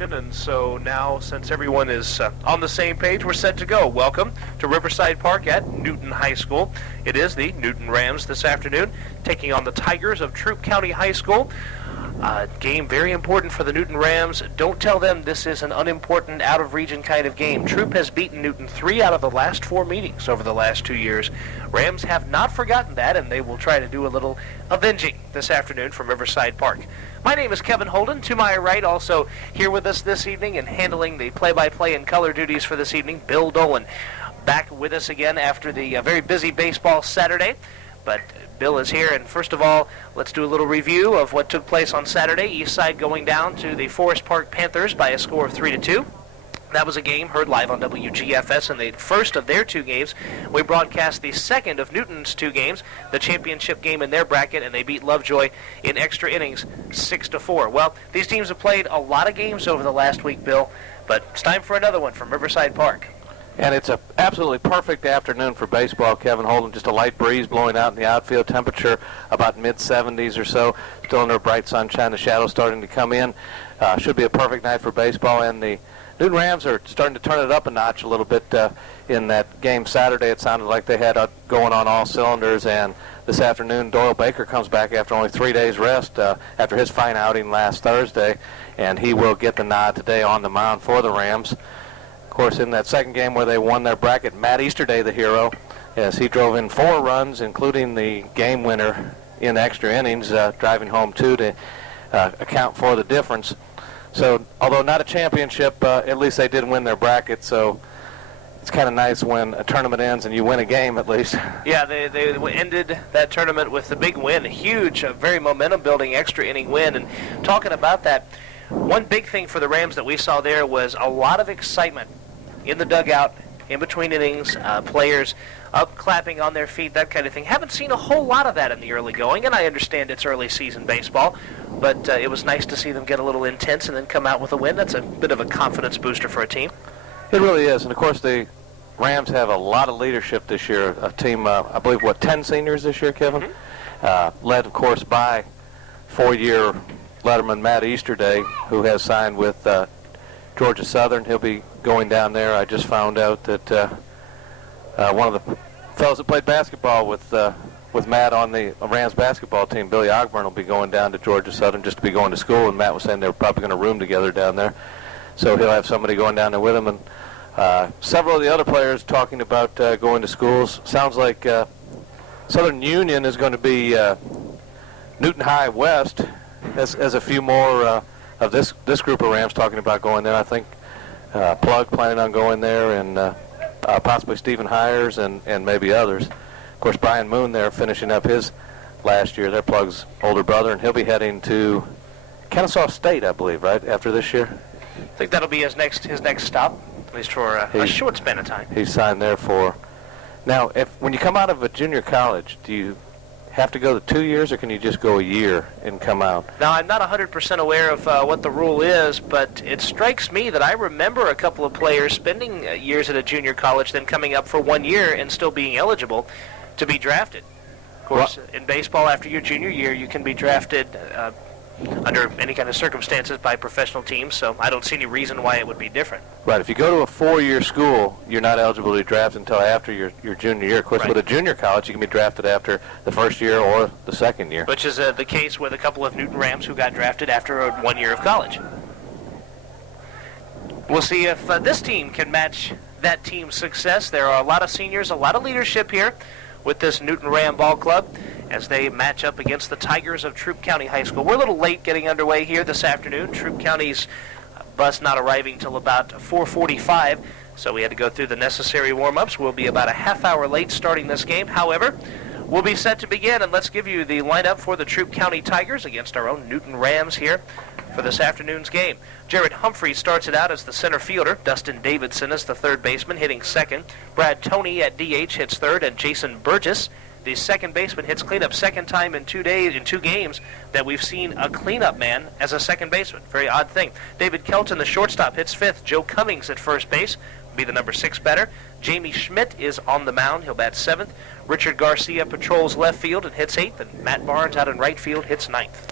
action, and so now, since everyone is on the same page, we're set to go. Welcome to Riverside Park at Newton High School. It is the Newton Rams this afternoon, taking on the Tigers of Troup County High School. Game very important for the Newton Rams. Don't tell them this is an unimportant, out-of-region kind of game. Troup has beaten Newton 3 out of the last 4 meetings over the last 2 years. Rams have not forgotten that, and they will try to do a little avenging this afternoon from Riverside Park. My name is Kevin Holden. To my right, also here with us this evening and handling the play-by-play and color duties for this evening, Bill Dolan. Back with us again after the very busy baseball Saturday. But Bill is here, and first of all, let's do a little review of what took place on Saturday. Eastside going down to the Forest Park Panthers by a score of 3-2. That was a game heard live on WGFS in the first of their 2 games. We broadcast the second of Newton's 2 games, the championship game in their bracket, and they beat Lovejoy in extra innings 6-4. Well, these teams have played a lot of games over the last week, Bill, but it's time for another one from Riverside Park. And it's an absolutely perfect afternoon for baseball, Kevin Holden. Just a light breeze blowing out in the outfield, temperature about mid-70s or so. Still under bright sunshine, the shadows starting to come in. Should be a perfect night for baseball, and the Newton Rams are starting to turn it up a notch a little bit. In that game Saturday, it sounded like they had going on all cylinders, and this afternoon Doyle Baker comes back after only 3 days rest after his fine outing last Thursday, and he will get the nod today on the mound for the Rams. Of course, in that second game where they won their bracket, Matt Easterday, the hero, as he drove in 4 runs, including the game winner in extra innings, driving home 2 to account for the difference. So, although not a championship, at least they did win their bracket, so it's kind of nice when a tournament ends and you win a game at least. Yeah, they ended that tournament with a big win, a huge, very momentum-building extra inning win. And talking about that, one big thing for the Rams that we saw there was a lot of excitement in the dugout, in between innings, players up clapping on their feet, that kind of thing. Haven't seen a whole lot of that in the early going, and I understand it's early season baseball, but it was nice to see them get a little intense and then come out with a win. That's a bit of a confidence booster for a team. It really is, and of course the Rams have a lot of leadership this year. A team, I believe, 10 seniors this year, Kevin? Mm-hmm. Led, of course, by 4-year letterman Matt Easterday, who has signed with Georgia Southern. He'll be going down there. I just found out that one of the fellows that played basketball with Matt on the Rams basketball team, Billy Ogburn, will be going down to Georgia Southern just to be going to school, and Matt was saying they were probably going to room together down there. So he'll have somebody going down there with him, and several of the other players talking about going to schools. Sounds like Southern Union is going to be Newton High West, as a few more of this group of Rams talking about going there. I think Plug planning on going there, and possibly Stephen Hires and maybe others. Of course, Brian Moon there finishing up his last year. They're Plug's older brother, and he'll be heading to Kennesaw State, I believe, right, after this year? I think that'll be his next stop, at least for a short span of time. He's signed there for. Now, when you come out of a junior college, do you have to go the 2 years, or can you just go a year and come out? Now, I'm not 100% aware of what the rule is, but it strikes me that I remember a couple of players spending years at a junior college, then coming up for 1 year and still being eligible to be drafted. Of course, in baseball, after your junior year, you can be drafted under any kind of circumstances by professional teams, so I don't see any reason why it would be different. Right. If you go to a 4-year school, you're not eligible to be drafted until after your junior year. Of course, right. With a junior college, you can be drafted after the first year or the second year. Which is the case with a couple of Newton Rams who got drafted after 1 year of college. We'll see if this team can match that team's success. There are a lot of seniors, a lot of leadership here with this Newton Ram Ball Club as they match up against the Tigers of Troup County High School. We're a little late getting underway here this afternoon. Troup County's bus not arriving until about 4:45, so we had to go through the necessary warm-ups. We'll be about a half hour late starting this game. However, we'll be set to begin, and let's give you the lineup for the Troup County Tigers against our own Newton Rams here for this afternoon's game. Jared Humphrey starts it out as the center fielder. Dustin Davidson is the third baseman, hitting second. Brad Toney at DH hits third, and Jason Burgess, the second baseman, hits cleanup. Second time in 2 games that we've seen a cleanup man as a second baseman. Very odd thing. David Kelton, the shortstop, hits fifth. Joe Cummings at first base will be the number 6 batter. Jamie Schmidt is on the mound. He'll bat 7th. Richard Garcia patrols left field and hits 8th, and Matt Barnes out in right field hits 9th.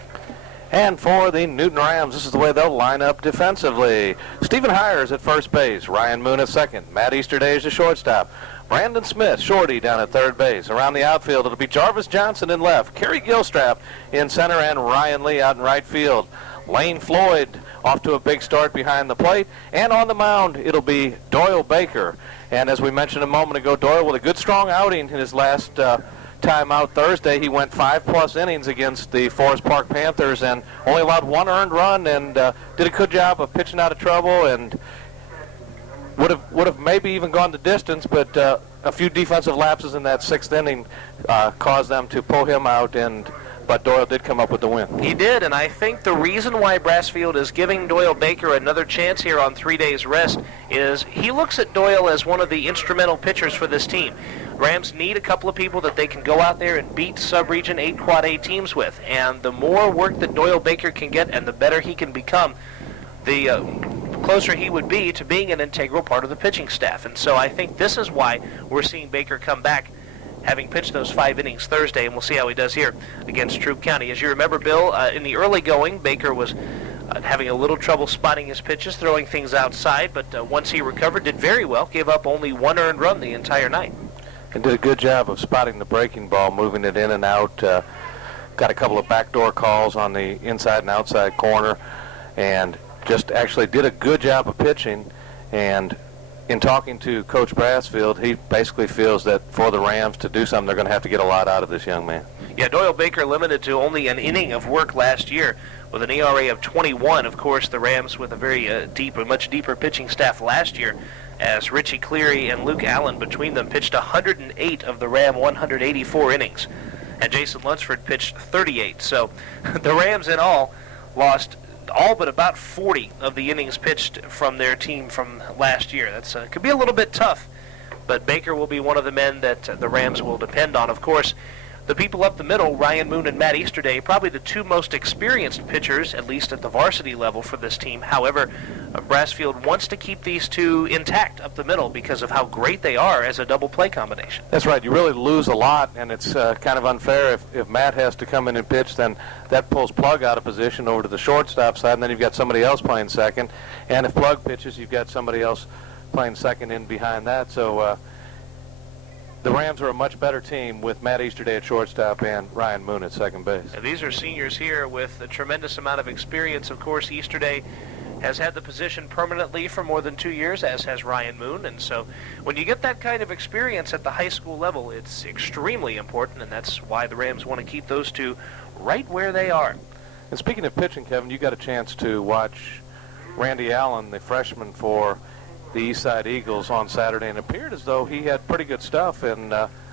And for the Newton Rams, this is the way they'll line up defensively. Stephen Hires at first base, Ryan Moon at second, Matt Easterday is the shortstop, Brandon Smith, shorty, down at third base. Around the outfield, it'll be Jarvis Johnson in left, Carrie Gilstrap in center, and Ryan Lee out in right field. Lane Floyd off to a big start behind the plate, and on the mound, it'll be Doyle Baker. And as we mentioned a moment ago, Doyle with a good strong outing in his last time out Thursday. He went 5+ innings against the Forest Park Panthers and only allowed 1 earned run, and did a good job of pitching out of trouble, and would have maybe even gone the distance, but a few defensive lapses in that 6th inning caused them to pull him out, but Doyle did come up with the win. He did, and I think the reason why Brassfield is giving Doyle Baker another chance here on 3 days rest is he looks at Doyle as one of the instrumental pitchers for this team. Rams need a couple of people that they can go out there and beat sub-region 8 Quad A teams with, and the more work that Doyle Baker can get and the better he can become, the closer he would be to being an integral part of the pitching staff. And so I think this is why we're seeing Baker come back, having pitched those 5 innings Thursday, and we'll see how he does here against Troup County. As you remember, Bill, in the early going, Baker was having a little trouble spotting his pitches, throwing things outside, but once he recovered, did very well, gave up only 1 earned run the entire night. And did a good job of spotting the breaking ball, moving it in and out. Got a couple of backdoor calls on the inside and outside corner, and just actually did a good job of pitching. And in talking to Coach Brassfield, he basically feels that for the Rams to do something, they're going to have to get a lot out of this young man. Yeah, Doyle Baker limited to only an inning of work last year with an ERA of 21. Of course, the Rams with a very much deeper pitching staff last year, as Richie Cleary and Luke Allen between them pitched 108 of the Ram 184 innings. And Jason Lunsford pitched 38. So the Rams in all lost all but about 40 of the innings pitched from their team from last year. That's could be a little bit tough, but Baker will be one of the men that the Rams will depend on. Of course, the people up the middle, Ryan Moon and Matt Easterday, probably the 2 most experienced pitchers, at least at the varsity level for this team. However, Brassfield wants to keep these 2 intact up the middle because of how great they are as a double play combination. That's right. You really lose a lot, and it's kind of unfair if Matt has to come in and pitch, then that pulls Plug out of position over to the shortstop side, and then you've got somebody else playing second. And if Plug pitches, you've got somebody else playing second in behind that. So the Rams are a much better team with Matt Easterday at shortstop and Ryan Moon at second base. Now, these are seniors here with a tremendous amount of experience. Of course, Easterday has had the position permanently for more than 2 years, as has Ryan Moon. And so when you get that kind of experience at the high school level, it's extremely important, and that's why the Rams want to keep those 2 right where they are. And speaking of pitching, Kevin, you got a chance to watch Randy Allen, the freshman for the Eastside Eagles, on Saturday, and it appeared as though he had pretty good stuff and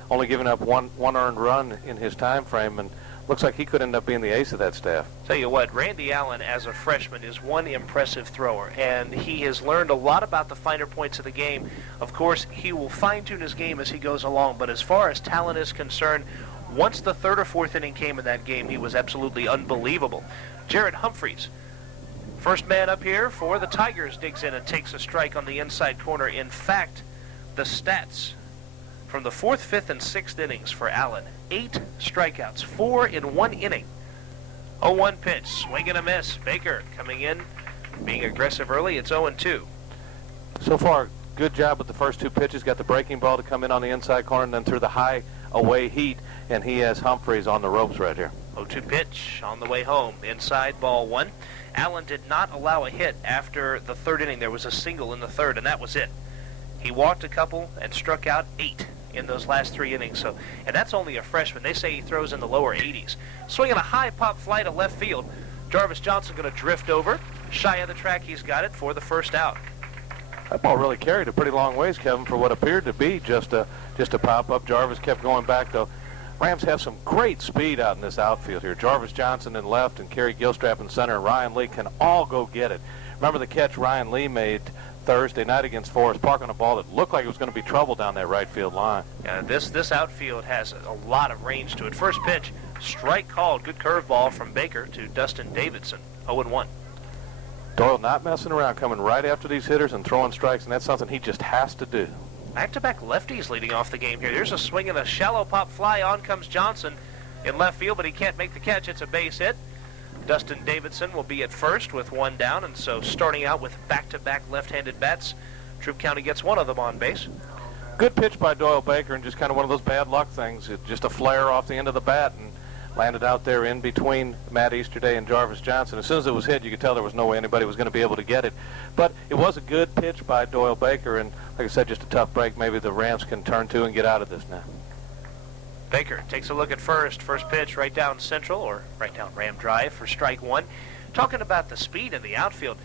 only giving up one earned run in his time frame, and looks like he could end up being the ace of that staff. Tell you what, Randy Allen as a freshman is one impressive thrower, and he has learned a lot about the finer points of the game. Of course, he will fine-tune his game as he goes along, but as far as talent is concerned, once the 3rd or 4th inning came in that game, he was absolutely unbelievable. Jared Humphreys, first man up here for the Tigers, digs in and takes a strike on the inside corner. In fact, the stats from the 4th, 5th, and 6th innings for Allen: 8 strikeouts, 4 in 1 inning. 0-1 pitch, swing and a miss. Baker coming in, being aggressive early. It's 0-2. So far, good job with the first 2 pitches. Got the breaking ball to come in on the inside corner and then through the high away heat, and he has Humphreys on the ropes right here. 0-2 pitch on the way home. Inside, ball 1. Allen did not allow a hit after the 3rd inning. There was a single in the 3rd, and that was it. He walked a couple and struck out 8 in those last 3 innings. And that's only a freshman. They say he throws in the lower 80s. Swinging a high pop fly to left field. Jarvis Johnson going to drift over. Shy of the track, he's got it for the first out. That ball really carried a pretty long ways, Kevin, for what appeared to be just a pop-up. Jarvis kept going back, though. Rams have some great speed out in this outfield here. Jarvis Johnson in left and Carrie Gilstrap in center, and Ryan Lee can all go get it. Remember the catch Ryan Lee made Thursday night against Forest Park on a ball that looked like it was going to be trouble down that right field line. Yeah, this outfield has a lot of range to it. First pitch, strike called. Good curveball from Baker to Dustin Davidson. 0-1. Doyle not messing around, coming right after these hitters and throwing strikes, and that's something he just has to do. Back-to-back lefties leading off the game here. There's a swing and a shallow pop fly. On comes Johnson in left field, but he can't make the catch. It's a base hit. Dustin Davidson will be at first with one down, and so starting out with back-to-back left-handed bats, Troup County gets one of them on base. Good pitch by Doyle Baker, and just kind of one of those bad luck things. Just a flare off the end of the bat and landed out there in between Matt Easterday and Jarvis Johnson. As soon as it was hit, you could tell there was no way anybody was going to be able to get it. But it was a good pitch by Doyle Baker, and like I said, just a tough break. Maybe the Rams can turn to and get out of this now. Baker takes a look at first. First pitch right down central, or right down Ram Drive for strike one. Talking about the speed in the outfield,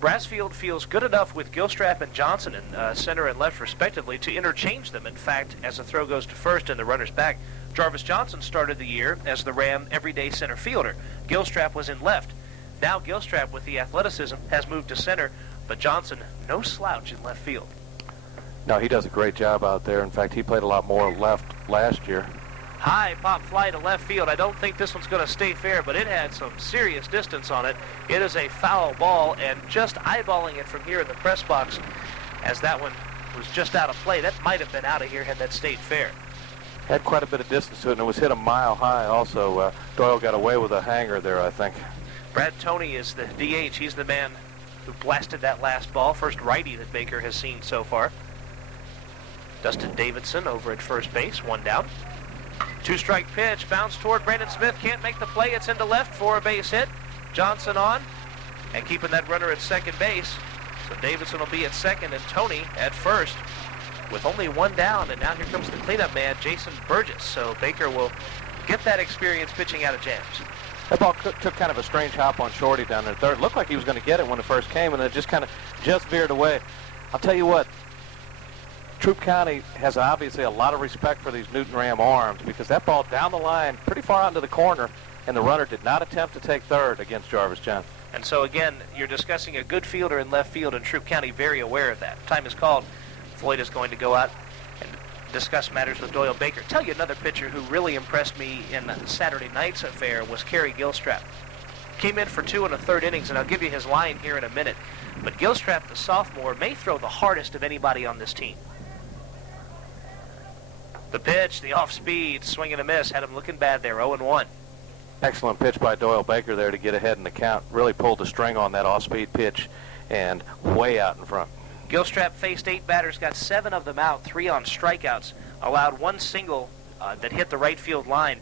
Brassfield feels good enough with Gilstrap and Johnson in center and left respectively to interchange them. In fact, as the throw goes to first and the runner's back, Jarvis Johnson started the year as the Ram everyday center fielder. Gilstrap was in left. Now Gilstrap, with the athleticism, has moved to center, but Johnson no slouch in left field. No, he does a great job out there. In fact, he played a lot more left last year. High pop fly to left field. I don't think this one's going to stay fair, but it had some serious distance on it. It is a foul ball, and just eyeballing it from here in the press box, as that one was just out of play. That might have been out of here had that stayed fair. Had quite a bit of distance to it, and it was hit a mile high also. Doyle got away with a hanger there, I think. Brad Toney is the DH. He's the man who blasted that last ball. First righty that Baker has seen so far. Dustin Davidson over at first base, one down. Two-strike pitch, bounce toward Brandon Smith, can't make the play, it's into left for a base hit. Johnson on, and keeping that runner at second base. So Davidson will be at second and Toney at first with only one down, and now here comes the cleanup man, Jason Burgess. So Baker will get that experience pitching out of jams. That ball took kind of a strange hop on Shorty down there third. Looked like he was going to get it when it first came, and it just kind of veered away. I'll tell you what, Troup County has obviously a lot of respect for these Newton Ram arms, because that ball down the line pretty far out into the corner, and the runner did not attempt to take third against Jarvis Johnson. And so again, you're discussing a good fielder in left field, and Troup County very aware of that. Time is called. Floyd is going to go out and discuss matters with Doyle Baker. Tell you another pitcher who really impressed me in Saturday night's affair was Carrie Gilstrap. Came in for 2 1/3 innings, and I'll give you his line here in a minute. But Gilstrap, the sophomore, may throw the hardest of anybody on this team. The pitch, the off-speed, swing and a miss, had him looking bad there, 0-1. Excellent pitch by Doyle Baker there to get ahead in the count. Really pulled the string on that off-speed pitch and way out in front. Gilstrap faced 8 batters, got 7 of them out, 3 on strikeouts, allowed 1 single that hit the right field line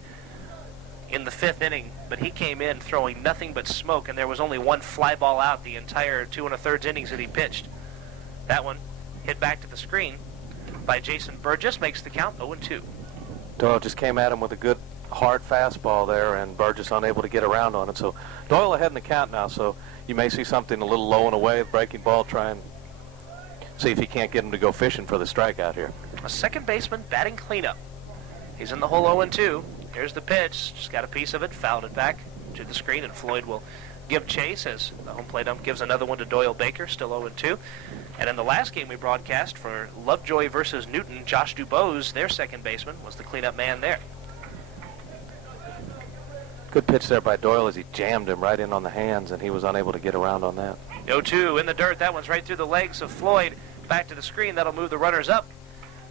in the 5th inning, but he came in throwing nothing but smoke, and there was only 1 fly ball out the entire 2 1/3 innings that he pitched. That one hit back to the screen by Jason Burgess, makes the count 0-2. Doyle just came at him with a good hard fastball there, and Burgess unable to get around on it. So Doyle ahead in the count now, so you may see something a little low and away, breaking ball, try and see if he can't get him to go fishing for the strikeout here. A second baseman batting cleanup. He's in the hole 0-2. Here's the pitch, just got a piece of it, fouled it back to the screen, and Floyd will give chase as the home plate ump gives another one to Doyle Baker, still 0-2. And in the last game we broadcast for Lovejoy versus Newton, Josh Dubose, their second baseman, was the cleanup man there. Good pitch there by Doyle as he jammed him right in on the hands, and he was unable to get around on that. 0-2 in the dirt. That one's right through the legs of Floyd. Back to the screen. That'll move the runners up.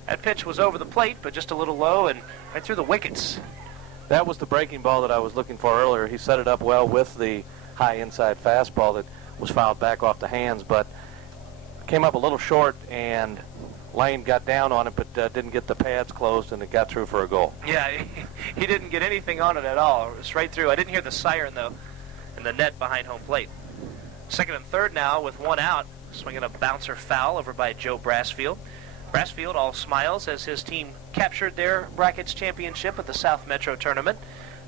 That pitch was over the plate, but just a little low and right through the wickets. That was the breaking ball that I was looking for earlier. He set it up well with the high inside fastball that was fouled back off the hands, but came up a little short, and Lane got down on it, but didn't get the pads closed, and it got through for a goal. Yeah, he didn't get anything on it at all. It was right through. I didn't hear the siren, though, in the net behind home plate. Second and third now with 1 out. Swinging a bouncer foul over by Joe Brassfield. Brassfield all smiles as his team captured their brackets championship at the South Metro Tournament.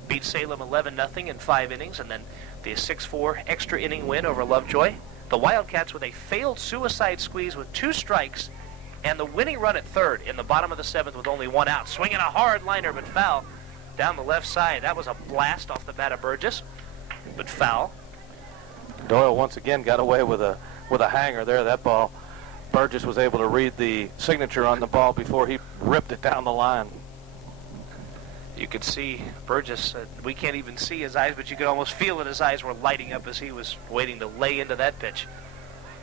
Beat Salem 11-0 in 5 innings, and then the 6-4 extra inning win over Lovejoy. The Wildcats with a failed suicide squeeze with 2 strikes and the winning run at third in the bottom of the 7th with only 1 out. Swinging a hard liner, but foul down the left side. That was a blast off the bat of Burgess, but foul. Doyle once again got away with a hanger there. That ball, Burgess was able to read the signature on the ball before he ripped it down the line. You could see Burgess, we can't even see his eyes, but you could almost feel that his eyes were lighting up as he was waiting to lay into that pitch.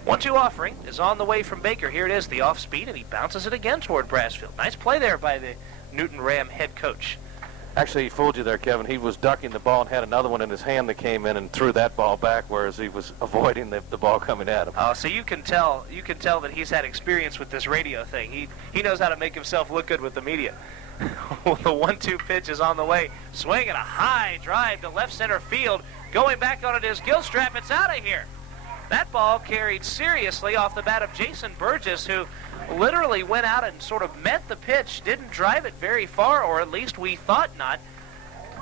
1-2 offering is on the way from Baker. Here it is, the off speed, and he bounces it again toward Brassfield. Nice play there by the Newton Ram head coach. Actually, he fooled you there, Kevin. He was ducking the ball and had another one in his hand that came in and threw that ball back, whereas he was avoiding the ball coming at him. Oh, so you can tell that he's had experience with this radio thing. He knows how to make himself look good with the media. The 1-2 pitch is on the way. Swinging a high drive to left center field. Going back on it is Gilstrap. It's out of here. That ball carried seriously off the bat of Jason Burgess, who literally went out and sort of met the pitch, didn't drive it very far, or at least we thought not.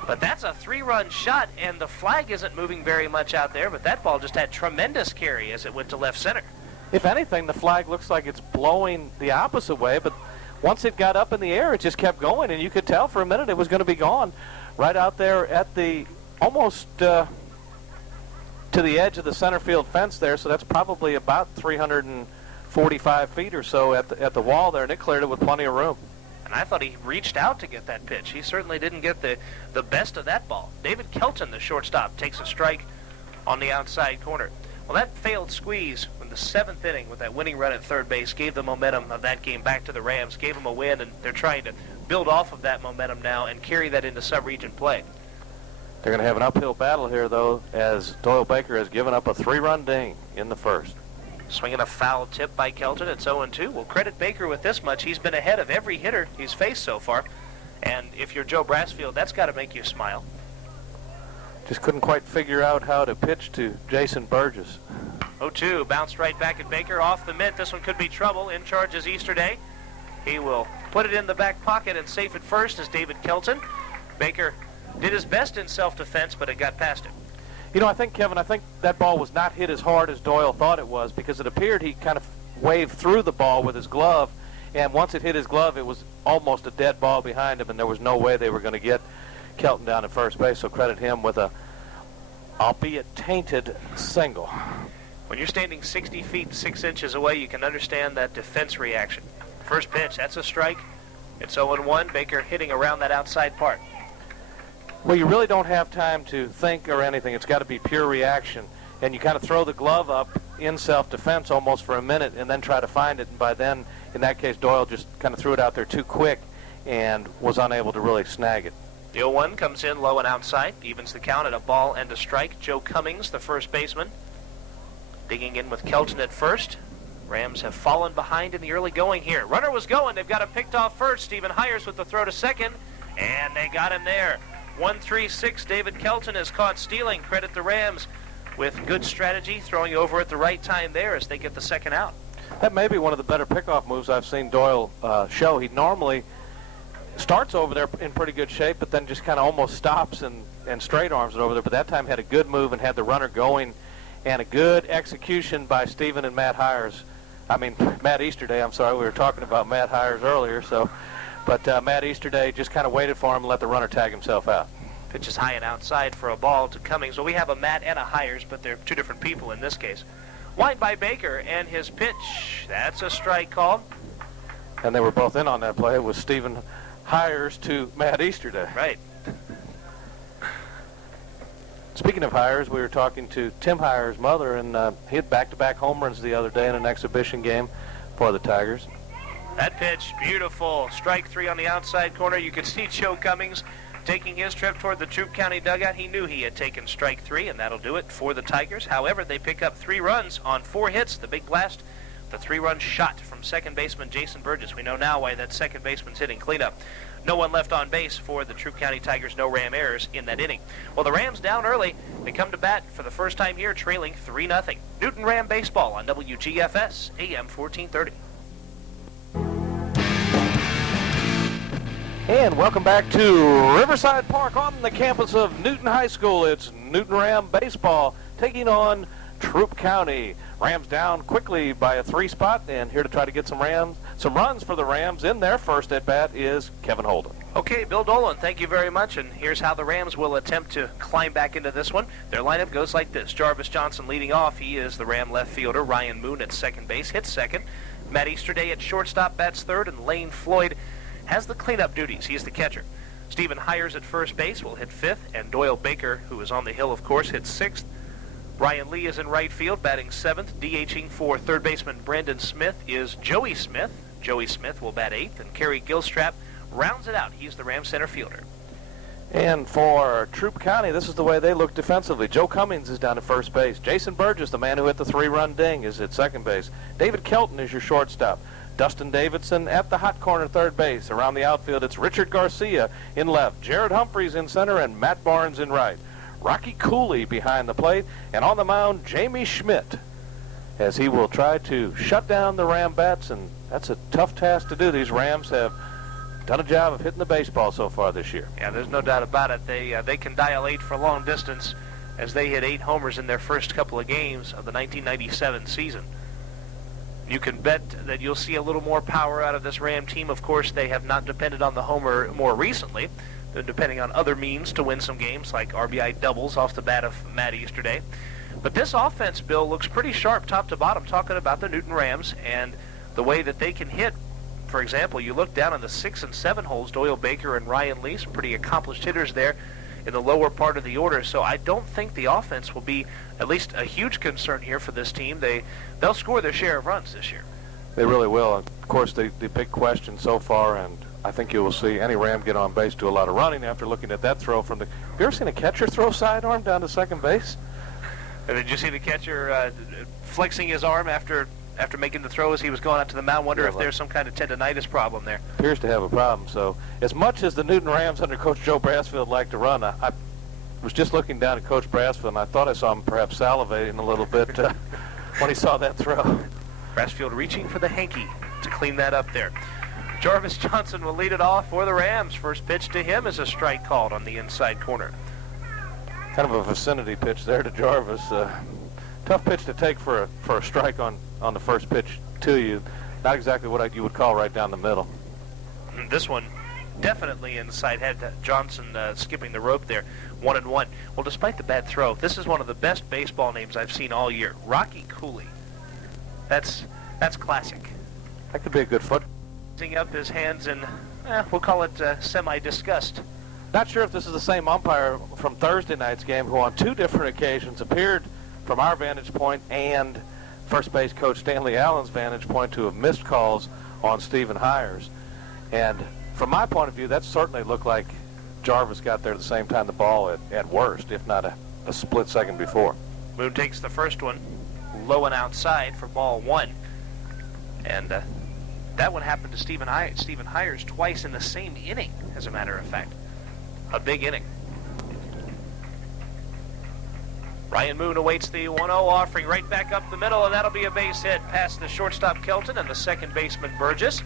But that's a 3-run shot, and the flag isn't moving very much out there, but that ball just had tremendous carry as it went to left center. If anything, the flag looks like it's blowing the opposite way, but once it got up in the air, it just kept going, and you could tell for a minute it was going to be gone right out there at the almost to the edge of the center field fence there, so that's probably about 345 feet or so at the wall there, and it cleared it with plenty of room. And I thought he reached out to get that pitch. He certainly didn't get the best of that ball. David Kelton, the shortstop, takes a strike on the outside corner. Well, that failed squeeze in the 7th inning with that winning run at third base gave the momentum of that game back to the Rams, gave them a win, and they're trying to build off of that momentum now and carry that into sub-region play. They're going to have an uphill battle here, though, as Doyle Baker has given up a 3-run ding in the first. Swinging a foul tip by Kelton. It's 0-2. We'll credit Baker with this much. He's been ahead of every hitter he's faced so far. And if you're Joe Brassfield, that's got to make you smile. Just couldn't quite figure out how to pitch to Jason Burgess. 0-2. Bounced right back at Baker. Off the mitt. This one could be trouble. In charge is Easterday. He will put it in the back pocket and safe at first as David Kelton. Baker did his best in self-defense, but it got past him. You know, Kevin, I think that ball was not hit as hard as Doyle thought it was, because it appeared he kind of waved through the ball with his glove, and once it hit his glove, it was almost a dead ball behind him, and there was no way they were going to get Kelton down at first base, so credit him with a, albeit tainted, single. When you're standing 60 feet 6 inches away, you can understand that defense reaction. First pitch, that's a strike. It's 0-1. Baker hitting around that outside part. Well, you really don't have time to think or anything. It's got to be pure reaction. And you kind of throw the glove up in self-defense almost for a minute and then try to find it. And by then, in that case, Doyle just kind of threw it out there too quick and was unable to really snag it. The 0-1 comes in low and outside. Evens the count at a ball and a strike. Joe Cummings, the first baseman, digging in with Kelton at first. Rams have fallen behind in the early going here. Runner was going. They've got it picked off first. Stephen Hires with the throw to second. And they got him there. 1-3-6, David Kelton is caught stealing. Credit the Rams with good strategy, throwing over at the right time there as they get the second out. That may be one of the better pickoff moves I've seen Doyle show. He normally starts over there in pretty good shape, but then just kind of almost stops and straight arms it over there. But that time had a good move and had the runner going, and a good execution by Stephen and Matt Easterday. I'm sorry, we were talking about Matt Hires earlier, so. But Matt Easterday just kind of waited for him and let the runner tag himself out. Pitch is high and outside for a ball to Cummings. Well, we have a Matt and a Hires, but they're two different people in this case. Wide by Baker, and his pitch. That's a strike called. And they were both in on that play. It was Stephen Hires to Matt Easterday. Right. Speaking of Hires, we were talking to Tim Hires' mother, and he had back-to-back home runs the other day in an exhibition game for the Tigers. That pitch, beautiful. Strike 3 on the outside corner. You could see Joe Cummings taking his trip toward the Troup County dugout. He knew he had taken strike 3, and that'll do it for the Tigers. However, they pick up 3 runs on 4 hits. The big blast, the 3-run shot from second baseman Jason Burgess. We know now why that second baseman's hitting cleanup. No one left on base for the Troup County Tigers. No Ram errors in that inning. Well, the Rams down early. They come to bat for the first time here, trailing 3-0. Newton Ram baseball on WGFS, AM 1430. And welcome back to Riverside Park on the campus of Newton High School. It's Newton Ram baseball taking on Troup County. Rams down quickly by a 3 spot, and here to try to get some runs for the Rams in their first at bat is Kevin Holden. Okay, Bill Dolan, thank you very much, and here's how the Rams will attempt to climb back into this one. Their lineup goes like this. Jarvis Johnson leading off. He is the Ram left fielder. Ryan Moon at second base, hits second. Matt Easterday at shortstop, bats third, and Lane Floyd has the cleanup duties. He's the catcher. Stephen Hires at first base will hit 5th, and Doyle Baker, who is on the hill, of course, hits 6th. Ryan Lee is in right field, batting 7th. DHing for third baseman Brendan Smith is Joey Smith. Joey Smith will bat 8th, and Carrie Gilstrap rounds it out. He's the Rams center fielder. And for Troup County, this is the way they look defensively. Joe Cummings is down at first base. Jason Burgess, the man who hit the 3-run ding, is at second base. David Kelton is your shortstop. Dustin Davidson at the hot corner third base. Around the outfield, it's Richard Garcia in left, Jared Humphreys in center, and Matt Barnes in right. Rocky Cooley behind the plate, and on the mound, Jamie Schmidt, as he will try to shut down the Ram bats, and that's a tough task to do. These Rams have done a job of hitting the baseball so far this year. Yeah, there's no doubt about it. They can dial 8 for long distance, as they hit 8 homers in their first couple of games of the 1997 season. You can bet that you'll see a little more power out of this Ram team. Of course, they have not depended on the homer more recently. They're depending on other means to win some games, like RBI doubles off the bat of Matt Easterday. But this offense, Bill, looks pretty sharp top to bottom, talking about the Newton Rams and the way that they can hit. For example, you look down on the 6 and 7 holes, Doyle Baker and Ryan Lee, some pretty accomplished hitters there in the lower part of the order. So I don't think the offense will be at least a huge concern here for this team. They'll score their share of runs this year. They really will. Of course, the big question so far, and I think you will see any Ram get on base, do a lot of running after looking at that throw from the... Have you ever seen a catcher throw sidearm down to second base? And did you see the catcher flexing his arm after making the throw as he was going out to the mound? Wonder if there's some kind of tendonitis problem there. Appears to have a problem. So as much as the Newton Rams under Coach Joe Brassfield like to run, I was just looking down at Coach Brassfield, and I thought I saw him perhaps salivating a little bit when he saw that throw. Brassfield reaching for the hanky to clean that up there. Jarvis Johnson will lead it off for the Rams. First pitch to him is a strike called on the inside corner. Kind of a vicinity pitch there to Jarvis. Tough pitch to take for a strike on the first pitch to you. Not exactly what you would call right down the middle. This one definitely inside. Had Johnson skipping the rope there. 1-1. Well, despite the bad throw, this is one of the best baseball names I've seen all year. Rocky Cooley. That's classic. That could be a good foot. Raising up his hands in, we'll call it semi-disgust. Not sure if this is the same umpire from Thursday night's game who on 2 different occasions appeared from our vantage point and first base coach Stanley Allen's vantage point to have missed calls on Stephen Hires. And from my point of view, that certainly looked like Jarvis got there at the same time the ball at worst, if not a split second before. Moon takes the first one, low and outside for ball 1. And that one happened to Stephen Hires twice in the same inning, as a matter of fact. A big inning. Ryan Moon awaits the 1-0 offering right back up the middle, and that'll be a base hit past the shortstop Kelton and the second baseman Burgess.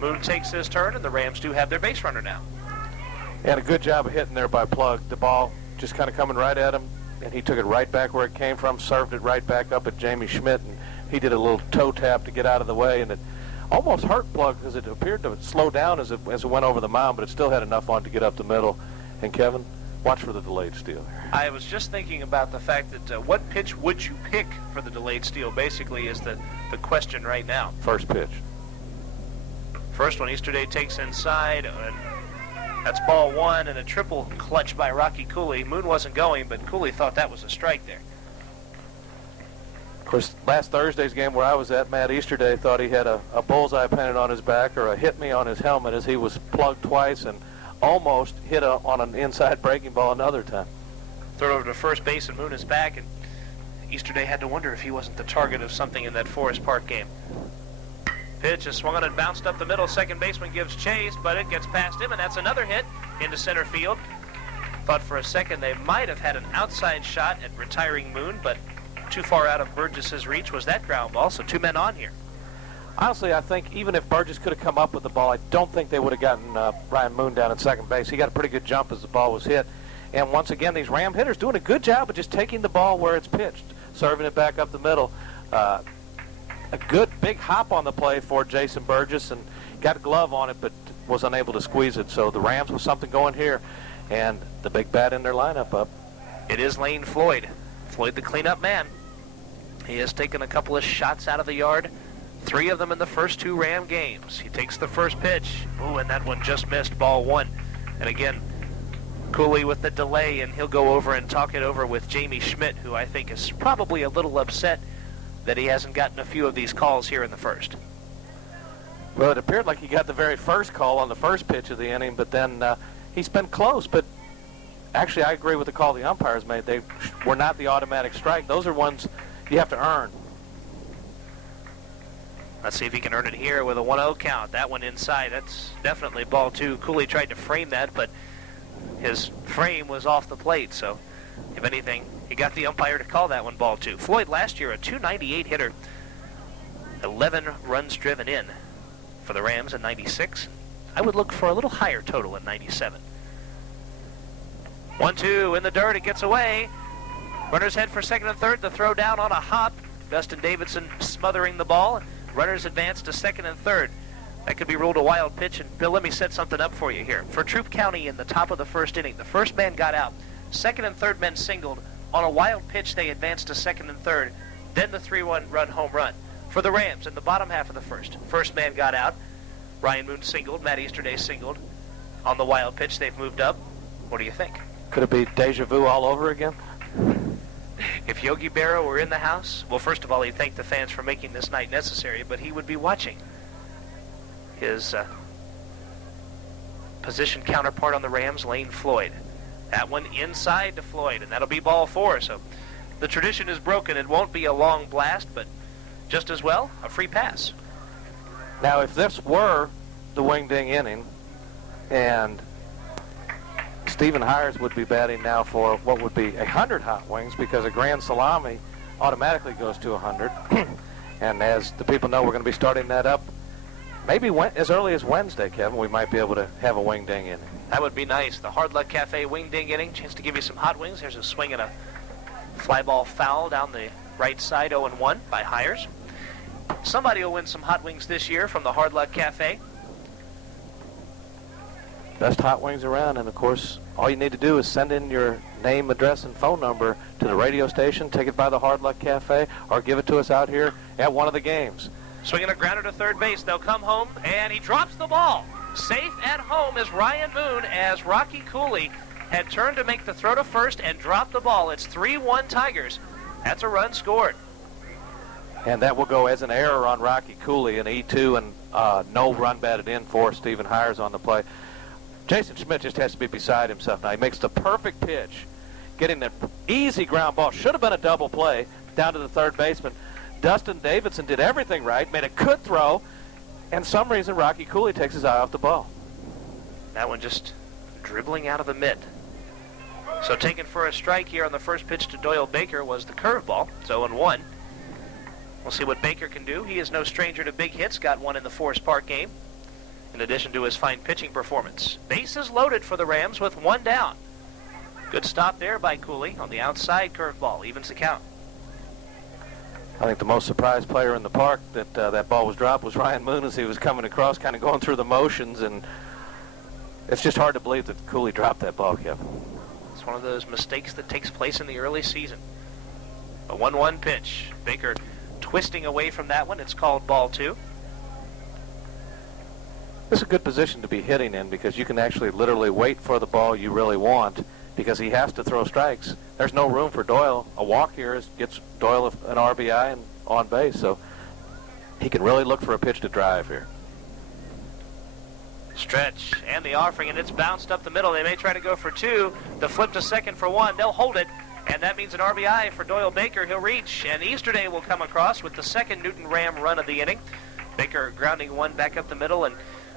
Moon takes his turn, and the Rams do have their base runner now. And a good job of hitting there by Plug. The ball just kind of coming right at him, and he took it right back where it came from, served it right back up at Jamie Schmidt, and he did a little toe tap to get out of the way, and it almost hurt Plug because it appeared to slow down as it went over the mound, but it still had enough on to get up the middle. And Kevin, watch for the delayed steal. I was just thinking about the fact that what pitch would you pick for the delayed steal basically is the question right now. First pitch. First one Easterday takes inside, and that's ball 1, and a triple clutch by Rocky Cooley. Moon wasn't going, but Cooley thought that was a strike there. Of course, last Thursday's game where I was at, Matt Easterday thought he had a bullseye painted on his back or a hit me on his helmet as he was plugged twice and almost hit on an inside breaking ball another time. Throw it over to first base, and Moon is back, and Easterday had to wonder if he wasn't the target of something in that Forest Park game. Pitch is swung on and bounced up the middle. Second baseman gives chase, but it gets past him, and that's another hit into center field. Thought for a second they might have had an outside shot at retiring Moon, but too far out of Burgess's reach was that ground ball, so 2 men on here. Honestly, I think even if Burgess could have come up with the ball, I don't think they would have gotten Ryan Moon down at second base. He got a pretty good jump as the ball was hit. And once again, these Ram hitters doing a good job of just taking the ball where it's pitched, serving it back up the middle. A good big hop on the play for Jason Burgess, and got a glove on it, but was unable to squeeze it. So the Rams with something going here, and the big bat in their lineup up. It is Lane Floyd. Floyd, the cleanup man. He has taken a couple of shots out of the yard, 3 of them in the first 2 Ram games. He takes the first pitch. Ooh, and that one just missed, ball 1. And again, Cooley with the delay, and he'll go over and talk it over with Jamie Schmidt, who I think is probably a little upset that he hasn't gotten a few of these calls here in the first. Well, it appeared like he got the very first call on the first pitch of the inning, but then he's been close. But actually, I agree with the call the umpires made. They were not the automatic strike. Those are ones you have to earn. Let's see if he can earn it here with a 1-0 count. That one inside. That's definitely ball 2. Cooley tried to frame that, but his frame was off the plate. So, if anything, he got the umpire to call that one ball 2. Floyd last year, a .298 hitter. 11 runs driven in for the Rams in 96. I would look for a little higher total in 97. 1-2 in the dirt. It gets away. Runners head for second and third. The throw down on a hop. Dustin Davidson smothering the ball. Runners advance to second and third. That could be ruled a wild pitch. And Bill, let me set something up for you here. For Troup County in the top of the first inning, the first man got out. Second and third men singled. On a wild pitch, they advanced to second and third. Then the 3-1 run home run. For the Rams in the bottom half of the first man got out. Ryan Moon singled. Matt Easterday singled. On the wild pitch, they've moved up. What do you think? Could it be deja vu all over again? If Yogi Berra were in the house, well, first of all, he'd thank the fans for making this night necessary, but he would be watching his position counterpart on the Rams, Lane Floyd. That one inside to Floyd, and that'll be ball 4. So the tradition is broken. It won't be a long blast, but just as well, a free pass. Now, if this were the wing-ding inning, and Stephen Hires would be batting now for what would be 100 hot wings, because a grand salami automatically goes to 100. And as the people know, we're going to be starting that up maybe as early as Wednesday, Kevin. We might be able to have a wing-ding inning. That would be nice. The Hard Luck Cafe wing-ding inning, chance to give you some hot wings. There's a swing and a fly ball foul down the right side, 0-1 by Hires. Somebody will win some hot wings this year from the Hard Luck Cafe. Best hot wings around, and of course, all you need to do is send in your name, address, and phone number to the radio station, take it by the Hard Luck Cafe, or give it to us out here at one of the games. Swinging a grounder to third base. They'll come home, and he drops the ball. Safe at home is Ryan Moon, as Rocky Cooley had turned to make the throw to first and dropped the ball. It's 3-1 Tigers. That's a run scored. And that will go as an error on Rocky Cooley, an E2, and no run batted in for Stephen Hires on the play. Jason Schmidt just has to be beside himself now. He makes the perfect pitch, getting the easy ground ball. Should have been a double play down to the third baseman. Dustin Davidson did everything right, made a good throw, and for some reason Rocky Cooley takes his eye off the ball. That one just dribbling out of the mitt. So taken for a strike here on the first pitch to Doyle Baker was the curveball. It's 0-1. We'll see what Baker can do. He is no stranger to big hits. Got one in the Forest Park game, in addition to his fine pitching performance. Bases loaded for the Rams with one down. Good stop there by Cooley on the outside curveball. Evens the count. I think the most surprised player in the park that that ball was dropped was Ryan Moon, as he was coming across, kind of going through the motions, and it's just hard to believe that Cooley dropped that ball, Kevin. It's one of those mistakes that takes place in the early season. A 1-1 pitch. Baker twisting away from that one. It's called ball 2. This is a good position to be hitting in, because you can actually literally wait for the ball you really want, because he has to throw strikes. There's no room for Doyle. A walk here gets Doyle an RBI and on base, so he can really look for a pitch to drive here. Stretch and the offering, and it's bounced up the middle. They may try to go for 2. The flip to second for 1. They'll hold it, and that means an RBI for Doyle Baker. He'll reach, and Easterday will come across with the second Newton Ram run of the inning. Baker grounding one back up the middle, and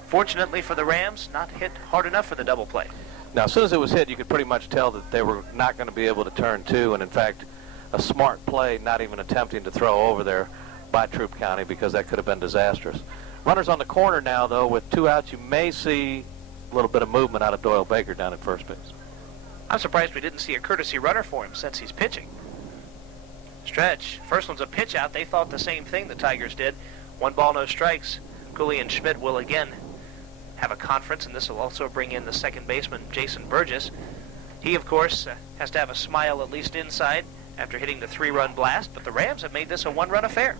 fortunately for the Rams, not hit hard enough for the double play. Now, as soon as it was hit, you could pretty much tell that they were not going to be able to turn 2, and in fact, a smart play, not even attempting to throw over there by Troup County, because that could have been disastrous. Runners on the corner now, though, with 2 outs, you may see a little bit of movement out of Doyle Baker down at first base. I'm surprised we didn't see a courtesy runner for him since he's pitching. Stretch. First one's a pitch out. They thought the same thing the Tigers did. 1 ball, no strikes. Cooley and Schmidt will again have a conference, and this will also bring in the second baseman, Jason Burgess. He, of course, has to have a smile at least inside after hitting the 3-run blast, but the Rams have made this a 1-run affair.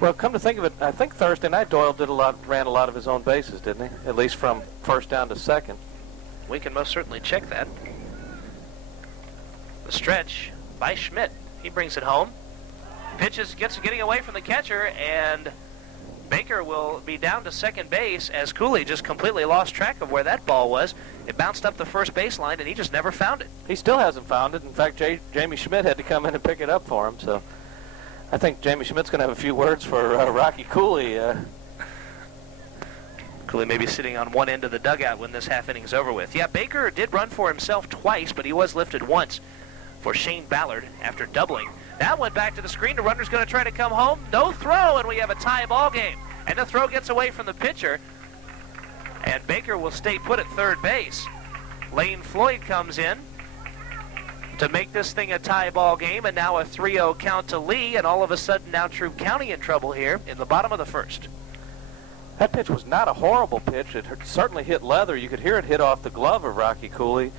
Well, come to think of it, I think Thursday night Doyle ran a lot of his own bases, didn't he? At least from first down to second. We can most certainly check that. The stretch by Schmidt. He brings it home. Pitches, gets getting away from the catcher, and Baker will be down to second base as Cooley just completely lost track of where that ball was. It bounced up the first baseline, and he just never found it. He still hasn't found it. In fact, Jamie Schmidt had to come in and pick it up for him. So I think Jamie Schmidt's going to have a few words for Rocky Cooley. Cooley may be sitting on one end of the dugout when this half inning's over with. Yeah, Baker did run for himself twice, but he was lifted once for Shane Ballard after doubling. Now went back to the screen. The runner's going to try to come home. No throw, and we have a tie ball game. And the throw gets away from the pitcher, and Baker will stay put at third base. Lane Floyd comes in to make this thing a tie ball game, and now a 3-0 count to Lee, and all of a sudden now Troup County in trouble here in the bottom of the first. That pitch was not a horrible pitch. It certainly hit leather. You could hear it hit off the glove of Rocky Cooley.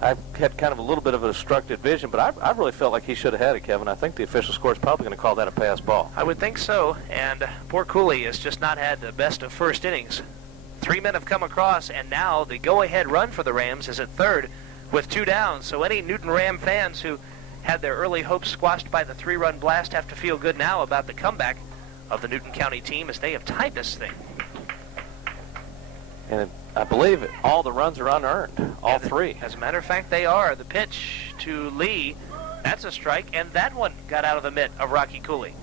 I've had kind of a little bit of a obstructed vision, but I really felt like he should have had it, Kevin. I think the official score is probably going to call that a pass ball. I would think so, and poor Cooley has just not had the best of first innings. 3 men have come across, and now the go-ahead run for the Rams is at third with 2 down. So any Newton Ram fans who had their early hopes squashed by the 3-run blast have to feel good now about the comeback of the Newton County team as they have tied this thing. And I believe all the runs are unearned, all 3. As a matter of fact, they are. The pitch to Lee, that's a strike, and that one got out of the mitt of Rocky Cooley.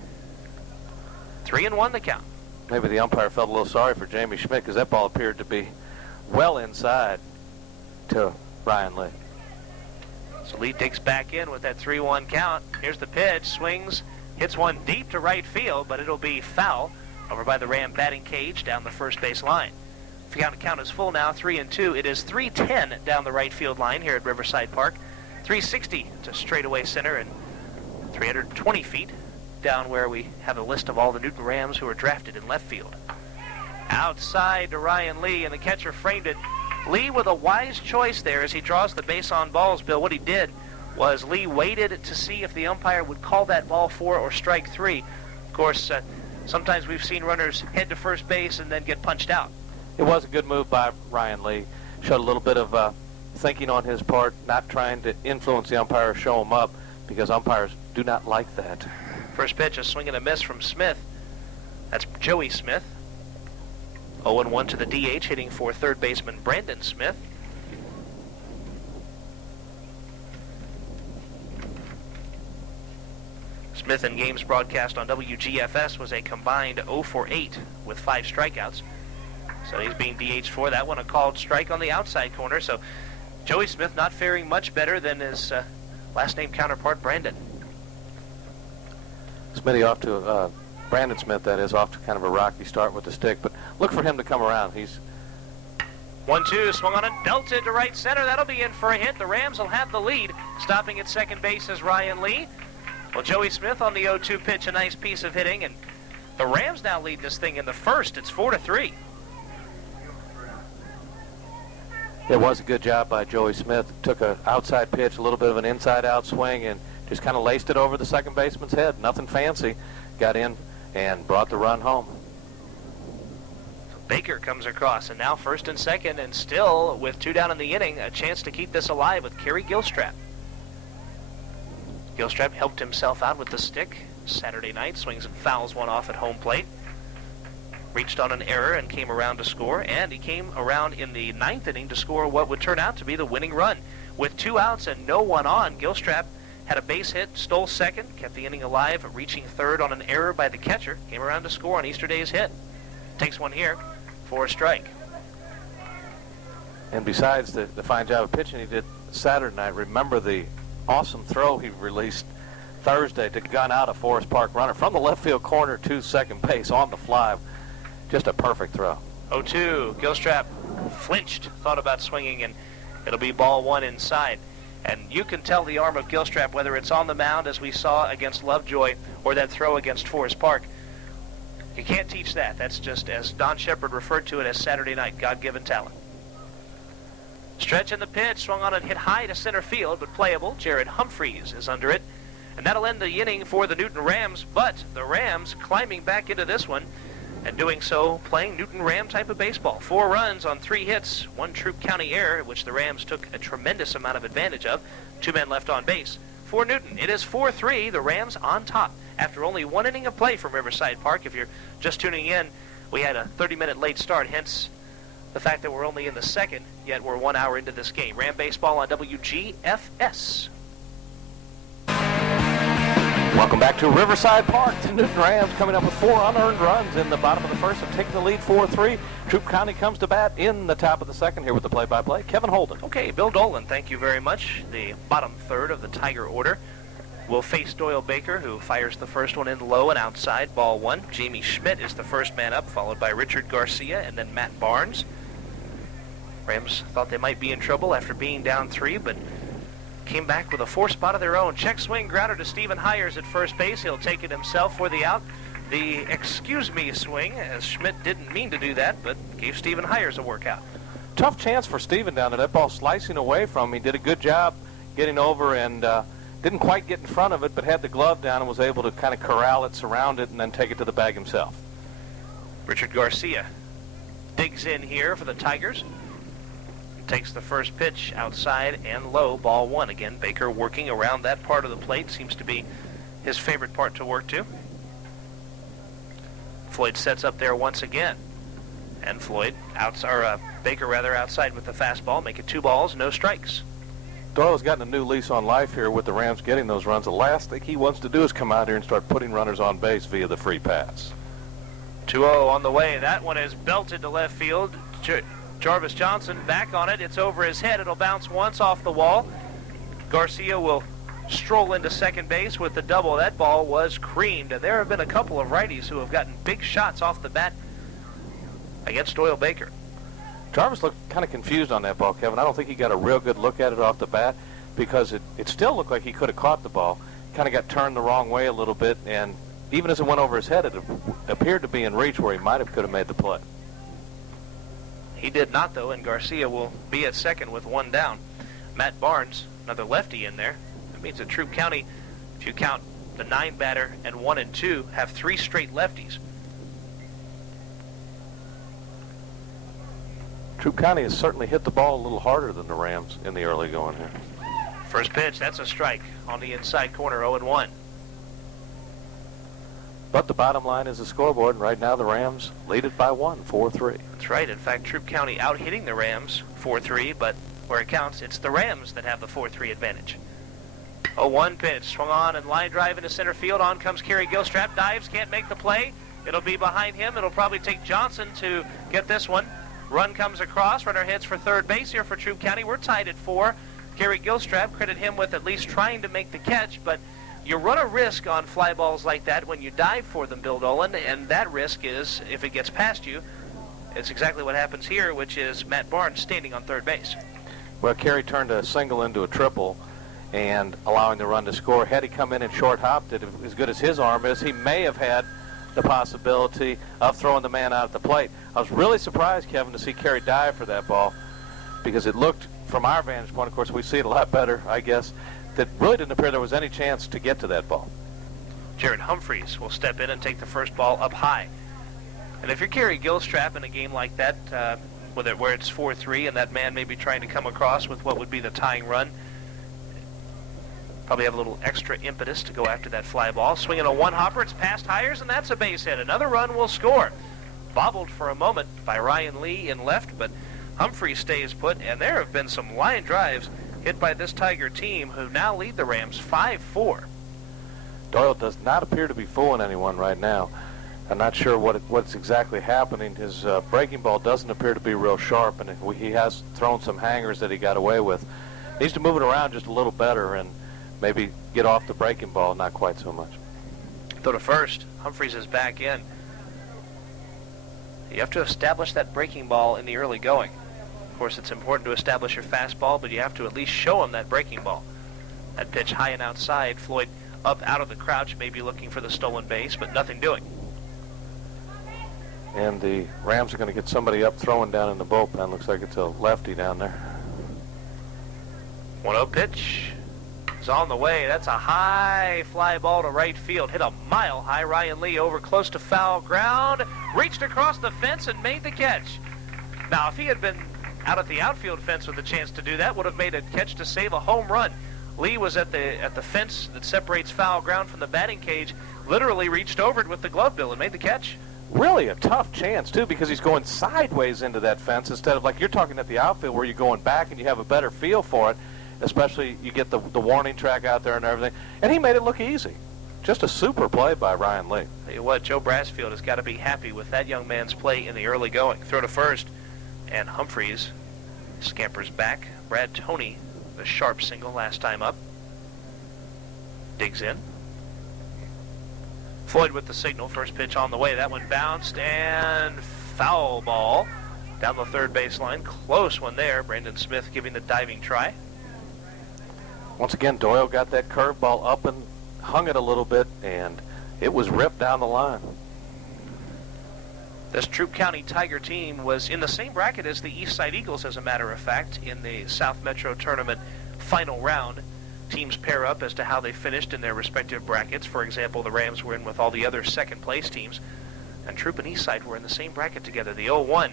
3-1 the count. Maybe the umpire felt a little sorry for Jamie Schmidt because that ball appeared to be well inside to Ryan Lee. So Lee digs back in with that 3-1 count. Here's the pitch, swings, hits one deep to right field, but it'll be foul over by the Ram batting cage down the first base line. The count is full now, 3-2. It is 310 down the right field line here at Riverside Park. 360 to straightaway center and 320 feet down where we have a list of all the Newton Rams who are drafted in left field. Outside to Ryan Lee, and the catcher framed it. Lee with a wise choice there as he draws the base on balls, Bill. What he did was Lee waited to see if the umpire would call that ball 4 or strike 3. Of course, sometimes we've seen runners head to first base and then get punched out. It was a good move by Ryan Lee. Showed a little bit of thinking on his part, not trying to influence the umpire, show him up, because umpires do not like that. First pitch, a swing and a miss from Smith. That's Joey Smith. 0-1 to the DH, hitting for third baseman Brandon Smith. Smith in games broadcast on WGFS was a combined 0 for 8 with 5 strikeouts. So he's being DH'd for that one, a called strike on the outside corner. So Joey Smith not faring much better than his last name counterpart, Brandon. Brandon Smith, that is, off to kind of a rocky start with the stick, but look for him to come around. He's 1-2, swung on and belted to right center. That'll be in for a hit. The Rams will have the lead. Stopping at second base is Ryan Lee. Well, Joey Smith on the 0-2 pitch, a nice piece of hitting, and the Rams now lead this thing in the first. It's 4-3. It was a good job by Joey Smith. Took an outside pitch, a little bit of an inside-out swing, and just kind of laced it over the second baseman's head. Nothing fancy. Got in and brought the run home. Baker comes across, and now first and second, and still with 2 down in the inning, a chance to keep this alive with Carrie Gilstrap. Gilstrap helped himself out with the stick Saturday night, swings and fouls one off at home plate. Reached on an error and came around to score, and he came around in the 9th inning to score what would turn out to be the winning run. With 2 outs and no one on, Gilstrap had a base hit, stole second, kept the inning alive, reaching third on an error by the catcher, came around to score on Easterday's hit. Takes one here for a strike. And besides the fine job of pitching he did Saturday night, remember the awesome throw he released Thursday to gun out a Forest Park runner from the left field corner to second base on the fly. Just a perfect throw. 0-2. Gilstrap flinched, thought about swinging, and it'll be ball 1 inside. And you can tell the arm of Gilstrap, whether it's on the mound, as we saw against Lovejoy, or that throw against Forest Park. You can't teach that. That's just, as Don Shepard referred to it as Saturday night, God-given talent. Stretch in the pitch, swung on and hit high to center field, but playable. Jared Humphreys is under it. And that'll end the inning for the Newton Rams, but the Rams climbing back into this one, and doing so playing Newton Ram type of baseball. 4 runs on 3 hits, 1 Troup County error, which the Rams took a tremendous amount of advantage of. 2 men left on base. for Newton. It is 4-3, the Rams on top after only one inning of play from Riverside Park. If you're just tuning in, we had a 30-minute late start, hence the fact that we're only in the second, yet we're 1 hour into this game. Ram baseball on WGFS. Welcome back to Riverside Park. The Newton Rams coming up with 4 unearned runs in the bottom of the first and taking the lead 4-3. Troup County comes to bat in the top of the second here with the play-by-play. Kevin Holden. Okay, Bill Dolan, thank you very much. The bottom third of the Tiger order will face Doyle Baker, who fires the first one in low and outside, ball 1. Jamie Schmidt is the first man up, followed by Richard Garcia and then Matt Barnes. Rams thought they might be in trouble after being down 3, but came back with a 4 spot of their own. Check swing grounder to Stephen Hires at first base. He'll take it himself for the out. The excuse me swing, as Schmidt didn't mean to do that, but gave Stephen Hires a workout. Tough chance for Stephen down there. That ball slicing away from him. He did a good job getting over and didn't quite get in front of it, but had the glove down and was able to kind of corral it, surround it, and then take it to the bag himself. Richard Garcia digs in here for the Tigers. Takes the first pitch outside and low, ball 1. Again, Baker working around that part of the plate. Seems to be his favorite part to work to. Floyd sets up there once again. And Baker outside with the fastball. Make it 2 balls, no strikes. Doyle's gotten a new lease on life here with the Rams getting those runs. The last thing he wants to do is come out here and start putting runners on base via the free pass. 2-0 on the way. That one is belted to left field. Jarvis Johnson back on it. It's over his head. It'll bounce once off the wall. Garcia will stroll into second base with the double. That ball was creamed, and there have been a couple of righties who have gotten big shots off the bat against Doyle Baker. Jarvis looked kind of confused on that ball, Kevin. I don't think he got a real good look at it off the bat because it still looked like he could have caught the ball. Kind of got turned the wrong way a little bit, and even as it went over his head, it appeared to be in reach where he could have made the play. He did not, though, and Garcia will be at second with 1 down. Matt Barnes, another lefty in there. That means that Troup County, if you count the 9-batter and 1 and 2, have 3 straight lefties. Troup County has certainly hit the ball a little harder than the Rams in the early going here. First pitch, that's a strike on the inside corner, 0-1. But the bottom line is the scoreboard, and right now the Rams lead it by 1, 4-3. That's right. In fact, Troup County out-hitting the Rams 4-3, but where it counts, it's the Rams that have the 4-3 advantage. 0-1 pitch, swung on and line drive into center field. On comes Carrie Gilstrap, dives, can't make the play. It'll be behind him. It'll probably take Johnson to get this one. Run comes across. Runner hits for third base here for Troup County. We're tied at 4. Carrie Gilstrap, credit him with at least trying to make the catch, but you run a risk on fly balls like that when you dive for them, Bill Dolan, and that risk is, if it gets past you, it's exactly what happens here, which is Matt Barnes standing on third base. Well, Carey turned a single into a triple and allowing the run to score. Had he come in and short-hopped it, as good as his arm is, he may have had the possibility of throwing the man out at the plate. I was really surprised, Kevin, to see Carey dive for that ball because it looked, from our vantage point, of course, we see it a lot better, I guess, that really didn't appear there was any chance to get to that ball. Jared Humphreys will step in and take the first ball up high. And if you're Carrie Gilstrap in a game like that, where it's 4-3 and that man may be trying to come across with what would be the tying run, probably have a little extra impetus to go after that fly ball. Swinging a one-hopper, it's past Hires, and that's a base hit. Another run will score. Bobbled for a moment by Ryan Lee in left, but Humphreys stays put, and there have been some line drives hit by this Tiger team who now lead the Rams 5-4. Doyle does not appear to be fooling anyone right now. I'm not sure what's exactly happening. His breaking ball doesn't appear to be real sharp, and he has thrown some hangers that he got away with. Needs to move it around just a little better and maybe get off the breaking ball, not quite so much. Throw to first. Humphreys is back in. You have to establish that breaking ball in the early going. Of course, it's important to establish your fastball, but you have to at least show him that breaking ball. That pitch high and outside. Floyd up out of the crouch, maybe looking for the stolen base, but nothing doing. And the Rams are going to get somebody up throwing down in the bullpen. Looks like it's a lefty down there. 1-0 pitch is on the way. That's a high fly ball to right field. Hit a mile high. Ryan Lee over close to foul ground. Reached across the fence and made the catch. Now, if he had been out at the outfield fence with a chance to do that, would have made a catch to save a home run. Lee was at the fence that separates foul ground from the batting cage, literally reached over it with the glove, Bill, and made the catch. Really a tough chance, too, because he's going sideways into that fence instead of, like you're talking at the outfield where you're going back and you have a better feel for it, especially you get the warning track out there and everything. And he made it look easy. Just a super play by Ryan Lee. Tell you what, Joe Brassfield has got to be happy with that young man's play in the early going. Throw to first, and Humphreys scampers back. Brad Toney, the sharp single last time up, digs in. Floyd with the signal. First pitch on the way. That one bounced and foul ball down the third baseline. Close one there. Brandon Smith giving the diving try. Once again, Doyle got that curveball up and hung it a little bit, and it was ripped down the line. This Troup County Tiger team was in the same bracket as the Eastside Eagles, as a matter of fact, in the South Metro Tournament final round. Teams pair up as to how they finished in their respective brackets. For example, the Rams were in with all the other second-place teams, and Troup and Eastside were in the same bracket together. The 0-1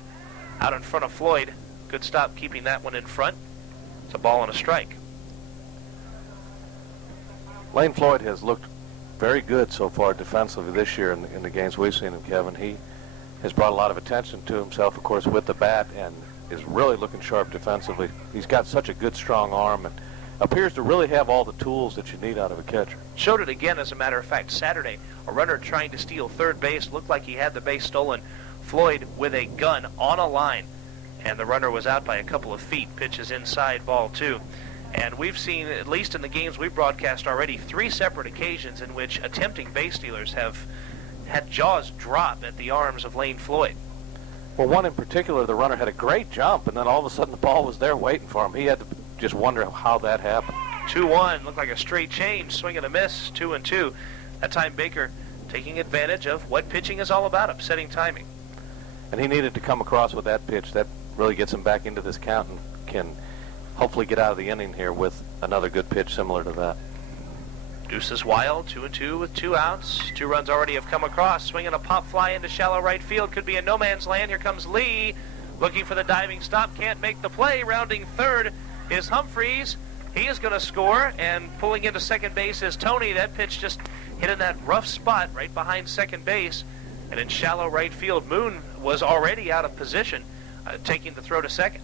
out in front of Floyd. Good stop keeping that one in front. It's a ball and a strike. Lane Floyd has looked very good so far defensively this year in the games we've seen him, Kevin. He has brought a lot of attention to himself, of course, with the bat, and is really looking sharp defensively. He's got such a good, strong arm, and appears to really have all the tools that you need out of a catcher. Showed it again, as a matter of fact, Saturday. A runner trying to steal third base. Looked like he had the base stolen. Floyd with a gun on a line, and the runner was out by a couple of feet. Pitches inside, ball two. And we've seen, at least in the games we've broadcast already, 3 separate occasions in which attempting base stealers have had jaws drop at the arms of Lane Floyd. Well, one in particular, the runner had a great jump, and then all of a sudden the ball was there waiting for him. He had to just wonder how that happened. 2-1, looked like a straight change, swing and a miss, 2-2. That time Baker taking advantage of what pitching is all about, upsetting timing. And he needed to come across with that pitch. That really gets him back into this count and can hopefully get out of the inning here with another good pitch similar to that. Deuces wild, 2-2 with 2 outs. 2 runs already have come across. Swinging a pop fly into shallow right field. Could be a no man's land. Here comes Lee, looking for the diving stop. Can't make the play. Rounding third is Humphreys. He is going to score, and pulling into second base is Toney. That pitch just hit in that rough spot right behind second base. And in shallow right field, Moon was already out of position, taking the throw to second.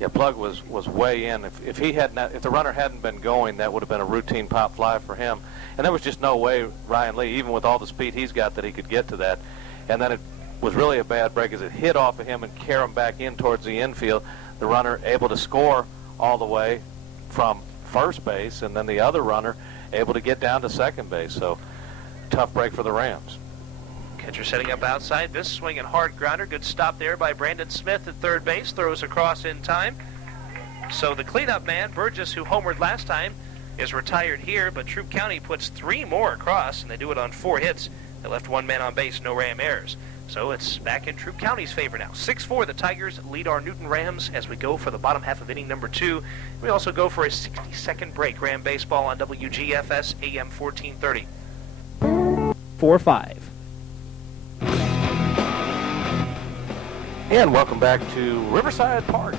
Yeah, Plug was way in. If the runner hadn't been going, that would have been a routine pop fly for him. And there was just no way Ryan Lee, even with all the speed he's got, that he could get to that. And then it was really a bad break as it hit off of him and carried him back in towards the infield. The runner able to score all the way from first base, and then the other runner able to get down to second base. So tough break for the Rams. Catcher setting up outside. This swing and hard grounder. Good stop there by Brandon Smith at third base. Throws across in time. So the cleanup man, Burgess, who homered last time, is retired here, but Troup County puts 3 more across, and they do it on 4 hits. They left 1 man on base, no Ram errors. So it's back in Troup County's favor now. 6-4, the Tigers lead our Newton Rams as we go for the bottom half of inning number 2. We also go for a 60-second break. Ram baseball on WGFS AM 1430. 4-5. And welcome back to Riverside Park,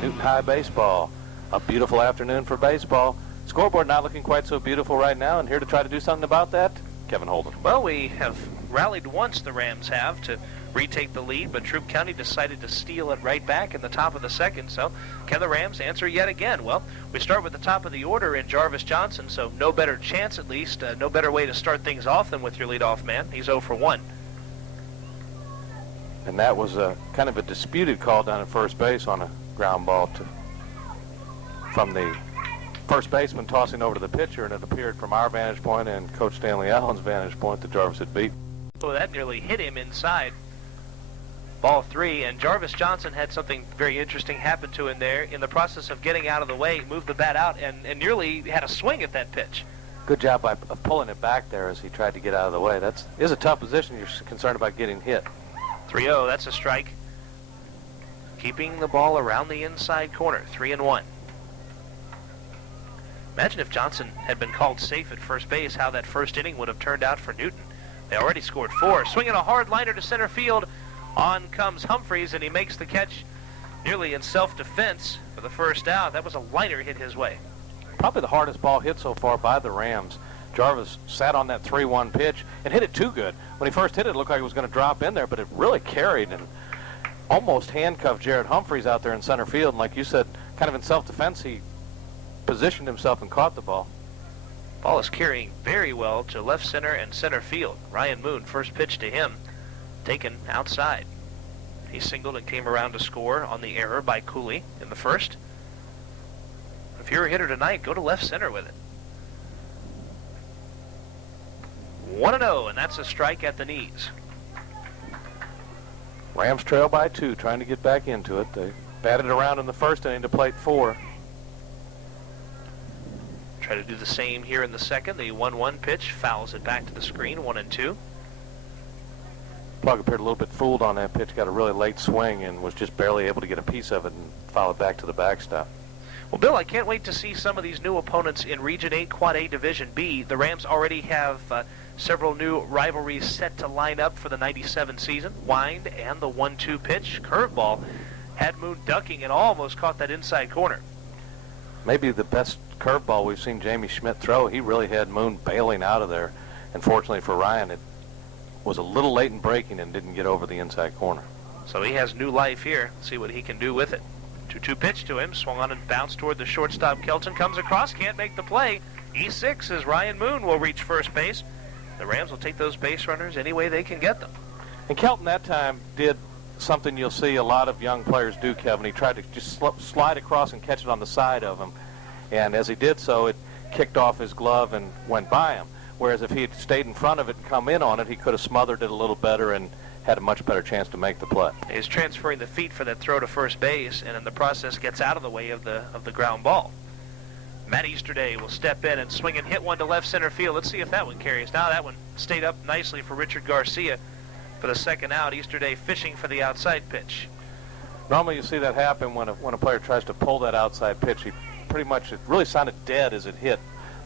Newton High baseball. A beautiful afternoon for baseball. Scoreboard not looking quite so beautiful right now, and here to try to do something about that, Kevin Holden. Well, we have rallied once, the Rams have, to retake the lead, but Troup County decided to steal it right back in the top of the second. So can the Rams answer yet again? Well, we start with the top of the order in Jarvis Johnson, so no better chance, at least, no better way to start things off than with your leadoff man. He's 0 for 1. And that was a kind of a disputed call down at first base on a ground ball from the first baseman tossing over to the pitcher, and it appeared from our vantage point and Coach Stanley Allen's vantage point that Jarvis had beat. So that nearly hit him inside. Ball 3, and Jarvis Johnson had something very interesting happen to him there. In the process of getting out of the way, moved the bat out and nearly had a swing at that pitch. Good job of pulling it back there as he tried to get out of the way. That is a tough position. You're concerned about getting hit. 3-0, that's a strike. Keeping the ball around the inside corner, 3-1. Imagine if Johnson had been called safe at first base, how that first inning would have turned out for Newton. They already scored 4. Swinging a hard liner to center field. On comes Humphreys, and he makes the catch nearly in self-defense for the first out. That was a liner hit his way. probably the hardest ball hit so far by the Rams. Jarvis sat on that 3-1 pitch and hit it too good. When he first hit it, it looked like it was going to drop in there, but it really carried and almost handcuffed Jared Humphreys out there in center field. And like you said, kind of in self-defense, he positioned himself and caught the ball. Ball is carrying very well to left center and center field. Ryan Moon, first pitch to him, taken outside. He singled and came around to score on the error by Cooley in the first. If you're a hitter tonight, go to left center with it. 1-0, and that's a strike at the knees. Rams trail by 2, trying to get back into it. They batted around in the first inning to plate 4. Try to do the same here in the second. The 1-1 pitch fouls it back to the screen, 1-2. Plug appeared a little bit fooled on that pitch, got a really late swing and was just barely able to get a piece of it and foul it back to the backstop. Well, Bill, I can't wait to see some of these new opponents in Region 8 Quad A Division B. The Rams already have several new rivalries set to line up for the 97 season. Wind and the 1-2 pitch. Curveball had Moon ducking and almost caught that inside corner. Maybe the best curveball we've seen Jamie Schmidt throw. He really had Moon bailing out of there. And fortunately for Ryan, it was a little late in breaking and didn't get over the inside corner. So he has new life here. See what he can do with it. 2-2 pitch to him, swung on and bounced toward the shortstop. Kelton comes across, can't make the play. E6 as Ryan Moon will reach first base. The Rams will take those base runners any way they can get them. And Kelton that time did something you'll see a lot of young players do, Kevin. He tried to just slide across and catch it on the side of him. And as he did so, it kicked off his glove and went by him. Whereas if he had stayed in front of it and come in on it, he could have smothered it a little better and had a much better chance to make the play. He's transferring the feet for that throw to first base, and in the process gets out of the way of the ground ball. Matt Easterday will step in and swing and hit one to left center field. Let's see if that one carries. Now that one stayed up nicely for Richard Garcia for the second out. Easterday fishing for the outside pitch. Normally you see that happen when a player tries to pull that outside pitch. He pretty much, it really sounded dead as it hit,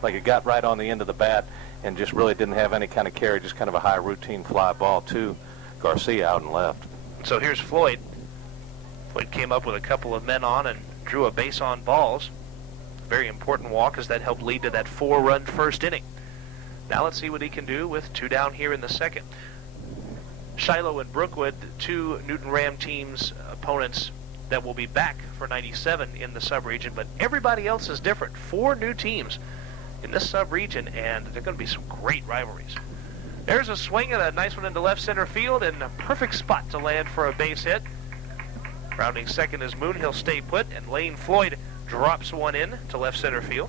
like it got right on the end of the bat and just really didn't have any kind of carry, just kind of a high routine fly ball to Garcia out and left. So here's Floyd. Floyd came up with a couple of men on and drew a base on balls. Very important walk as that helped lead to that 4-run first inning. Now let's see what he can do with 2 down here in the second. Shiloh and Brookwood, 2 Newton Ram teams opponents that will be back for 97 in the sub-region, but everybody else is different. 4 new teams in this sub-region, and they're going to be some great rivalries. There's a swing and a nice one into left center field, and a perfect spot to land for a base hit. Rounding second is Moon. He'll stay put, and Lane Floyd drops one in to left center field.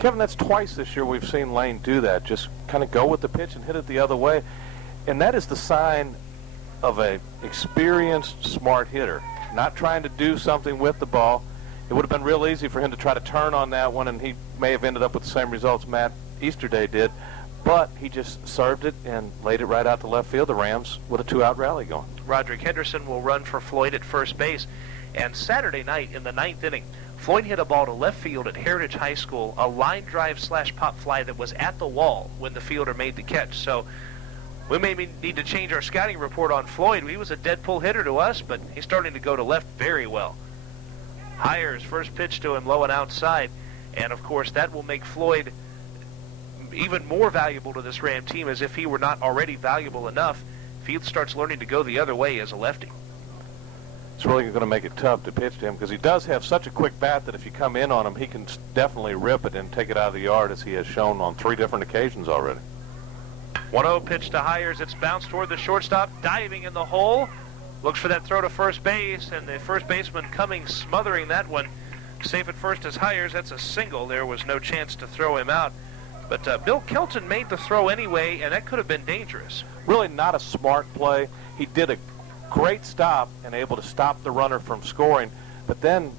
Kevin, that's twice this year we've seen Lane do that. Just kind of go with the pitch and hit it the other way. And that is the sign of a experienced, smart hitter. Not trying to do something with the ball. It would have been real easy for him to try to turn on that one, and he may have ended up with the same results Matt Easterday did. But he just served it and laid it right out to left field. The Rams with a 2-out rally going. Roderick Henderson will run for Floyd at first base. And Saturday night in the 9th inning, Floyd hit a ball to left field at Heritage High School, a line drive / pop fly that was at the wall when the fielder made the catch. So we may need to change our scouting report on Floyd. He was a dead pull hitter to us, but he's starting to go to left very well. Hires first pitch to him low and outside. And, of course, that will make Floyd even more valuable to this Ram team, as if he were not already valuable enough. Field starts learning to go the other way as a lefty. It's really going to make it tough to pitch to him because he does have such a quick bat that if you come in on him, he can definitely rip it and take it out of the yard, as he has shown on 3 different occasions already. 1-0 pitch to Hires. It's bounced toward the shortstop, diving in the hole. Looks for that throw to first base, and the first baseman coming, smothering that one. Safe at first is Hires. That's a single. There was no chance to throw him out. But Bill Kelton made the throw anyway, and that could have been dangerous. Really not a smart play. He did a great stop and able to stop the runner from scoring, but then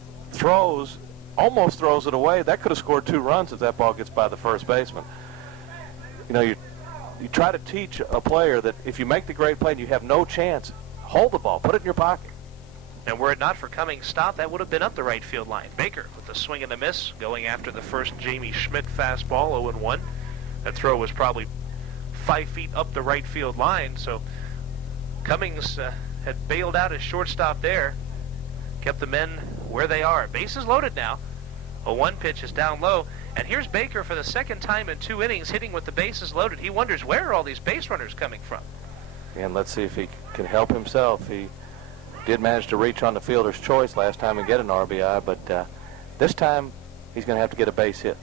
almost throws it away. That could have scored 2 runs if that ball gets by the first baseman. You know, you try to teach a player that if you make the great play and you have no chance, hold the ball, put it in your pocket. And were it not for Cummings' stop, that would have been up the right field line. Baker with a swing and a miss, going after the first Jamie Schmidt fastball, 0-1. That throw was probably 5 feet up the right field line, so Cummings had bailed out his shortstop there, kept the men where they are. Bases loaded now. A 1 pitch is down low, And here's Baker for the second time in 2 innings hitting with the bases loaded. He wonders, where are all these base runners coming from? And let's see if he can help himself. He did manage to reach on the fielder's choice last time and get an RBI, but this time he's going to have to get a base hit.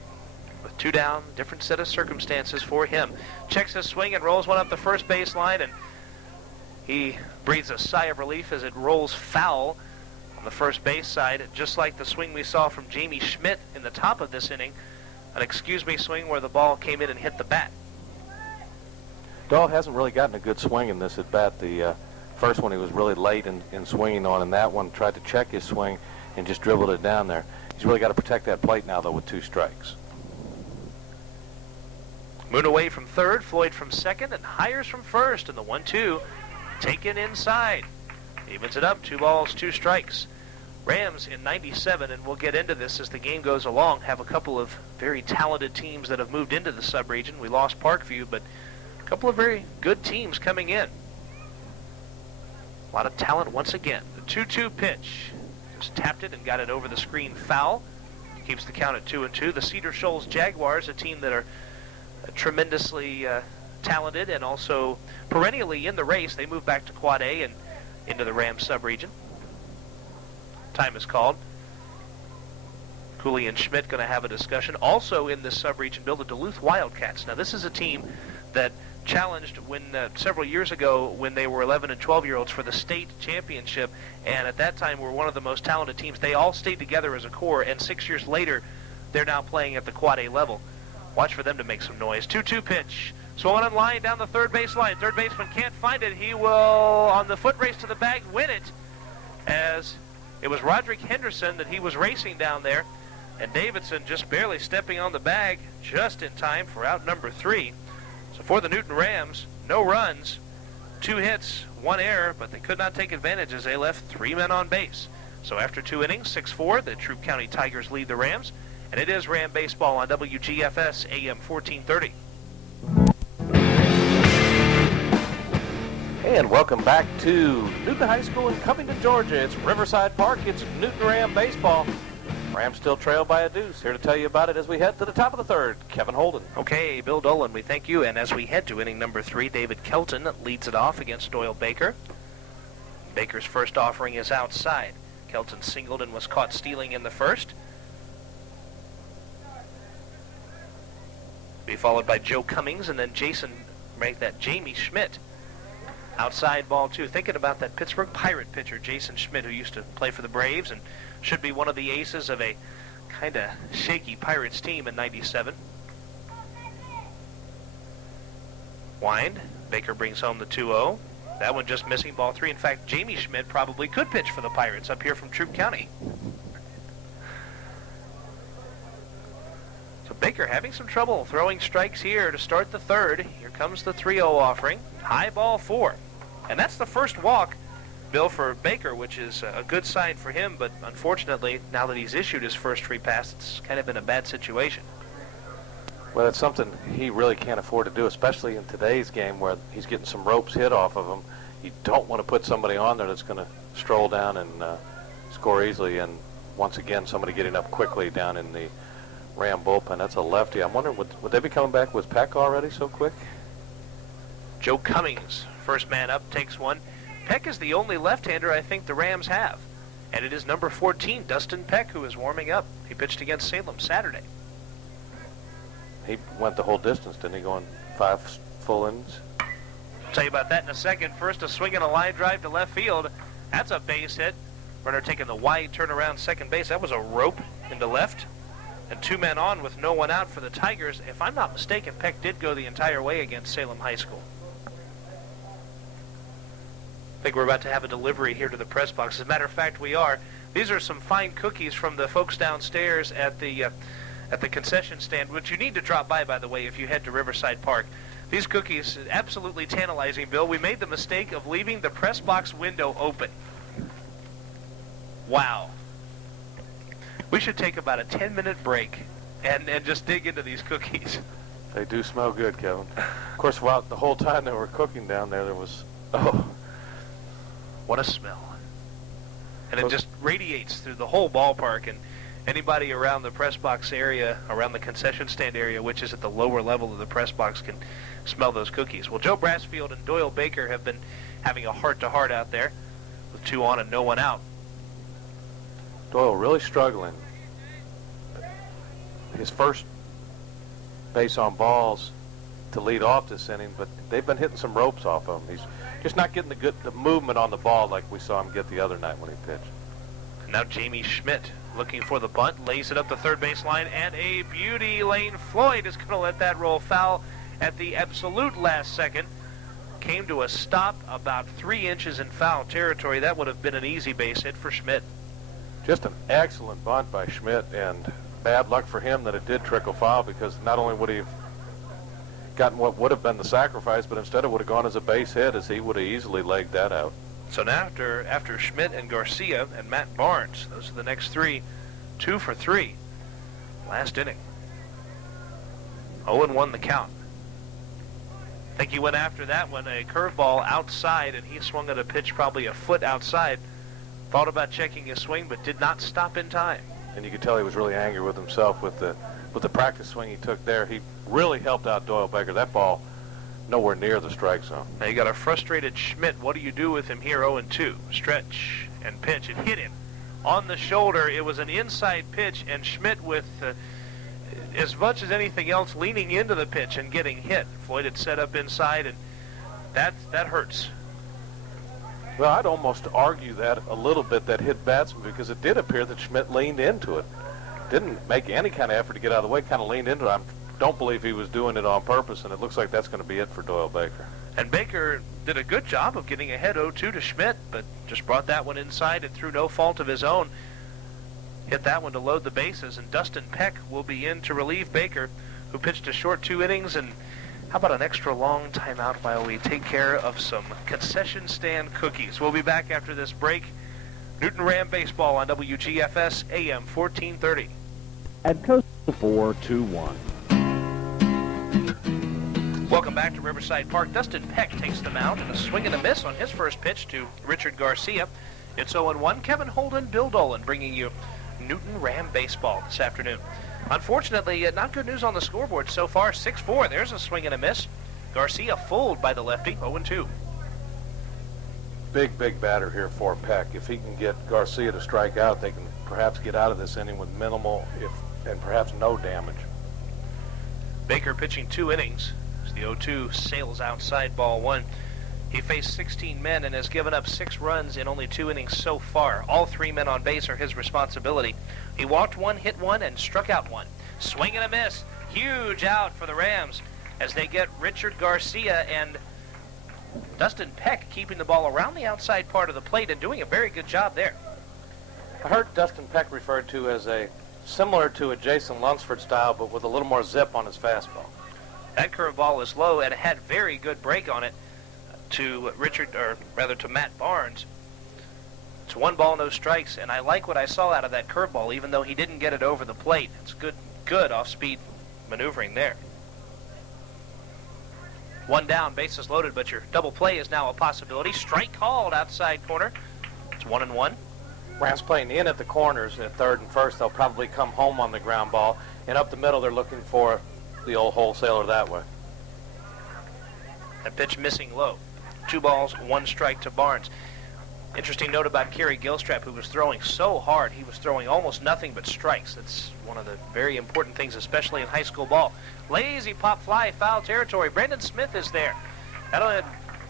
With 2 down, different set of circumstances for him. Checks his swing and rolls one up the first base line, and he breathes a sigh of relief as it rolls foul on the first base side, just like the swing we saw from Jamie Schmidt in the top of this inning. An excuse-me swing where the ball came in and hit the bat. Dahl hasn't really gotten a good swing in this at bat. The first one he was really late in swinging on, and that one tried to check his swing and just dribbled it down there. He's really got to protect that plate now, though, with 2 strikes. Moon away from third, Floyd from second, and Hires from first, and the 1-2 taken inside. Evens it up, 2 balls, 2 strikes. Rams in 97, and we'll get into this as the game goes along, have a couple of very talented teams that have moved into the sub-region. We lost Parkview, but a couple of very good teams coming in. A lot of talent once again. The 2-2 pitch. Just tapped it and got it over the screen foul. Keeps the count at 2-2. The Cedar Shoals Jaguars, a team that are tremendously talented and also perennially in the race. They move back to Quad A and into the Rams sub-region. Time is called. Cooley and Schmidt going to have a discussion. Also in this sub-region, Bill, the Duluth Wildcats. Now this is a team that challenged when several years ago when they were 11 and 12-year-olds for the state championship, and at that time were one of the most talented teams. They all stayed together as a core, and 6 years later they're now playing at the Quad A level. Watch for them to make some noise. 2-2 pitch. Swung on line down the third base line. Third baseman can't find it. He will, on the foot race to the bag, win it, as it was Roderick Henderson that he was racing down there, and Davidson just barely stepping on the bag just in time for out number 3. So for the Newton Rams, no runs, 2 hits, 1 error, but they could not take advantage as they left 3 men on base. So after 2 innings, 6-4, the Troup County Tigers lead the Rams, and it is Ram baseball on WGFS AM 1430. And welcome back to Newton High School in Covington, Georgia. It's Riverside Park. It's Newton Ram baseball. Rams still trail by a deuce. Here to tell you about it as we head to the top of the third, Kevin Holden. Okay, Bill Dolan, we thank you. And as we head to inning number 3, David Kelton leads it off against Doyle Baker. Baker's first offering is outside. Kelton singled and was caught stealing in the first. Be followed by Joe Cummings and then Jamie Schmidt. Outside ball 2. Thinking about that Pittsburgh Pirate pitcher, Jason Schmidt, who used to play for the Braves and should be one of the aces of a kind of shaky Pirates team in 97. Wind. Baker brings home the 2-0. That one just missing ball 3. In fact, Jamie Schmidt probably could pitch for the Pirates up here from Troup County. So Baker having some trouble throwing strikes here to start the third. Here comes the 3-0 offering. High ball 4. And that's the first walk, Bill, for Baker, which is a good sign for him, but unfortunately, now that he's issued his first free pass, it's kind of been a bad situation. Well, it's something he really can't afford to do, especially in today's game where he's getting some ropes hit off of him. You don't want to put somebody on there that's going to stroll down and score easily, and once again, somebody getting up quickly down in the Ram bullpen. That's a lefty. I'm wondering, would they be coming back with Peck already so quick? Joe Cummings, first man up, takes one. Peck is the only left-hander I think the Rams have. And it is number 14, Dustin Peck, who is warming up. He pitched against Salem Saturday. He went the whole distance, didn't he, going 5 full innings? I'll tell you about that in a second. First, a swing and a line drive to left field. That's a base hit. Runner taking the wide turnaround second base. That was a rope into left. And 2 men on with no one out for the Tigers. If I'm not mistaken, Peck did go the entire way against Salem High School. I think we're about to have a delivery here to the press box. As a matter of fact, we are. These are some fine cookies from the folks downstairs at the concession stand, which you need to drop by the way, if you head to Riverside Park. These cookies, absolutely tantalizing, Bill. We made the mistake of leaving the press box window open. Wow. We should take about a 10-minute break and just dig into these cookies. They do smell good, Kevin. Of course, while the whole time they were cooking down there was, what a smell. And it just radiates through the whole ballpark. And Anybody around the press box area, around the concession stand area, which is at the lower level of the press box, can smell those cookies. Well, Joe Brassfield and Doyle Baker have been having a heart-to-heart out there with 2 on and no one out. Doyle really struggling. His first base on balls to lead off this inning, but they've been hitting some ropes off of him. He's just not getting the movement on the ball like we saw him get the other night when he pitched. And now Jamie Schmidt looking for the bunt, lays it up the third baseline, and a beauty. Lane Floyd is going to let that roll foul at the absolute last second. Came to a stop about 3 inches in foul territory. That would have been an easy base hit for Schmidt. Just an excellent bunt by Schmidt, and bad luck for him that it did trickle foul, because not only would he have gotten what would have been the sacrifice, but instead it would have gone as a base hit, as he would have easily legged that out. So now after Schmidt and Garcia and Matt Barnes, those are the next 3, 2 for 3. Last inning. 0-1 the count. I think he went after that one, a curveball outside, and he swung at a pitch probably a foot outside. Thought about checking his swing, but did not stop in time. And you could tell he was really angry with himself with the practice swing he took there. He really helped out Doyle Baker. That ball nowhere near the strike zone. Now you got a frustrated Schmidt. What do you do with him here? 0-2. Stretch and pitch. It hit him on the shoulder. It was an inside pitch, and Schmidt with as much as anything else leaning into the pitch and getting hit. Floyd had set up inside, and that hurts. Well, I'd almost argue that a little bit, that hit batsman, because it did appear that Schmidt leaned into it. Didn't make any kind of effort to get out of the way, kind of leaned into it. I don't believe he was doing it on purpose, and it looks like that's going to be it for Doyle Baker. And Baker did a good job of getting ahead 0-2 to Schmidt, but just brought that one inside and through no fault of his own. Hit that one to load the bases, and Dustin Peck will be in to relieve Baker, who pitched a short 2 innings. And how about an extra long timeout while we take care of some concession stand cookies? We'll be back after this break. Newton Ram Baseball on WGFS AM 1430. At Coast 4-2-1. Welcome back to Riverside Park. Dustin Peck takes the mound and a swing and a miss on his first pitch to Richard Garcia. It's 0-1. Kevin Holden, Bill Dolan bringing you Newton Ram Baseball this afternoon. Unfortunately, not good news on the scoreboard so far. 6-4. There's a swing and a miss. Garcia fooled by the lefty. 0-2. Big batter here for Peck. If he can get Garcia to strike out, they can perhaps get out of this inning with minimal and perhaps no damage. Baker pitching 2 innings. As the 0-2 sails outside ball 1. He faced 16 men and has given up 6 runs in only 2 innings so far. All 3 men on base are his responsibility. He walked 1, hit 1, and struck out 1. Swing and a miss. Huge out for the Rams as they get Richard Garcia and Dustin Peck keeping the ball around the outside part of the plate and doing a very good job there. I heard Dustin Peck referred to as similar to a Jason Lunsford style, but with a little more zip on his fastball. That curveball is low and had very good break on it to Matt Barnes. It's 1 ball, no strikes, and I like what I saw out of that curveball, even though he didn't get it over the plate. It's good off-speed maneuvering there. 1 down, bases loaded, but your double play is now a possibility. Strike called outside corner. It's 1-1. Rams playing in at the corners at third and first. They'll probably come home on the ground ball, and up the middle they're looking for the old wholesaler that way. That pitch missing low. 2 balls, 1 strike to Barnes. Interesting note about Carrie Gilstrap, who was throwing so hard. He was throwing almost nothing but strikes. That's one of the very important things, especially in high school ball. Lazy pop fly, foul territory. Brandon Smith is there. That'll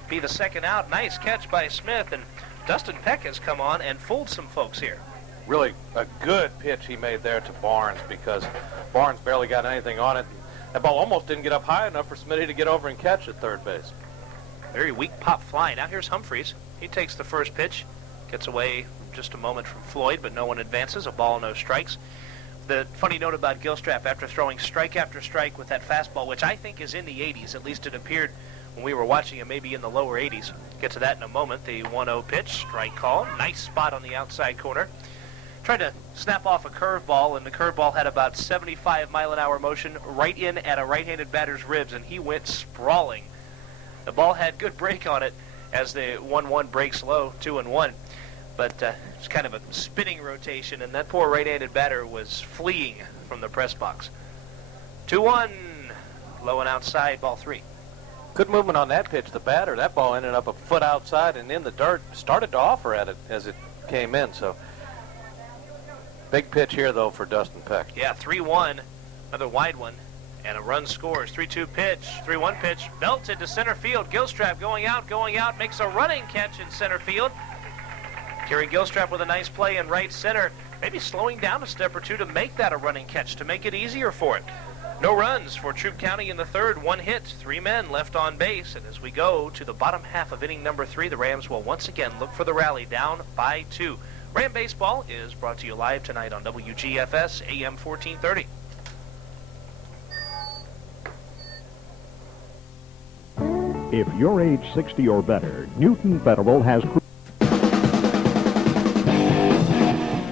be the second out. Nice catch by Smith, and Dustin Peck has come on and fooled some folks here. Really a good pitch he made there to Barnes, because Barnes barely got anything on it. That ball almost didn't get up high enough for Smitty to get over and catch at third base. Very weak pop fly. Now here's Humphreys. He takes the first pitch, gets away just a moment from Floyd, but no one advances. A ball, no strikes. The funny note about Gilstrap, after throwing strike after strike with that fastball, which I think is in the 80s, at least it appeared when we were watching him, maybe in the lower 80s. Get to that in a moment. The 1-0 pitch, strike call. Nice spot on the outside corner. Tried to snap off a curveball, and the curveball had about 75-mile-an-hour motion right in at a right-handed batter's ribs, and he went sprawling. The ball had good break on it as the 1-1 breaks low, 2-1. but it's kind of a spinning rotation, and that poor right-handed batter was fleeing from the press box. 2-1, low and outside, ball 3. Good movement on that pitch. The batter, that ball ended up a foot outside and in the dirt. Started to offer at it as it came in, so big pitch here, though, for Dustin Peck. Yeah, 3-1, another wide one, and a run scores. 3-2 pitch, 3-1 pitch, belted to center field. Gilstrap going out, makes a running catch in center field. Carrie Gilstrap with a nice play in right center, maybe slowing down a step or two to make that a running catch, to make it easier for it. No runs for Troup County in the third, 1 hit, 3 men left on base, and as we go to the bottom half of inning number 3, the Rams will once again look for the rally, down by 2. Ram Baseball is brought to you live tonight on WGFS AM 1430. If you're age 60 or better, Newton Federal has...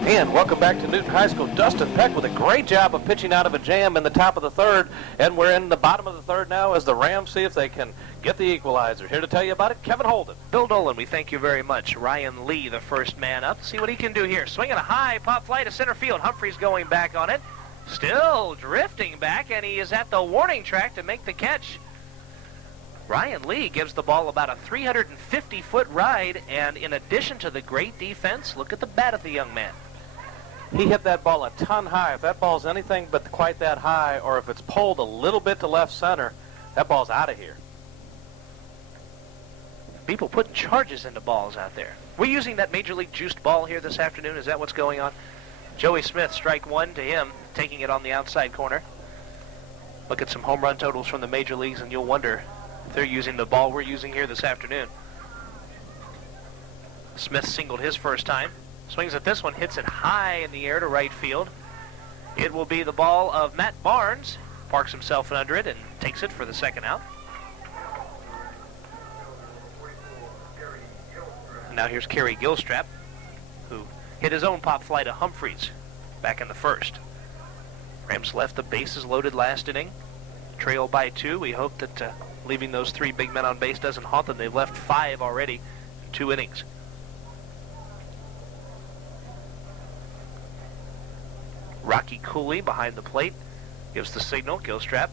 And welcome back to Newton High School. Dustin Peck with a great job of pitching out of a jam in the top of the third. And we're in the bottom of the third now as the Rams see if they can get the equalizer. Here to tell you about it, Kevin Holden. Bill Dolan, we thank you very much. Ryan Lee, the first man up. See what he can do here. Swinging a high pop fly to center field. Humphreys going back on it. Still drifting back, and he is at the warning track to make the catch. Ryan Lee gives the ball about a 350-foot ride, and in addition to the great defense, look at the bat of the young man. He hit that ball a ton high. If that ball's anything but quite that high, or if it's pulled a little bit to left center, that ball's out of here. People putting charges into balls out there. We're using that Major League juiced ball here this afternoon. Is that what's going on? Joey Smith, strike 1 to him, taking it on the outside corner. Look at some home run totals from the major leagues, and you'll wonder if they're using the ball we're using here this afternoon. Smith singled his first time. Swings at this one, hits it high in the air to right field. It will be the ball of Matt Barnes. Parks himself under it and takes it for the second out. And now here's Carrie Gilstrap, who hit his own pop fly to Humphreys back in the first. Rams left the bases loaded last inning. Trail by 2. We hope that leaving those 3 big men on base doesn't haunt them. They've left 5 already in 2 innings. Rocky Cooley behind the plate gives the signal. Gilstrap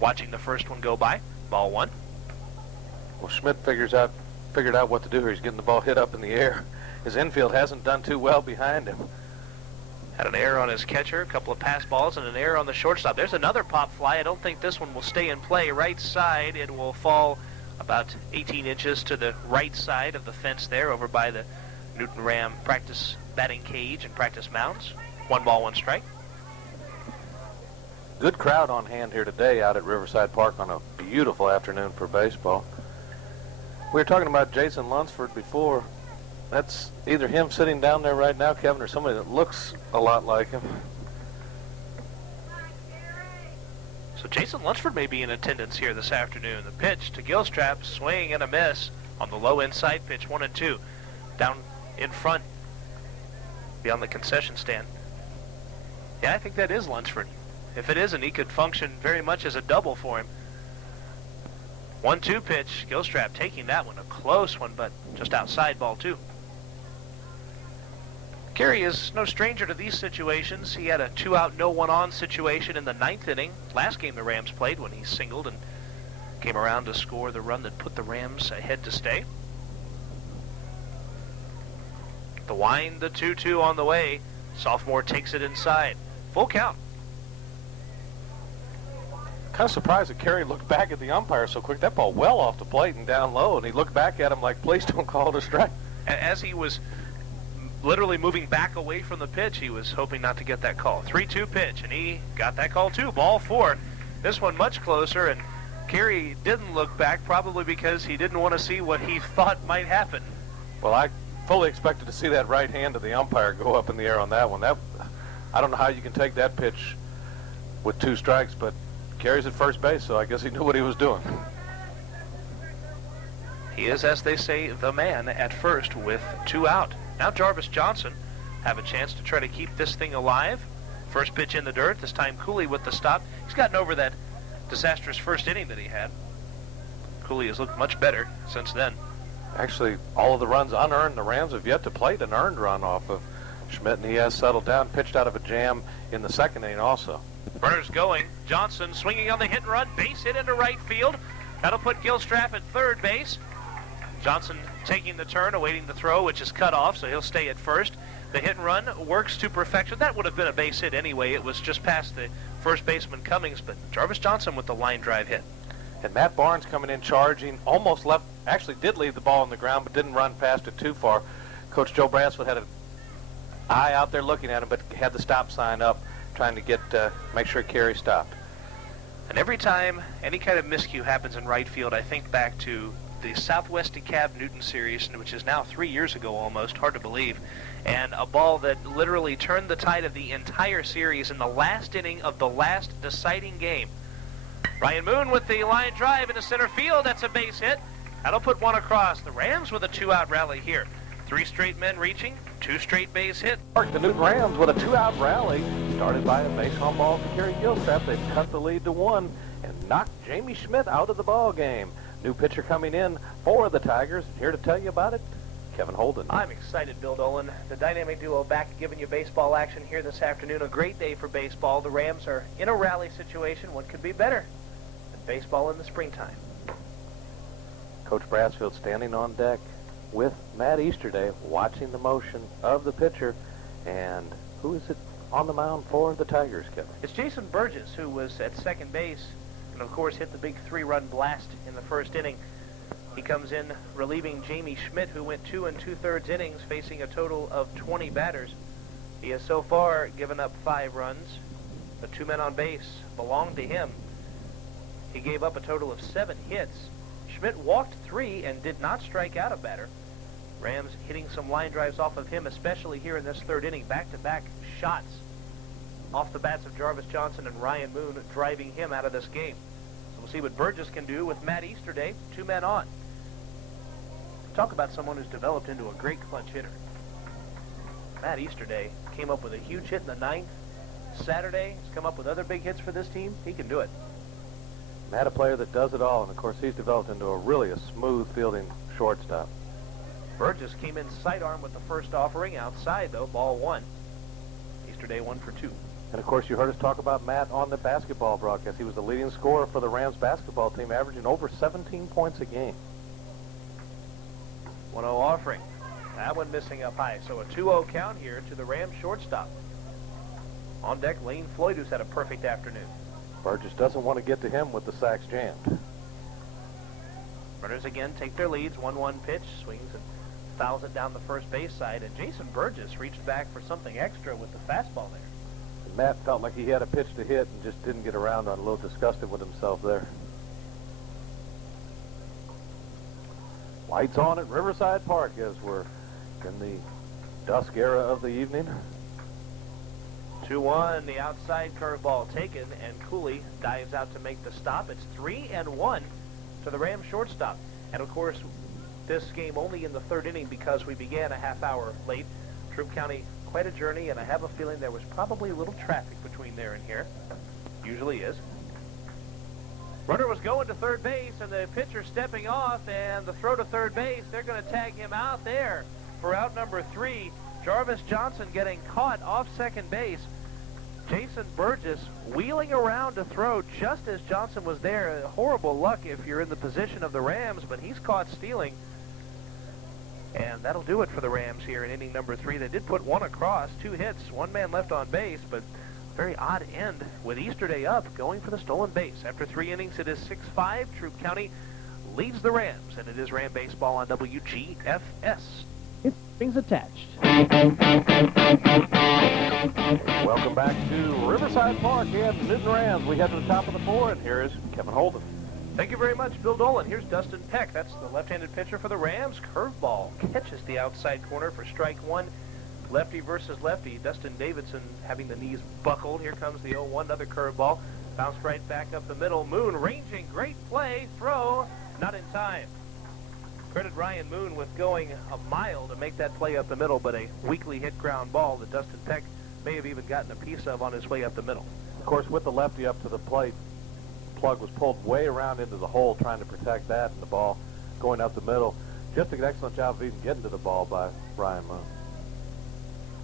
watching the first one go by. Ball 1. Well, Schmidt figured out what to do here. He's getting the ball hit up in the air. His infield hasn't done too well behind him. Had an error on his catcher, a couple of pass balls, and an error on the shortstop. There's another pop fly. I don't think this one will stay in play. Right side, it will fall about 18 inches to the right side of the fence there, over by the Newton Ram practice batting cage and practice mounds. 1 ball, 1 strike. Good crowd on hand here today out at Riverside Park on a beautiful afternoon for baseball. We were talking about Jason Lunsford before. That's either him sitting down there right now, Kevin, or somebody that looks a lot like him. So Jason Lunsford may be in attendance here this afternoon. The pitch to Gilstrap, swing and a miss on the low inside pitch, 1-2. Down in front, beyond the concession stand. Yeah, I think that is Lunsford. If it isn't, he could function very much as a double for him. 1-2 pitch, Gilstrap taking that one, a close one, but just outside, ball 2. Carrie is no stranger to these situations. He had a 2-out, no one on situation in the 9th inning. Last game the Rams played, when he singled and came around to score the run that put the Rams ahead to stay. The wind, the 2-2 on the way. Sophomore takes it inside. Full count. Kind of surprised that Carrie looked back at the umpire so quick. That ball well off the plate and down low, and he looked back at him like, please don't call it a strike. As he was literally moving back away from the pitch, he was hoping not to get that call. 3-2 pitch, and he got that call too. Ball 4. This one much closer, and Carrie didn't look back, probably because he didn't want to see what he thought might happen. Well, I fully expected to see that right hand of the umpire go up in the air on that one. I don't know how you can take that pitch with 2 strikes, but Carrie's at first base, so I guess he knew what he was doing. He is, as they say, the man at first with 2 out. Now Jarvis Johnson have a chance to try to keep this thing alive. First pitch in the dirt, this time Cooley with the stop. He's gotten over that disastrous first inning that he had. Cooley has looked much better since then. Actually, all of the runs unearned. The Rams have yet to plate an earned run off of Schmidt, and he has settled down, pitched out of a jam in the second inning also. Runners going. Johnson swinging on the hit and run. Base hit into right field. That'll put Gilstrap at third base. Johnson taking the turn, awaiting the throw, which is cut off, so he'll stay at first. The hit and run works to perfection. That would have been a base hit anyway. It was just past the first baseman Cummings, but Jarvis Johnson with the line drive hit. And Matt Barnes coming in charging, almost left, actually did leave the ball on the ground, but didn't run past it too far. Coach Joe Bransford had an eye out there looking at him, but had the stop sign up, trying to make sure Carrie stopped. And every time any kind of miscue happens in right field, I think back to the Southwest DeKalb Newton series, which is now 3 years ago almost, hard to believe, and a ball that literally turned the tide of the entire series in the last inning of the last deciding game. Ryan Moon with the line drive into center field. That's a base hit. That'll put one across. The Rams with a two-out rally here. 3 straight men reaching, 2 straight base hit. The Newton Rams with a two-out rally, started by a base home ball from Carrie Gilstrap. They've cut the lead to 1 and knocked Jamie Schmidt out of the ball game. New pitcher coming in for the Tigers. Here to tell you about it, Kevin Holden. I'm excited, Bill Dolan. The dynamic duo back giving you baseball action here this afternoon. A great day for baseball. The Rams are in a rally situation. What could be better than baseball in the springtime? Coach Brassfield standing on deck with Matt Easterday, watching the motion of the pitcher. And who is it on the mound for the Tigers, Kevin? It's Jason Burgess, who was at second base and, of course, hit the big 3-run blast in the first inning. He comes in relieving Jamie Schmidt, who went 2 2/3 innings, facing a total of 20 batters. He has so far given up 5 runs. The 2 men on base belong to him. He gave up a total of 7 hits. Schmidt walked 3 and did not strike out a batter. Rams hitting some line drives off of him, especially here in this 3rd inning. Back-to-back shots off the bats of Jarvis Johnson and Ryan Moon, driving him out of this game. So we'll see what Burgess can do with Matt Easterday, 2 men on. Talk about someone who's developed into a great clutch hitter. Matt Easterday came up with a huge hit in the 9th. Saturday, he's come up with other big hits for this team. He can do it. Matt, a player that does it all, and of course he's developed into a smooth fielding shortstop. Burgess came in sidearm with the first offering. Outside, though, ball 1. Easterday 1 for 2. And of course you heard us talk about Matt on the basketball broadcast. He was the leading scorer for the Rams basketball team, averaging over 17 points a game. 1-0 offering. That one missing up high. So a 2-0 count here to the Rams shortstop. On deck, Lane Floyd, who's had a perfect afternoon. Burgess doesn't want to get to him with the sacks jammed. Runners again take their leads. 1-1 pitch, swings and fouls it down the first base side. And Jason Burgess reached back for something extra with the fastball there. And Matt felt like he had a pitch to hit and just didn't get around on, a little disgusted with himself there. Lights on at Riverside Park as we're in the dusk era of the evening. 2-1, the outside curveball taken, and Cooley dives out to make the stop. It's 3-1 to the Rams shortstop. And of course, this game only in the 3rd inning because we began a half hour late. Troup County, quite a journey, and I have a feeling there was probably a little traffic between there and here. Usually is. Runner was going to third base, and the pitcher stepping off, and the throw to third base. They're going to tag him out there for out number 3. Jarvis Johnson getting caught off second base. Jason Burgess wheeling around to throw just as Johnson was there. Horrible luck if you're in the position of the Rams, but he's caught stealing. And that'll do it for the Rams here in inning number 3. They did put 1 across, 2 hits, 1 man left on base, but very odd end with Easterday up, going for the stolen base. After 3 innings, it is 6-5. Troup County leads the Rams, and it is Ram baseball on WGFS. Things attached. Welcome back to Riverside Park and the Newton Rams. We head to the top of the 4, and here is Kevin Holden. Thank you very much, Bill Dolan. Here's Dustin Peck. That's the left-handed pitcher for the Rams. Curveball catches the outside corner for strike 1. Lefty versus lefty. Dustin Davidson having the knees buckled. Here comes the 0-1, another curveball. Bounced right back up the middle. Moon ranging, great play. Throw, not in time. Credit Ryan Moon with going a mile to make that play up the middle, but a weakly hit ground ball that Dustin Peck may have even gotten a piece of on his way up the middle. Of course, with the lefty up to the plate, plug was pulled way around into the hole trying to protect that, and the ball going up the middle. Just an excellent job of even getting to the ball by Brian Moon.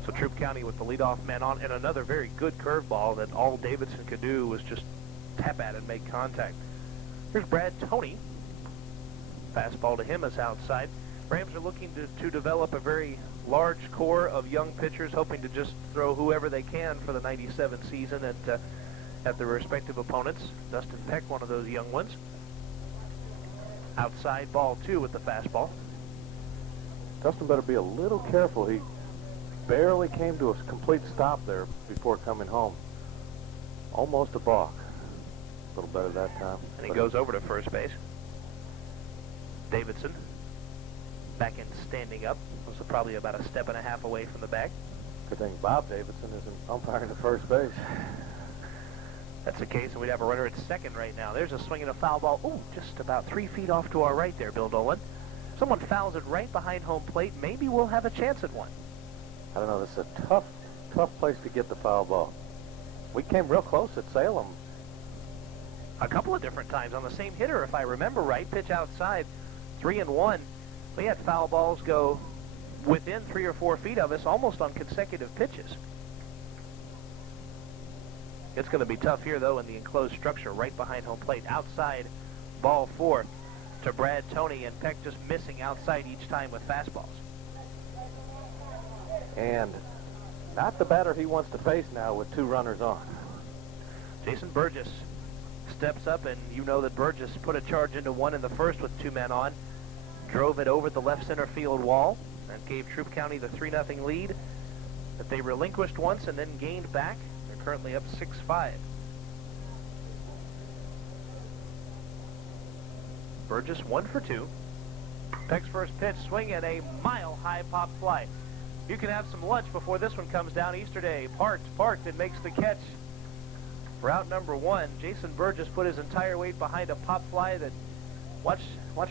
So Troup County with the leadoff man on, and another very good curveball that all Davidson could do was just tap at and make contact. Here's Brad Toney. Fastball to him is outside. Rams are looking to develop a very large core of young pitchers, hoping to just throw whoever they can for the 97 season at their respective opponents. Dustin Peck, one of those young ones. Outside ball 2 with the fastball. Dustin better be a little careful. He barely came to a complete stop there before coming home. Almost a balk. A little better that time. And he goes over to first base. Davidson back in standing up. Was probably about a step and a half away from the bag. Good thing Bob Davidson isn't umpiring at first base. That's the case, and we'd have a runner at second right now. There's a swing and a foul ball. Ooh, just about 3 feet off to our right there, Bill Dolan. Someone fouls it right behind home plate. Maybe we'll have a chance at one. I don't know. This is a tough place to get the foul ball. We came real close at Salem. A couple of different times on the same hitter, if I remember right. Pitch outside, 3-1. We had foul balls go within 3 or 4 feet of us, almost on consecutive pitches. It's going to be tough here, though, in the enclosed structure right behind home plate. Outside, ball 4 to Brad Toney, and Peck just missing outside each time with fastballs. And not the batter he wants to face now with 2 runners on. Jason Burgess steps up, and you know that Burgess put a charge into 1 in the first with 2 men on. Drove it over the left center field wall and gave Troup County the 3-0 lead that they relinquished once and then gained back. They're currently up 6-5. Burgess 1 for 2. Peck's first pitch, swing and a mile-high pop fly. You can have some lunch before this one comes down. Easterday, parked, and makes the catch. For out number 1, Jason Burgess put his entire weight behind a pop fly that watch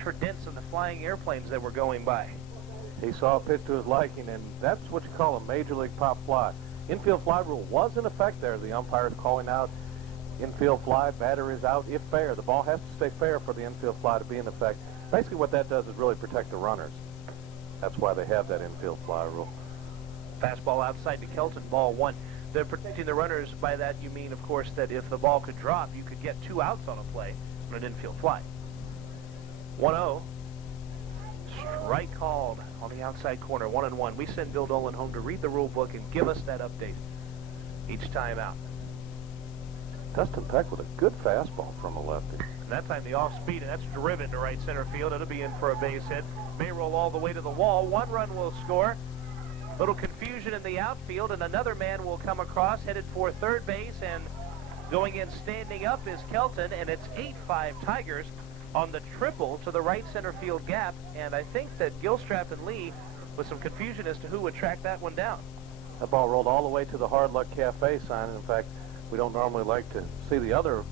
for dents in the flying airplanes that were going by. He saw a pitch to his liking, and that's what you call a major league pop fly. Infield fly rule was in effect there. The umpires calling out infield fly, batter is out if fair. The ball has to stay fair for the infield fly to be in effect. Basically what that does is really protect the runners. That's why they have that infield fly rule. Fastball outside to Kelton, ball 1. They're protecting the runners. By that you mean, of course, that if the ball could drop, you could get 2 outs on a play on an infield fly. 1-0. Strike called on the outside corner, 1-1. We send Bill Dolan home to read the rule book and give us that update each time out. Dustin Peck with a good fastball from a lefty. And that time the off speed, and that's driven to right center field. It'll be in for a base hit. May roll all the way to the wall. 1 run will score. Little confusion in the outfield, and another man will come across, headed for third base, and going in standing up is Kelton, and it's 8-5 Tigers on the triple to the right center field gap. And I think that Gilstrap and Lee, with some confusion as to who would track that one down. That ball rolled all the way to the Hard Luck Cafe sign. In fact, we don't normally like to see the other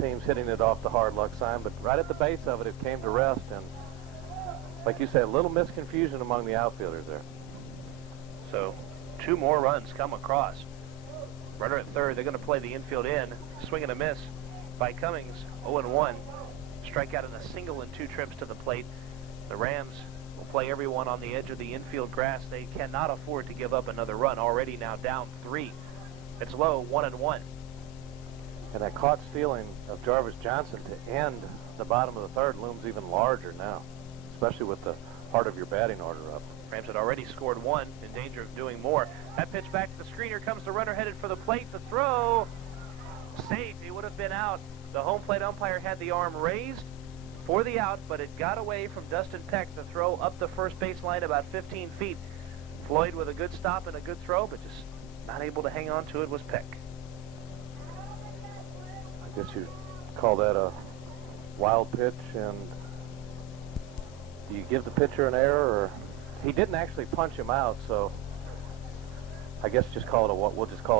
teams hitting it off the Hard Luck sign, but right at the base of it, it came to rest. And like you said, a little misconfusion among the outfielders there. So 2 more runs come across. Runner at third. They're going to play the infield in. Swing and a miss by Cummings. 0-1. Strikeout in a single and 2 trips to the plate. The Rams will play everyone on the edge of the infield grass. They cannot afford to give up another run. Already now down 3. It's low, 1-1. And that caught stealing of Jarvis Johnson to end the bottom of the third looms even larger now, especially with the heart of your batting order up. Rams had already scored 1, in danger of doing more. That pitch back to the screener comes the runner headed for the plate. The throw, safe. He would have been out. The home plate umpire had the arm raised for the out, but it got away from Dustin Peck. The throw up the first base line about 15 feet. Floyd with a good stop and a good throw, but just not able to hang on to it was Peck. I guess you'd call that a wild pitch, and do you give the pitcher an error, or he didn't actually punch him out, so I guess we'll just call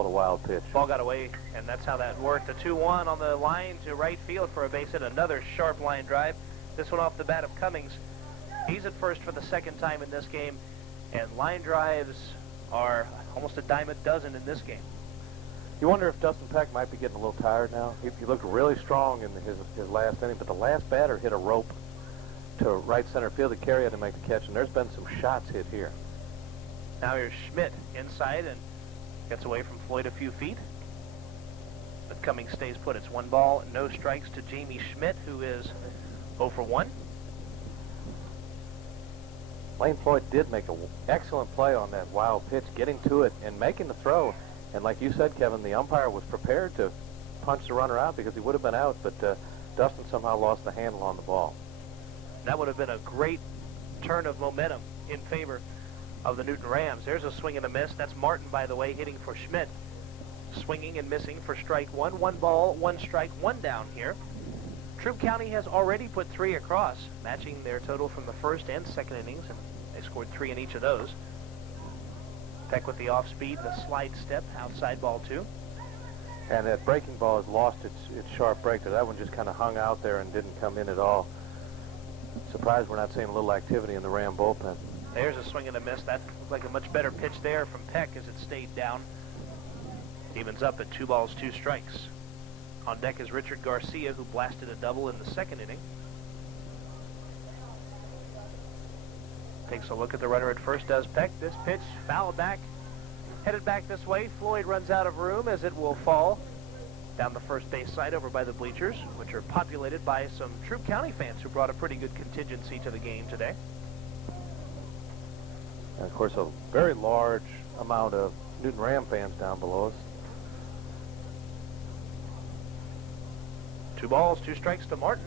it a wild pitch. Ball got away, and that's how that worked. A 2-1 on the line to right field for a base hit. Another sharp line drive. This one off the bat of Cummings. He's at first for the 2nd time in this game, and line drives are almost a dime a dozen in this game. You wonder if Dustin Peck might be getting a little tired now. He looked really strong in his last inning, but the last batter hit a rope to right center field that Carrie had to make the catch, and there's been some shots hit here. Now here's Schmidt inside and gets away from Floyd a few feet. But Cummings stays put. It's 1 ball, no strikes to Jamie Schmidt, who is 0 for 1. Lane Floyd did make an excellent play on that wild pitch, getting to it and making the throw. And like you said, Kevin, the umpire was prepared to punch the runner out because he would have been out, but Dustin somehow lost the handle on the ball. That would have been a great turn of momentum in favor of the Newton Rams. There's a swing and a miss. That's Martin, by the way, hitting for Schmidt. Swinging and missing for strike 1. 1 ball, 1 strike, 1 down here. Troup County has already put 3 across, matching their total from the first and second innings, and they scored 3 in each of those. Peck with the off speed, the slide step, outside ball 2. And that breaking ball has lost its sharp breaker. That one just kind of hung out there and didn't come in at all. Surprised we're not seeing a little activity in the Ram bullpen. There's a swing and a miss. That looked like a much better pitch there from Peck as it stayed down. Evens up at 2 balls, 2 strikes. On deck is Richard Garcia, who blasted a double in the second inning. Takes a look at the runner at first, does Peck. This pitch fouled back, headed back this way. Floyd runs out of room as it will fall down the first base side over by the bleachers, which are populated by some Troup County fans who brought a pretty good contingency to the game today. And of course, a very large amount of Newton Ram fans down below us. 2 balls, 2 strikes to Martin.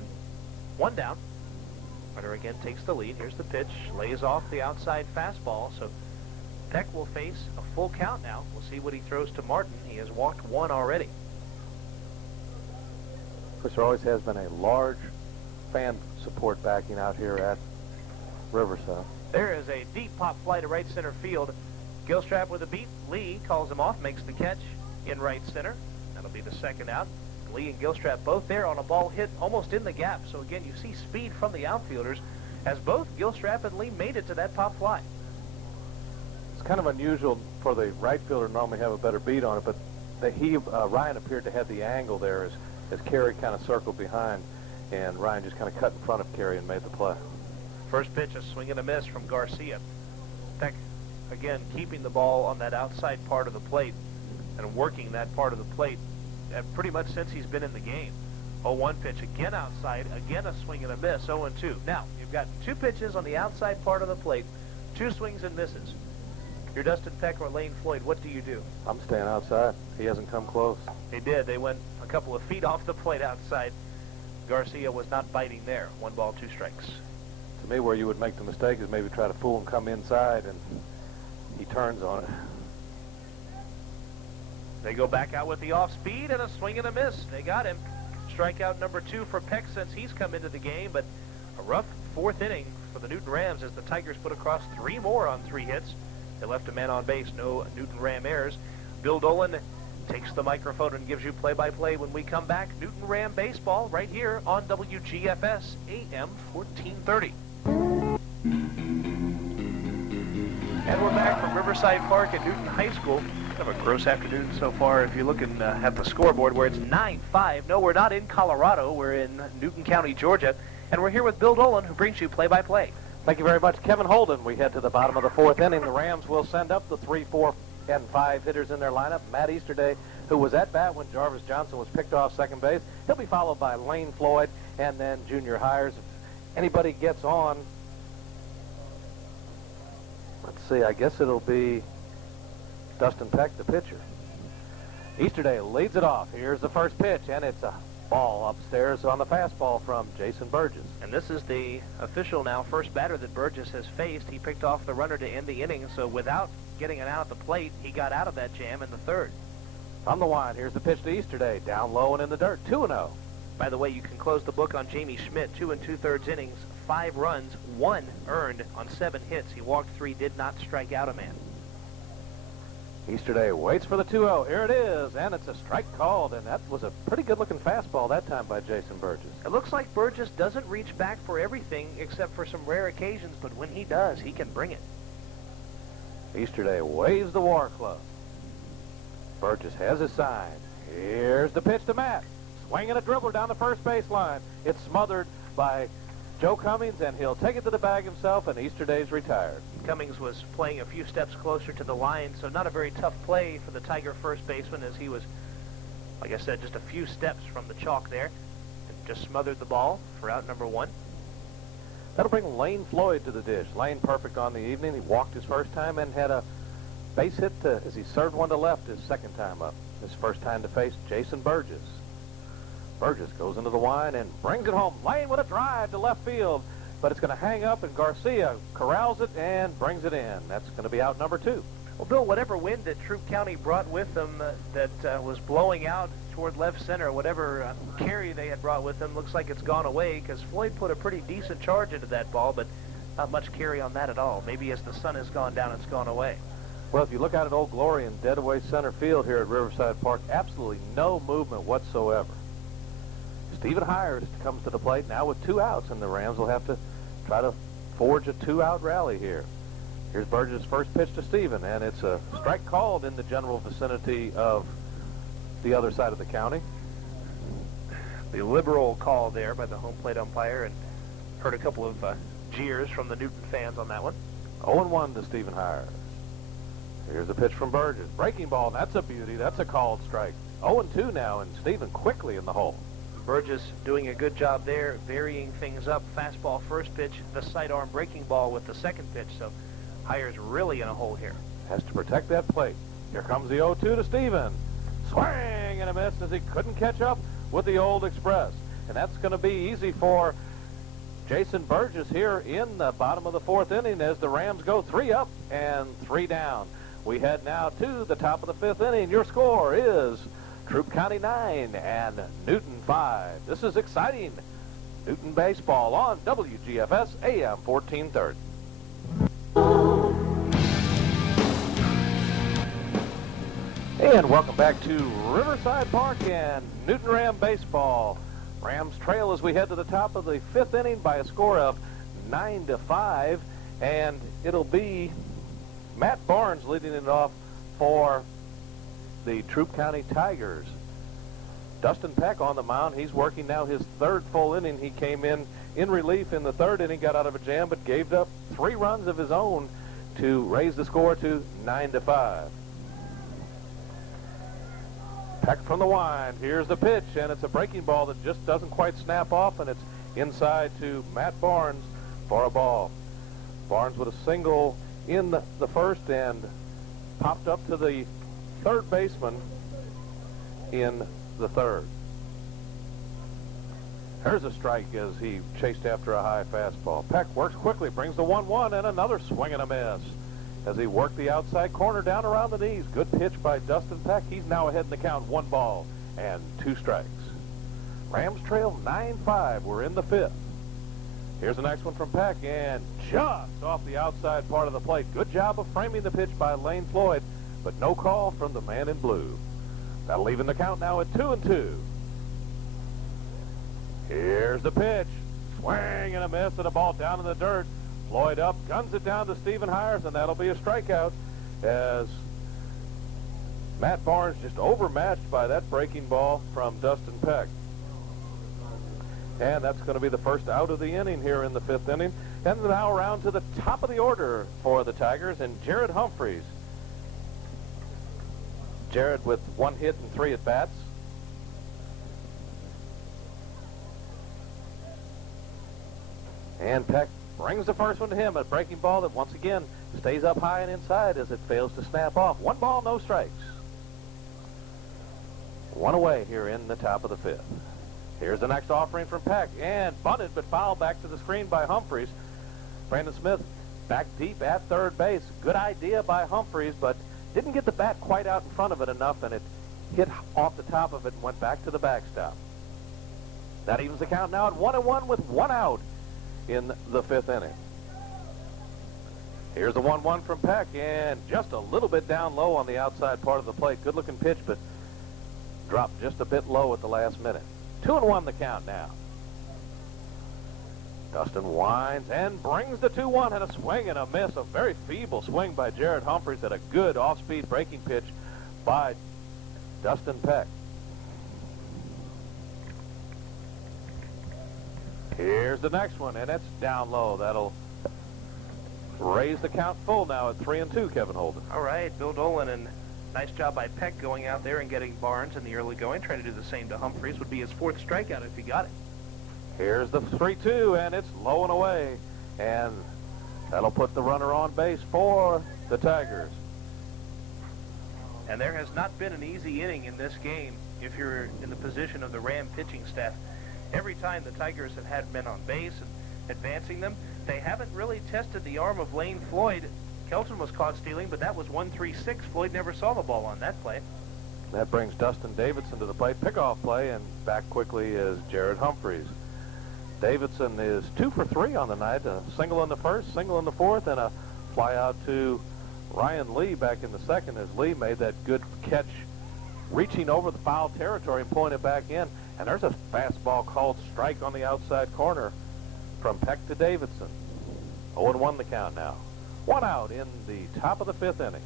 1 down. Runner again takes the lead. Here's the pitch. Lays off the outside fastball. So Peck will face a full count now. We'll see what he throws to Martin. He has walked 1 already. Of course, there always has been a large fan support backing out here at Riverside. There is a deep pop fly to right center field. Gilstrap with a beat. Lee calls him off, makes the catch in right center. That'll be the second out. Lee and Gilstrap both there on a ball hit almost in the gap. So again, you see speed from the outfielders as both Gilstrap and Lee made it to that pop fly. It's kind of unusual for the right fielder to normally have a better beat on it, but Ryan appeared to have the angle there as Carrie kind of circled behind, and Ryan just kind of cut in front of Carrie and made the play. First pitch, a swing and a miss from Garcia. Peck, again, keeping the ball on that outside part of the plate and working that part of the plate pretty much since he's been in the game. 0-1 pitch, again outside, again a swing and a miss, 0-2. Now, you've got 2 pitches on the outside part of the plate, 2 swings and misses. You're Dustin Peck or Lane Floyd, what do you do? I'm staying outside. He hasn't come close. They did. They went a couple of feet off the plate outside. Garcia was not biting there. 1 ball, 2 strikes. To me, where you would make the mistake is maybe try to fool and come inside, and he turns on it. They go back out with the off speed and a swing and a miss. They got him. Strikeout number 2 for Peck since he's come into the game, but a rough 4th inning for the Newton Rams as the Tigers put across 3 more on 3 hits. They left a man on base, no Newton Ram errors. Bill Dolan takes the microphone and gives you play-by-play when we come back. Newton Ram baseball right here on WGFS AM 1430. And we're back from Riverside Park at Newton High School. Kind of a gross afternoon so far if you're looking at the scoreboard where it's 9-5. No, we're not in Colorado. We're in Newton County, Georgia. And we're here with Bill Dolan, who brings you play-by-play. Thank you very much, Kevin Holden. We head to the bottom of the 4th inning. The Rams will send up the 3, 4, and 5 hitters in their lineup. Matt Easterday, who was at bat when Jarvis Johnson was picked off second base. He'll be followed by Lane Floyd and then junior hires. If anybody gets on, let's see, I guess it'll be Dustin Peck, the pitcher. Easterday leads it off. Here's the first pitch, and it's a ball upstairs on the fastball from Jason Burgess. And this is the official now first batter that Burgess has faced. He picked off the runner to end the inning, so without getting it out at the plate, he got out of that jam in the 3rd. On the wind, here's the pitch to Easterday, down low and in the dirt, 2-0. By the way, you can close the book on Jamie Schmidt, 2 2/3 innings, 5 runs, 1 earned on 7 hits. He walked 3, did not strike out a man. Easterday waits for the 2-0. Here it is, and it's a strike called, and that was a pretty good-looking fastball that time by Jason Burgess. It looks like Burgess doesn't reach back for everything except for some rare occasions, but when he does, he can bring it. Easterday waves the war club. Burgess has his sign. Here's the pitch to Matt. Swinging a dribbler down the first baseline. It's smothered by Joe Cummings, and he'll take it to the bag himself, and Easterday's retired. Cummings was playing a few steps closer to the line, so not a very tough play for the Tiger first baseman, as he was, like I said, just a few steps from the chalk there, and just smothered the ball for out number 1. That'll bring Lane Floyd to the dish. Lane perfect on the evening. He walked his first time and had a base hit as he served one to left his second time up. His first time to face Jason Burgess. Burgess goes into the line and brings it home. Lane with a drive to left field, but it's going to hang up, and Garcia corrals it and brings it in. That's going to be out number 2. Well, Bill, whatever wind that Troup County brought with them that was blowing out toward left center, whatever carry they had brought with them, looks like it's gone away, because Floyd put a pretty decent charge into that ball, but not much carry on that at all. Maybe as the sun has gone down, it's gone away. Well, if you look out at Old Glory in dead away center field here at Riverside Park, absolutely no movement whatsoever. Stephen Hires comes to the plate now with 2 outs, and the Rams will have to try to forge a 2-out rally here. Here's Burgess' first pitch to Stephen, and it's a strike called in the general vicinity of the other side of the county. The liberal call there by the home plate umpire, and heard a couple of jeers from the Newton fans on that one. 0-1 to Stephen Hires. Here's a pitch from Burgess. Breaking ball, that's a beauty. That's a called strike. 0-2 now, and Stephen quickly in the hole. Burgess doing a good job there, varying things up. Fastball first pitch, the sidearm breaking ball with the second pitch, so Hires really in a hole here. Has to protect that plate. Here comes the 0-2 to Stephen. Swing and a miss as he couldn't catch up with the Old Express. And that's going to be easy for Jason Burgess here in the bottom of the 4th inning as the Rams go 3 up and 3 down. We head now to the top of the 5th inning. Your score is Troup County 9 and Newton 5. This is exciting Newton baseball on WGFS AM 1430. And welcome back to Riverside Park and Newton Ram baseball. Rams trail as we head to the top of the 5th inning by a score of 9-5, and it'll be Matt Barnes leading it off for the Troup County Tigers. Dustin Peck on the mound. He's working now his 3rd full inning. He came in relief in the 3rd inning, got out of a jam, but gave up 3 runs of his own to raise the score to 9-5. Peck from the wind. Here's the pitch, and it's a breaking ball that just doesn't quite snap off, and it's inside to Matt Barnes for a ball. Barnes with a single in the 1st and popped up to the 3rd baseman in the 3rd. There's a strike as he chased after a high fastball. Peck works quickly, brings the 1-1, and another swing and a miss as he worked the outside corner down around the knees. Good pitch by Dustin Peck. He's now ahead in the count, 1 ball and 2 strikes. Rams trail 9-5. We're in the 5th. Here's the next one from Peck, and just off the outside part of the plate. Good job of framing the pitch by Lane Floyd, but no call from the man in blue. That'll even the count now at 2-2. Here's the pitch. Swing and a miss, and a ball down in the dirt. Floyd up, guns it down to Stephen Hires, and that'll be a strikeout as Matt Barnes just overmatched by that breaking ball from Dustin Peck. And that's going to be the first out of the inning here in the 5th inning. And now around to the top of the order for the Tigers, and Jared Humphreys. Jared with 1 hit and 3 at-bats. And Peck brings the first one to him, a breaking ball that once again stays up high and inside as it fails to snap off. 1 ball, no strikes. 1 away here in the top of the 5th. Here's the next offering from Peck, and bunted but fouled back to the screen by Humphreys. Brandon Smith back deep at 3rd base. Good idea by Humphreys, but didn't get the bat quite out in front of it enough, and it hit off the top of it and went back to the backstop. That evens the count now at 1-1 with 1 out in the 5th inning. Here's the 1-1 from Peck, and just a little bit down low on the outside part of the plate. Good looking pitch, but dropped just a bit low at the last minute. 2-1 the count now. Dustin winds and brings the 2-1, and a swing and a miss. A very feeble swing by Jared Humphreys at a good off-speed breaking pitch by Dustin Peck. Here's the next one, and it's down low. That'll raise the count full now at 3-2, Kevin Holden. All right, Bill Dolan, and nice job by Peck going out there and getting Barnes in the early going. Trying to do the same to Humphreys. Would be his 4th strikeout if he got it. Here's the 3-2, and it's low and away. And that'll put the runner on base for the Tigers. And there has not been an easy inning in this game if you're in the position of the Ram pitching staff. Every time the Tigers have had men on base and advancing them, they haven't really tested the arm of Lane Floyd. Kelton was caught stealing, but that was 1-3-6. Floyd never saw the ball on that play. That brings Dustin Davidson to the plate. Pickoff play, and back quickly is Jared Humphreys. Davidson is 2 for 3 on the night. A single in the first, single in the fourth, and a fly out to Ryan Lee back in the second as Lee made that good catch reaching over the foul territory and pulling it back in. And there's a fastball called strike on the outside corner from Peck to Davidson. 0-1 the count now. 1 out in the top of the 5th inning.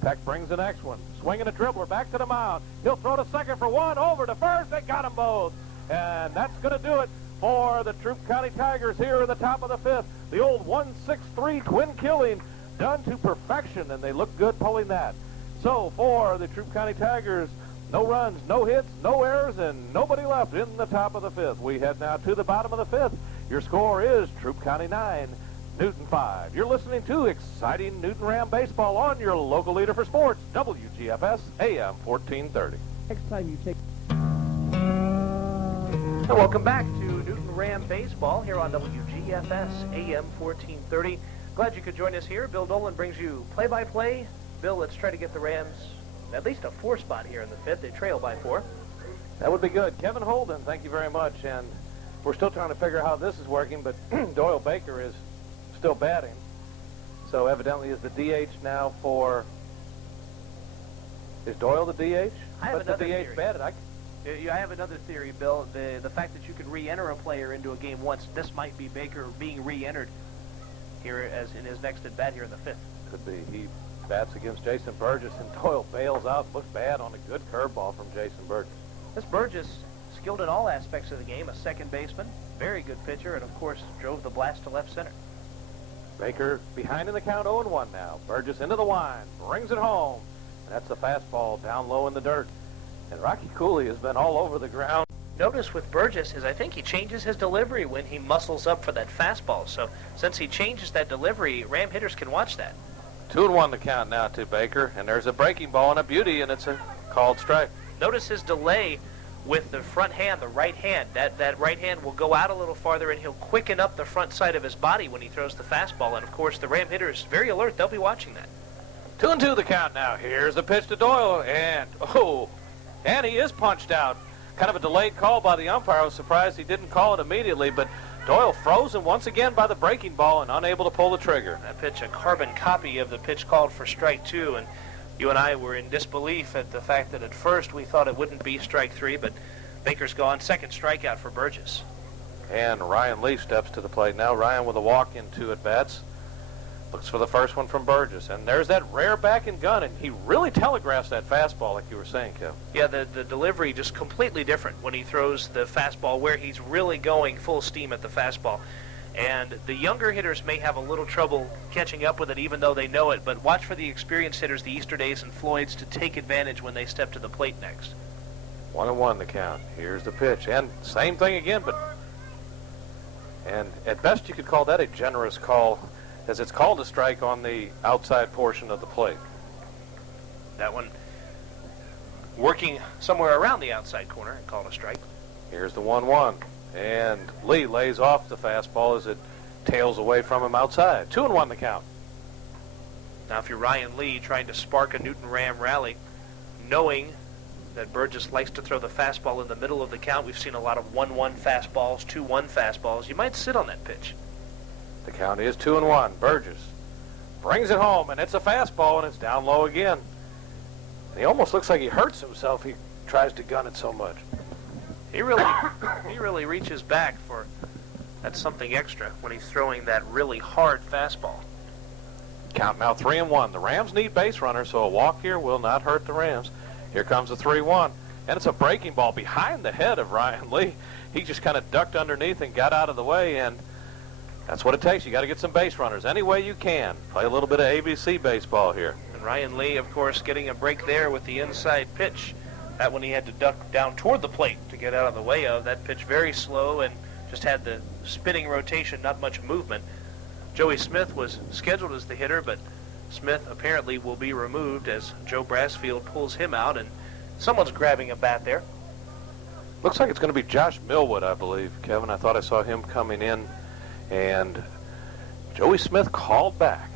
Peck brings the next one. Swinging a dribbler back to the mound. He'll throw to second for 1, over to first. They got them both. And that's going to do it for the Troup County Tigers here in the top of the 5th. The old 1-6-3 twin killing done to perfection, and they look good pulling that. So for the Troup County Tigers, no runs, no hits, no errors, and nobody left in the top of the 5th. We head now to the bottom of the 5th. Your score is Troup County 9, Newton 5. You're listening to exciting Newton Ram baseball on your local leader for sports, WGFS AM 1430. Next time you take... And welcome back to Newton Ram baseball here on WGFS AM 1430. Glad you could join us here. Bill Dolan brings you play-by-play. Bill, let's try to get the Rams at least a 4 spot here in the 5th. They trail by 4. That would be good. Kevin Holden, thank you very much. And we're still trying to figure out how this is working, but Doyle Baker is still batting. So evidently is the DH now for... Is Doyle the DH? I have another the DH theory. batted? I have another theory, Bill. The fact that you can re-enter a player into a game once, this might be Baker being re-entered here as in his next at-bat here in the 5th. Could be. He bats against Jason Burgess, and Doyle bails out. Looks bad on a good curveball from Jason Burgess. This Burgess, skilled in all aspects of the game, a second baseman, very good pitcher, and of course drove the blast to left center. Baker behind in the count, 0-1 now. Burgess into the wind, brings it home. And that's the fastball down low in the dirt. And Rocky Cooley has been all over the ground. Notice with Burgess is I think he changes his delivery when he muscles up for that fastball. So since he changes that delivery, Ram hitters can watch that. 2-1 the count now to Baker. And there's a breaking ball and a beauty, and it's a called strike. Notice his delay with the front hand, the right hand. That right hand will go out a little farther, and he'll quicken up the front side of his body when he throws the fastball. And, of course, the Ram hitters, very alert. They'll be watching that. 2-2 the count now. Here's the pitch to Doyle, and he is punched out. Kind of a delayed call by the umpire. I was surprised he didn't call it immediately, but Doyle frozen once again by the breaking ball and unable to pull the trigger. That pitch, a carbon copy of the pitch called for strike 2, and you and I were in disbelief at the fact that at first we thought it wouldn't be strike 3, but Baker's gone. Second strikeout for Burgess. And Ryan Lee steps to the plate now. Ryan with a walk in 2 at-bats. Looks for the first one from Burgess. And there's that rare back and gun, and he really telegraphs that fastball like you were saying, Kevin. Yeah, the delivery just completely different when he throws the fastball, where he's really going full steam at the fastball. And the younger hitters may have a little trouble catching up with it, even though they know it. But watch for the experienced hitters, the Easterdays and Floyds, to take advantage when they step to the plate next. 1-1 the count. Here's the pitch. And same thing again, and at best you could call that a generous call, as it's called a strike on the outside portion of the plate. That one working somewhere around the outside corner and called a strike. Here's the 1-1. And Lee lays off the fastball as it tails away from him outside. 2-1 the count. Now if you're Ryan Lee trying to spark a Newton Ram rally, knowing that Burgess likes to throw the fastball in the middle of the count, we've seen a lot of 1-1 fastballs, 2-1 fastballs, you might sit on that pitch. The count is 2-1. Burgess brings it home, and it's a fastball, and it's down low again. And he almost looks like he hurts himself. He tries to gun it so much. He really reaches back for that's something extra when he's throwing that really hard fastball. Count now 3-1. The Rams need base runners, so a walk here will not hurt the Rams. Here comes the 3-1. And it's a breaking ball behind the head of Ryan Lee. He just kind of ducked underneath and got out of the way, and that's what it takes. You got to get some base runners any way you can. Play a little bit of ABC baseball here. And Ryan Lee, of course, getting a break there with the inside pitch. That one he had to duck down toward the plate to get out of the way of. That pitch very slow and just had the spinning rotation, not much movement. Joey Smith was scheduled as the hitter, but Smith apparently will be removed as Joe Brassfield pulls him out, and someone's grabbing a bat there. Looks like it's going to be Josh Millwood, I believe, Kevin. I thought I saw him coming in, and Joey Smith called back.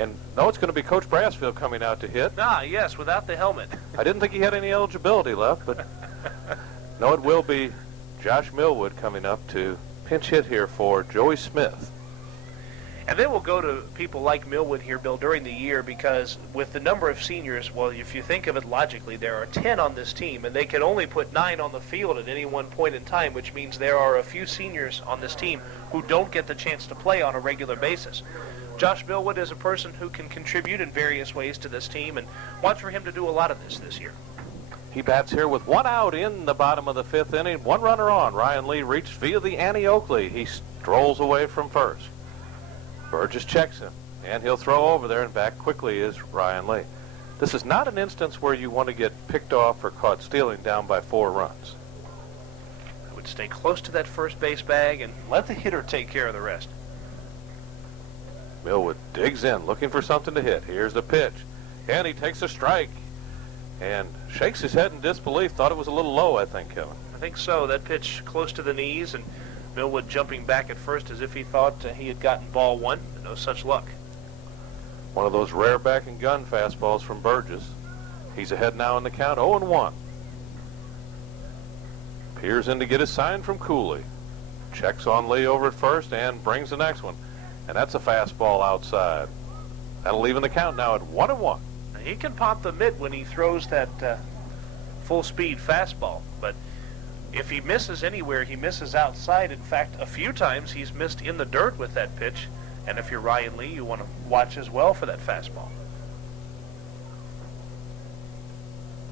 And no, it's going to be Coach Brassfield coming out to hit. Ah, yes, without the helmet. I didn't think he had any eligibility left, but no, it will be Josh Millwood coming up to pinch hit here for Joey Smith. And then we'll go to people like Millwood here, Bill, during the year, because with the number of seniors, well, if you think of it logically, there are 10 on this team, and they can only put 9 on the field at any one point in time, which means there are a few seniors on this team who don't get the chance to play on a regular basis. Josh Millwood is a person who can contribute in various ways to this team, and watch for him to do a lot of this year. He bats here with 1 out in the bottom of the 5th inning. 1 runner on. Ryan Lee reached via the Annie Oakley. He strolls away from first. Burgess checks him, and he'll throw over there, and back quickly is Ryan Lee. This is not an instance where you want to get picked off or caught stealing down by 4 runs. I would stay close to that first base bag and let the hitter take care of the rest. Millwood digs in, looking for something to hit. Here's the pitch, and he takes a strike and shakes his head in disbelief. Thought it was a little low, I think, Kevin. I think so. That pitch close to the knees, and Millwood jumping back at first as if he thought he had gotten ball 1. No such luck. One of those rare back and gun fastballs from Burgess. He's ahead now in the count, 0-1. Peers in to get his sign from Cooley. Checks on Lee over at first and brings the next one. And that's a fastball outside. That'll even the count now at 1-1. He can pop the mitt when he throws that full-speed fastball, but if he misses anywhere, he misses outside. In fact, a few times he's missed in the dirt with that pitch, and if you're Ryan Lee, you want to watch as well for that fastball.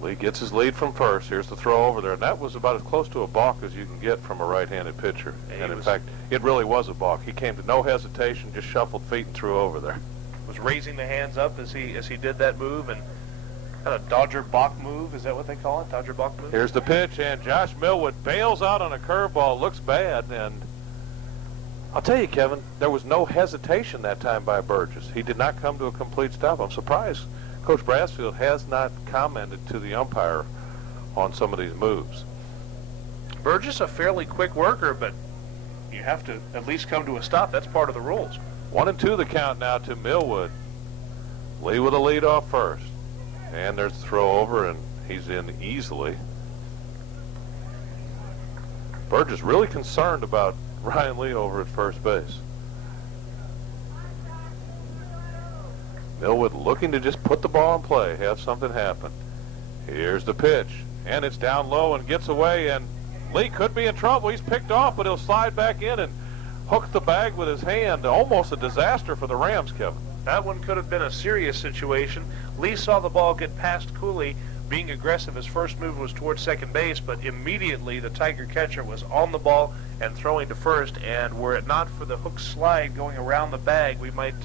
Lee gets his lead from first. Here's the throw over there, and that was about as close to a balk as you can get from a right-handed pitcher. And in fact, it really was a balk. He came to no hesitation, just shuffled feet and threw over there. Was raising the hands up as he did that move, and kind of Dodger balk move. Is that what they call it? Dodger balk move? Here's the pitch, and Josh Millwood bails out on a curveball. Looks bad, and I'll tell you, Kevin, there was no hesitation that time by Burgess. He did not come to a complete stop. I'm surprised Coach Brassfield has not commented to the umpire on some of these moves. Burgess, a fairly quick worker, but you have to at least come to a stop. That's part of the rules. 1-2 the count now to Millwood. Lee with a lead off first. And there's the throw over, and he's in easily. Burgess really concerned about Ryan Lee over at first base. Millwood looking to just put the ball in play, have something happen. Here's the pitch, and it's down low and gets away, and Lee could be in trouble. He's picked off, but he'll slide back in and hook the bag with his hand. Almost a disaster for the Rams, Kevin. That one could have been a serious situation. Lee saw the ball get past Cooley, being aggressive. His first move was towards second base, but immediately the Tiger catcher was on the ball and throwing to first, and were it not for the hook slide going around the bag, we might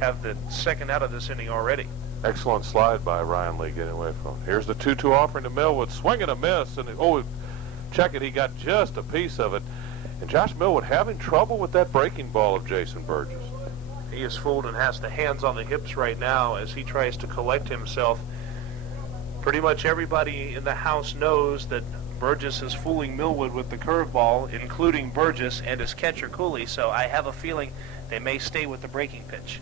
have the second out of this inning already. Excellent slide by Ryan Lee getting away from him. Here's the 2-2 offering to Millwood. Swing and a miss, and check it, he got just a piece of it. And Josh Millwood having trouble with that breaking ball of Jason Burgess. He is fooled and has the hands on the hips right now as he tries to collect himself. Pretty much everybody in the house knows that Burgess is fooling Millwood with the curveball, including Burgess and his catcher Cooley, so I have a feeling they may stay with the breaking pitch.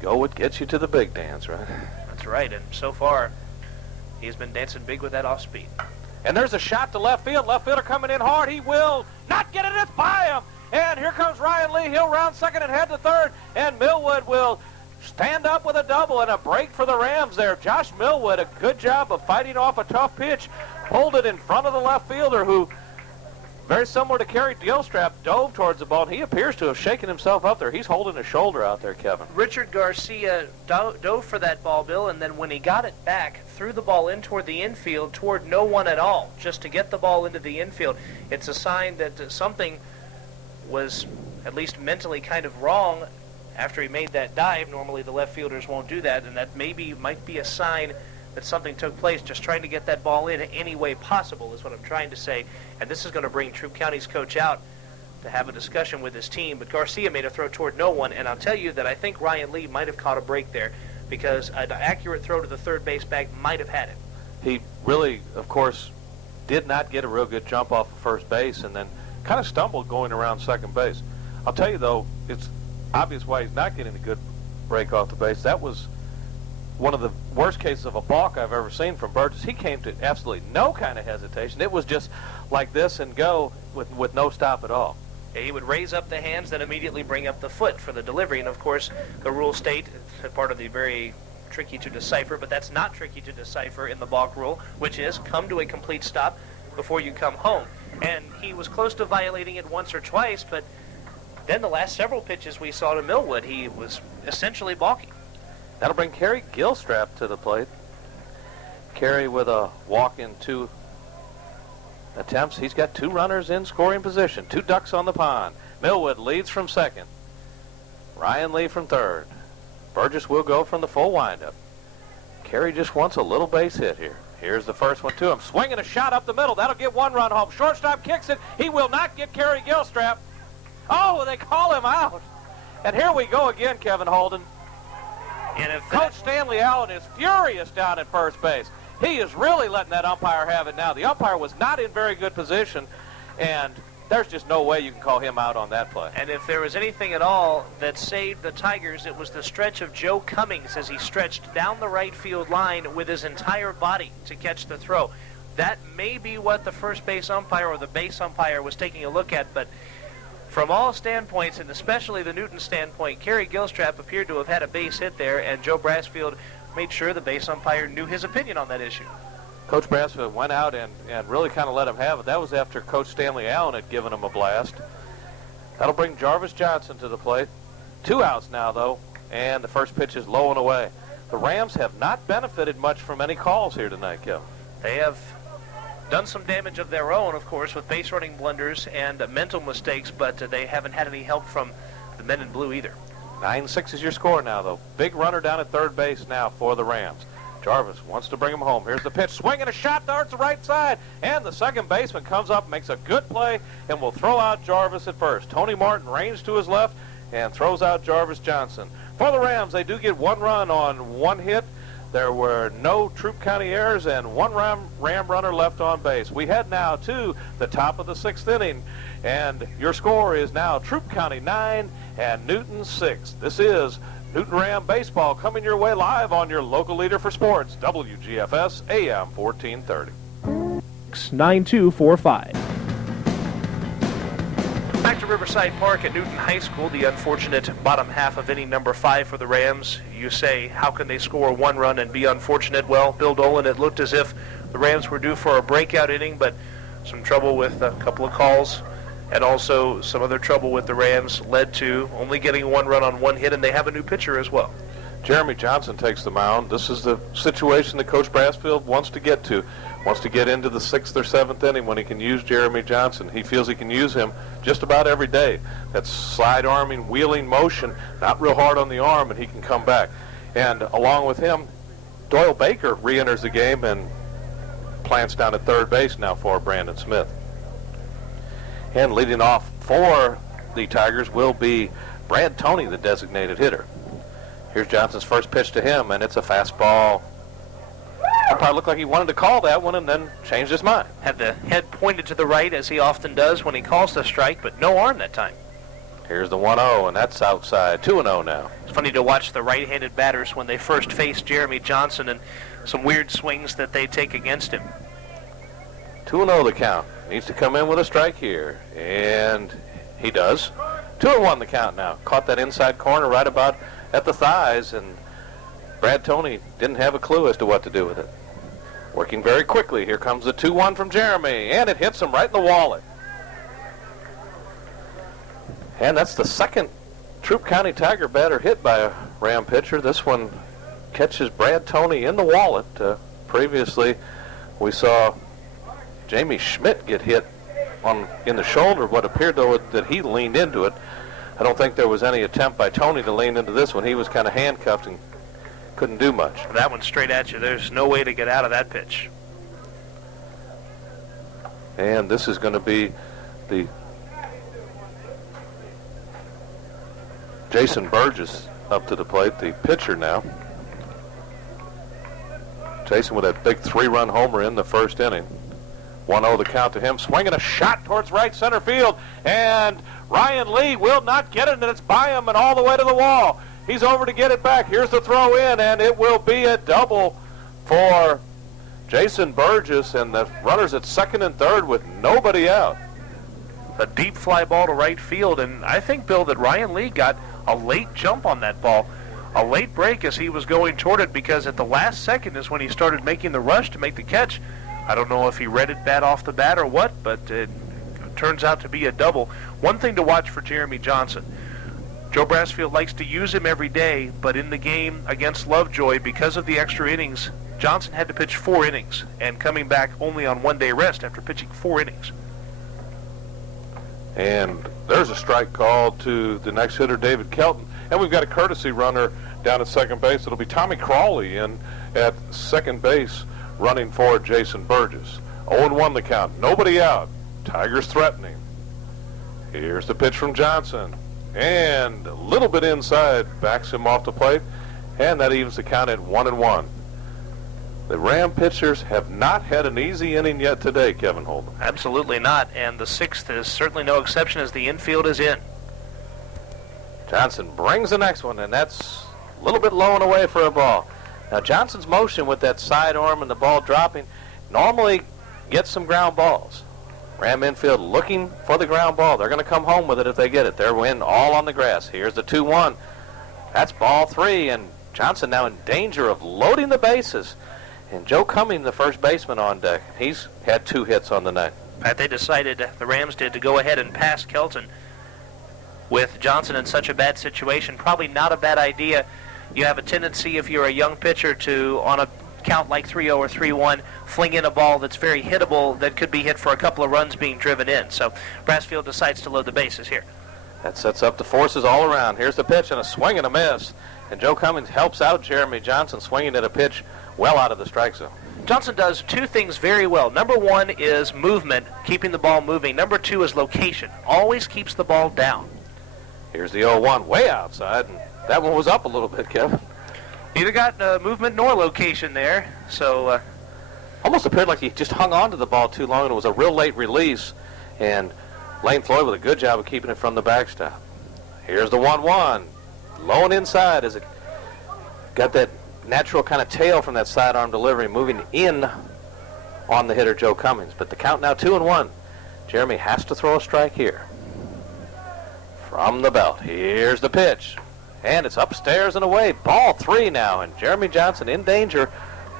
Go what gets you to the big dance, right? That's right, and so far he's been dancing big with that off speed. And there's a shot to left field. Left fielder coming in hard. He will not get it. It's by him. And here comes Ryan Lee. He'll round second and head to third. And Millwood will stand up with a double and a break for the Rams there. Josh Millwood, a good job of fighting off a tough pitch. Pulled it in front of the left fielder, who very similar to Carrie Gilstrap, dove towards the ball, and he appears to have shaken himself up there. He's holding his shoulder out there, Kevin. Richard Garcia dove for that ball, Bill, and then when he got it back, threw the ball in toward the infield, toward no one at all, just to get the ball into the infield. It's a sign that something was at least mentally kind of wrong after he made that dive. Normally the left fielders won't do that, and that might be a sign that something took place. Just trying to get that ball in any way possible is what I'm trying to say. And this is going to bring Troup County's coach out to have a discussion with his team. But Garcia made a throw toward no one, and I'll tell you that I think Ryan Lee might have caught a break there, because an accurate throw to the third base bag might have had it. He really, of course, did not get a real good jump off of first base, and then kind of stumbled going around second base. I'll tell you, though, it's obvious why he's not getting a good break off the base. That was one of the worst cases of a balk I've ever seen from Burgess. He came to absolutely no kind of hesitation. It was just like this and go with no stop at all. Yeah, he would raise up the hands, then immediately bring up the foot for the delivery. And, of course, the rules state, part of the very tricky to decipher, but that's not tricky to decipher in the balk rule, which is come to a complete stop before you come home. And he was close to violating it once or twice, but then the last several pitches we saw to Millwood, he was essentially balking. That'll bring Carrie Gilstrap to the plate. Carrie with a walk in 2 attempts. He's got 2 runners in scoring position. 2 ducks on the pond. Millwood leads from second. Ryan Lee from third. Burgess will go from the full windup. Carrie just wants a little base hit here. Here's the first one to him. Swinging a shot up the middle. That'll get 1 run home. Shortstop kicks it. He will not get Carrie Gilstrap. Oh, they call him out. And here we go again, Kevin Holden. And if Coach Stanley Allen is furious down at first base. He is really letting that umpire have it now. The umpire was not in very good position, and there's just no way you can call him out on that play. And if there was anything at all that saved the Tigers, it was the stretch of Joe Cummings as he stretched down the right field line with his entire body to catch the throw. That may be what the first base umpire or the base umpire was taking a look at, but from all standpoints, and especially the Newton standpoint, Carrie Gilstrap appeared to have had a base hit there, and Joe Brassfield made sure the base umpire knew his opinion on that issue. Coach Brassfield went out and really kind of let him have it. That was after Coach Stanley Allen had given him a blast. That'll bring Jarvis Johnson to the plate. 2 outs now, though, and the first pitch is low and away. The Rams have not benefited much from any calls here tonight, Kevin. They have done some damage of their own, of course, with base running blunders and mental mistakes, but they haven't had any help from the men in blue either. 9-6 is your score now, though. Big runner down at third base now for the Rams. Jarvis wants to bring him home. Here's the pitch. Swinging a shot towards the right side. And the second baseman comes up, makes a good play, and will throw out Jarvis at first. Tony Martin ranges to his left and throws out Jarvis Johnson. For the Rams, they do get 1 run on 1 hit. There were no Troup County errors and 1 Ram runner left on base. We head now to the top of the 6th inning, and your score is now Troup County 9 and Newton 6. This is Newton Ram Baseball coming your way live on your local leader for sports, WGFS AM 1430. 9245. Back to Riverside Park at Newton High School, the unfortunate bottom half of inning number 5 for the Rams. You say, how can they score 1 run and be unfortunate? Well, Bill Dolan, it looked as if the Rams were due for a breakout inning, but some trouble with a couple of calls and also some other trouble with the Rams led to only getting 1 run on 1 hit, and they have a new pitcher as well. Jeremy Johnson takes the mound. This is the situation that Coach Brassfield wants to get to. Wants to get into the 6th or 7th inning when he can use Jeremy Johnson. He feels he can use him just about every day. That slide arming, wheeling motion, not real hard on the arm, and he can come back. And along with him, Doyle Baker re-enters the game and plants down at third base now for Brandon Smith. And leading off for the Tigers will be Brad Toney, the designated hitter. Here's Johnson's first pitch to him, and it's a fastball. Umpire looked like he wanted to call that one and then changed his mind. Had the head pointed to the right, as he often does when he calls the strike, but no arm that time. Here's the 1-0, and that's outside. 2-0 now. It's funny to watch the right-handed batters when they first face Jeremy Johnson and some weird swings that they take against him. 2-0 the count. Needs to come in with a strike here, and he does. 2-1 the count now. Caught that inside corner right about at the thighs, and Brad Toney didn't have a clue as to what to do with it. Working very quickly. Here comes the 2-1 from Jeremy, and it hits him right in the wallet. And that's the second Troup County Tiger batter hit by a Ram pitcher. This one catches Brad Toney in the wallet. Previously, we saw Jamie Schmidt get hit in the shoulder. What appeared, though, that he leaned into it. I don't think there was any attempt by Toney to lean into this one. He was kind of handcuffed and couldn't do much. That one's straight at you. There's no way to get out of that pitch. And this is going to be the Jason Burgess up to the plate, the pitcher now. Jason with that big 3-run homer in the first inning. 1-0 the count to him. Swinging a shot towards right center field. And Ryan Lee will not get it, and it's by him and all the way to the wall. He's over to get it back. Here's the throw in, and it will be a double for Jason Burgess, and the runners at second and third with nobody out. A deep fly ball to right field, and I think, Bill, that Ryan Lee got a late jump on that ball. A late break as he was going toward it, because at the last second is when he started making the rush to make the catch. I don't know if he read it bad off the bat or what, but it turns out to be a double. One thing to watch for Jeremy Johnson. Joe Brassfield likes to use him every day, but in the game against Lovejoy, because of the extra innings, Johnson had to pitch 4 innings, and coming back only on 1-day rest after pitching 4 innings. And there's a strike called to the next hitter, David Kelton. And we've got a courtesy runner down at second base. It'll be Tommy Crawley in at second base running for Jason Burgess. 0-1 the count. Nobody out. Tigers threatening. Here's the pitch from Johnson. And a little bit inside, backs him off the plate. And that evens the count at 1-1. The Ram pitchers have not had an easy inning yet today, Kevin Holden. Absolutely not, and the 6th is certainly no exception as the infield is in. Johnson brings the next one, and that's a little bit low and away for a ball. Now, Johnson's motion with that side arm and the ball dropping normally gets some ground balls. Ram infield looking for the ground ball. They're going to come home with it if they get it. They're win all on the grass. Here's the 2-1. That's ball 3, and Johnson now in danger of loading the bases. And Joe Cummings, the first baseman, on deck. He's had 2 hits on the night. Pat, they decided, the Rams did, to go ahead and pass Kelton. With Johnson in such a bad situation, probably not a bad idea. You have a tendency, if you're a young pitcher, to, on a count like 3-0 or 3-1, fling in a ball that's very hittable that could be hit for a couple of runs being driven in. So Brassfield decides to load the bases here. That sets up the forces all around. Here's the pitch, and a swing and a miss. And Joe Cummings helps out Jeremy Johnson, swinging at a pitch well out of the strike zone. Johnson does 2 things very well. Number 1 is movement, keeping the ball moving. Number 2 is location. Always keeps the ball down. Here's the 0-1 way outside, and that one was up a little bit, Kevin. Neither got movement nor location there, so... Almost appeared like he just hung on to the ball too long, and it was a real late release. And Lane Floyd with a good job of keeping it from the backstop. Here's the 1-1. Low and inside as it got that natural kind of tail from that sidearm delivery moving in on the hitter Joe Cummings. But the count now 2-1. Jeremy has to throw a strike here. From the belt. Here's the pitch. And it's upstairs and away. Ball 3 now. And Jeremy Johnson in danger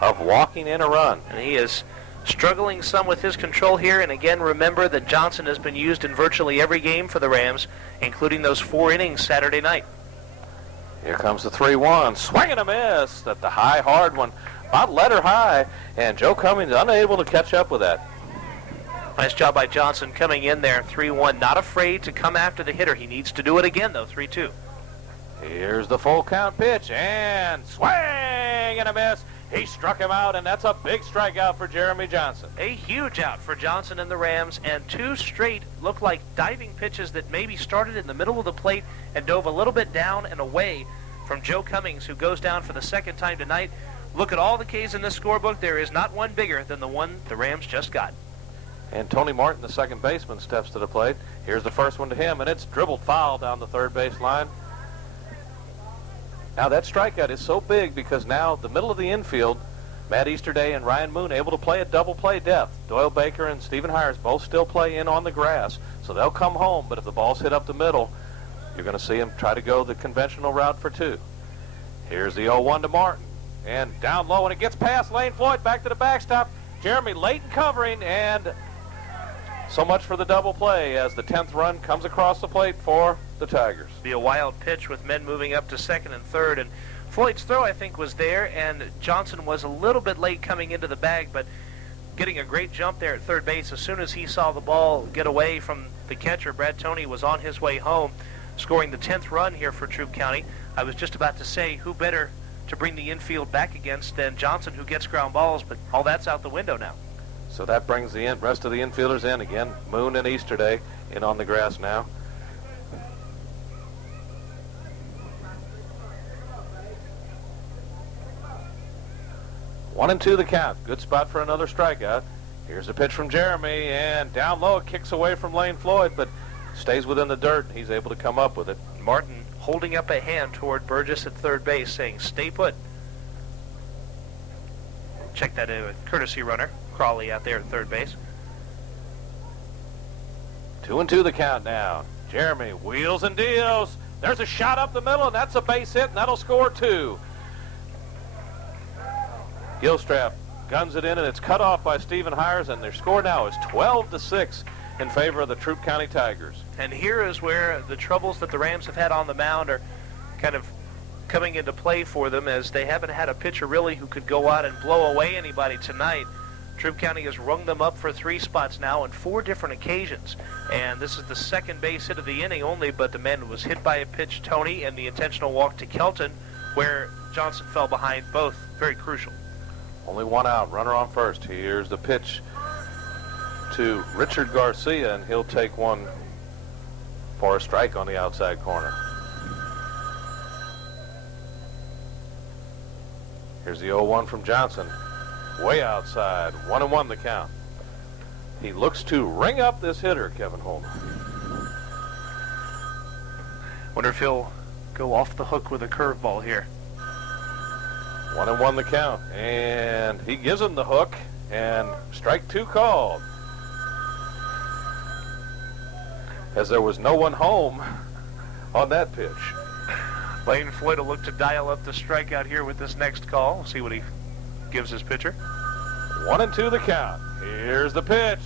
of walking in a run. And he is struggling some with his control here. And again, remember that Johnson has been used in virtually every game for the Rams, including those 4 innings Saturday night. Here comes the 3-1. Swing and a miss. At the high, hard one. About letter high. And Joe Cummings unable to catch up with that. Nice job by Johnson coming in there. 3-1. Not afraid to come after the hitter. He needs to do it again, though. 3-2. Here's the full count pitch. And swing and a miss. He struck him out, and that's a big strikeout for Jeremy Johnson. A huge out for Johnson and the Rams, and 2 straight look like diving pitches that maybe started in the middle of the plate and dove a little bit down and away from Joe Cummings, who goes down for the 2nd time tonight. Look at all the Ks in this scorebook. There is not one bigger than the one the Rams just got. And Tony Martin, the second baseman, steps to the plate. Here's the first one to him, and it's dribbled foul down the third base line. Now that strikeout is so big because now the middle of the infield, Matt Easterday and Ryan Moon able to play at double play depth. Doyle Baker and Stephen Hires both still play in on the grass, so they'll come home, but if the ball's hit up the middle, you're going to see him try to go the conventional route for 2. Here's the 0-1 to Martin, and down low, and it gets past Lane Floyd, back to the backstop. Jeremy late in covering, and so much for the double play as the 10th run comes across the plate for the Tigers. Be a wild pitch with men moving up to second and third, and Floyd's throw, I think, was there, and Johnson was a little bit late coming into the bag, but getting a great jump there at third base. As soon as he saw the ball get away from the catcher, Brad Toney was on his way home, scoring the 10th run here for Troup County. I was just about to say, who better to bring the infield back against than Johnson, who gets ground balls, but all that's out the window now. So that brings the rest of the infielders in again. Moon and Easterday in on the grass now. One and two the count. Good spot for another strikeout. Here's a pitch from Jeremy, and down low, it kicks away from Lane Floyd, but stays within the dirt, and he's able to come up with it. Martin holding up a hand toward Burgess at third base, saying, stay put. Check that courtesy runner, Crawley, out there at third base. 2-2 the count now. Jeremy wheels and deals. There's a shot up the middle, and that's a base hit, and that'll score 2. Gilstrap guns it in, and it's cut off by Stephen Hires, and their score now is 12-6 in favor of the Troup County Tigers. And here is where the troubles that the Rams have had on the mound are kind of coming into play for them, as they haven't had a pitcher really who could go out and blow away anybody tonight. Troup County has rung them up for 3 spots now on 4 different occasions, and this is the second base hit of the inning only, but the man was hit by a pitch, Toney, and the intentional walk to Kelton, where Johnson fell behind, both very crucial. Only one out, runner on first. Here's the pitch to Richard Garcia, and he'll take one for a strike on the outside corner. Here's the 0-1 from Johnson. Way outside, 1-1 the count. He looks to ring up this hitter, Kevin Holden. Wonder if he'll go off the hook with a curveball here. 1-1 the count, and he gives him the hook, and strike 2 called. As there was no one home on that pitch. Lane Floyd will look to dial up the strikeout here with this next call. We'll see what he gives his pitcher. 1-2 the count. Here's the pitch.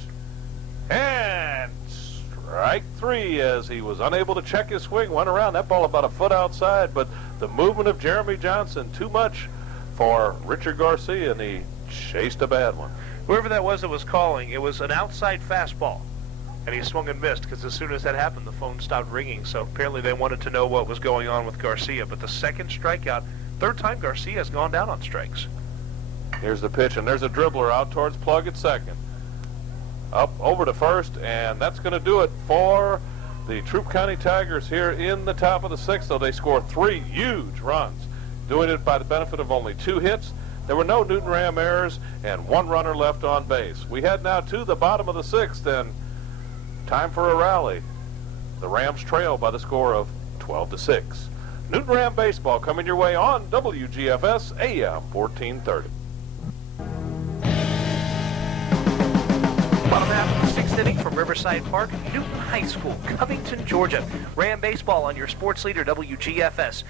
And strike 3, as he was unable to check his swing. Went around that ball about a foot outside, but the movement of Jeremy Johnson too much for Richard Garcia, and he chased a bad one. Whoever that was calling, it was an outside fastball. And he swung and missed, because as soon as that happened, the phone stopped ringing. So apparently they wanted to know what was going on with Garcia. But the second strikeout, third time Garcia has gone down on strikes. Here's the pitch, and there's a dribbler out towards Plug at second. Up over to first, and that's going to do it for the Troup County Tigers here in the top of the 6th. So they score 3 huge runs, doing it by the benefit of only 2 hits. There were no Newton Ram errors, and 1 runner left on base. We head now to the bottom of the 6th, and time for a rally. The Rams trail by the score of 12-6. Newton Ram baseball coming your way on WGFS AM 1430. Bottom half of the 6th inning from Riverside Park, Newton High School, Covington, Georgia. Ram baseball on your sports leader, WGFS.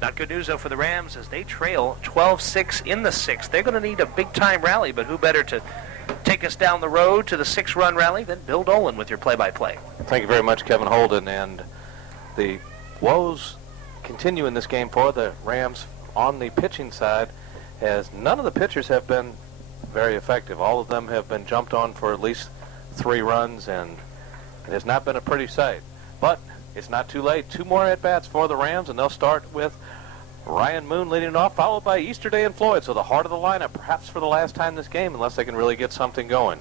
Not good news, though, for the Rams as they trail 12-6 in the 6th. They're going to need a big-time rally, but who better to take us down the road to the 6-run rally than Bill Dolan with your play-by-play. Thank you very much, Kevin Holden. And the woes continue in this game for the Rams on the pitching side, as none of the pitchers have been very effective. All of them have been jumped on for at least 3 runs, and it has not been a pretty sight. But it's not too late. 2 more at-bats for the Rams, and they'll start with Ryan Moon leading off, followed by Easterday and Floyd. So the heart of the lineup, perhaps for the last time this game, unless they can really get something going.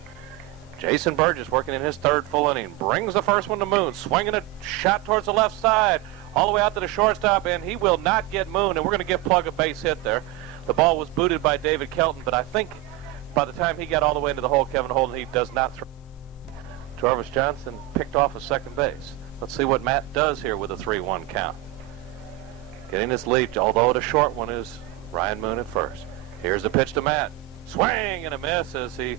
Jason Burgess working in his 3rd full inning. Brings the first one to Moon. Swinging a shot towards the left side. All the way out to the shortstop, and he will not get Moon. And we're going to give Plug a base hit there. The ball was booted by David Kelton, but I think by the time he got all the way into the hole, Kevin Holden, he does not throw. Jarvis Johnson picked off a second base. Let's see what Matt does here with a 3-1 count. Getting his lead, although it a short one, is Ryan Moon at first. Here's the pitch to Matt. Swing and a miss as he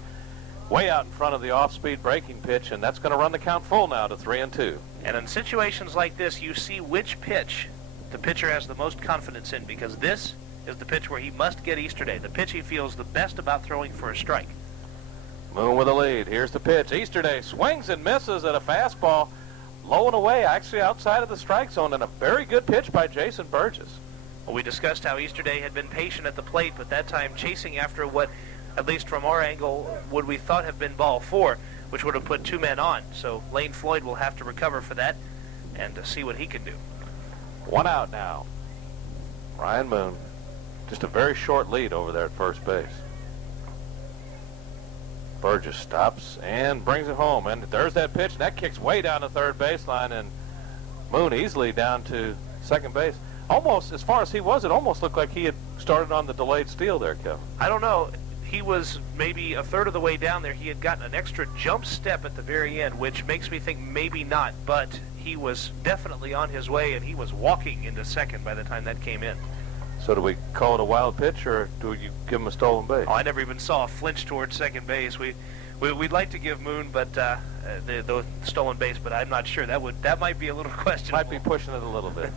way out in front of the off-speed breaking pitch, and that's going to run the count full now to 3-2. And in situations like this, you see which pitch the pitcher has the most confidence in, because this is the pitch where he must get Easterday, the pitch he feels the best about throwing for a strike. Moon with a lead. Here's the pitch. Easterday swings and misses at a fastball low and away, actually outside of the strike zone, and a very good pitch by Jason Burgess. Well, we discussed how Easterday had been patient at the plate, but that time chasing after what, at least from our angle, would we thought have been ball 4, which would have put 2 men on. So Lane Floyd will have to recover for that and see what he can do. 1 out now. Ryan Moon, just a very short lead over there at first base. Burgess stops and brings it home, and there's that pitch, and that kicks way down the third baseline, and Moon easily down to second base. Almost, as far as he was, it almost looked like he had started on the delayed steal there, Kevin. I don't know. He was maybe a third of the way down there. He had gotten an extra jump step at the very end, which makes me think maybe not, but he was definitely on his way, and he was walking into second by the time that came in. So do we call it a wild pitch, or do you give him a stolen base? Oh, I never even saw a flinch towards second base. We'd like to give Moon, but the stolen base, but I'm not sure. That might be a little questionable. Might be pushing it a little bit.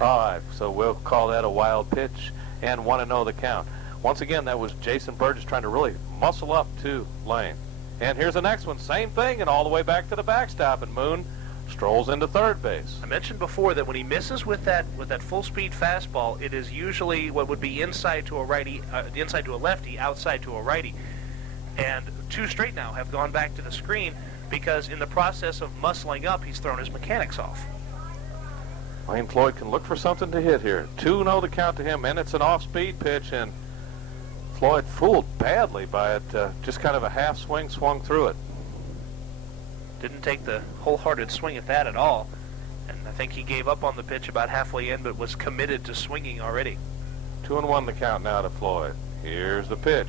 All right, so we'll call that a wild pitch and 1-0 the count. Once again, that was Jason Burgess trying to really muscle up to Lane. And here's the next one, same thing, and all the way back to the backstop, and Moon strolls into third base. I mentioned before that when he misses with that full-speed fastball, it is usually what would be inside to a righty, inside to a lefty, outside to a righty. And 2 straight now have gone back to the screen because in the process of muscling up, he's thrown his mechanics off. Lane Floyd can look for something to hit here. 2-0 the count to him, and it's an off-speed pitch, and Floyd fooled badly by it. Just kind of a half swing, swung through it. Didn't take the wholehearted swing at that at all, and I think he gave up on the pitch about halfway in, but was committed to swinging already. 2-1 the count now to Floyd. Here's the pitch.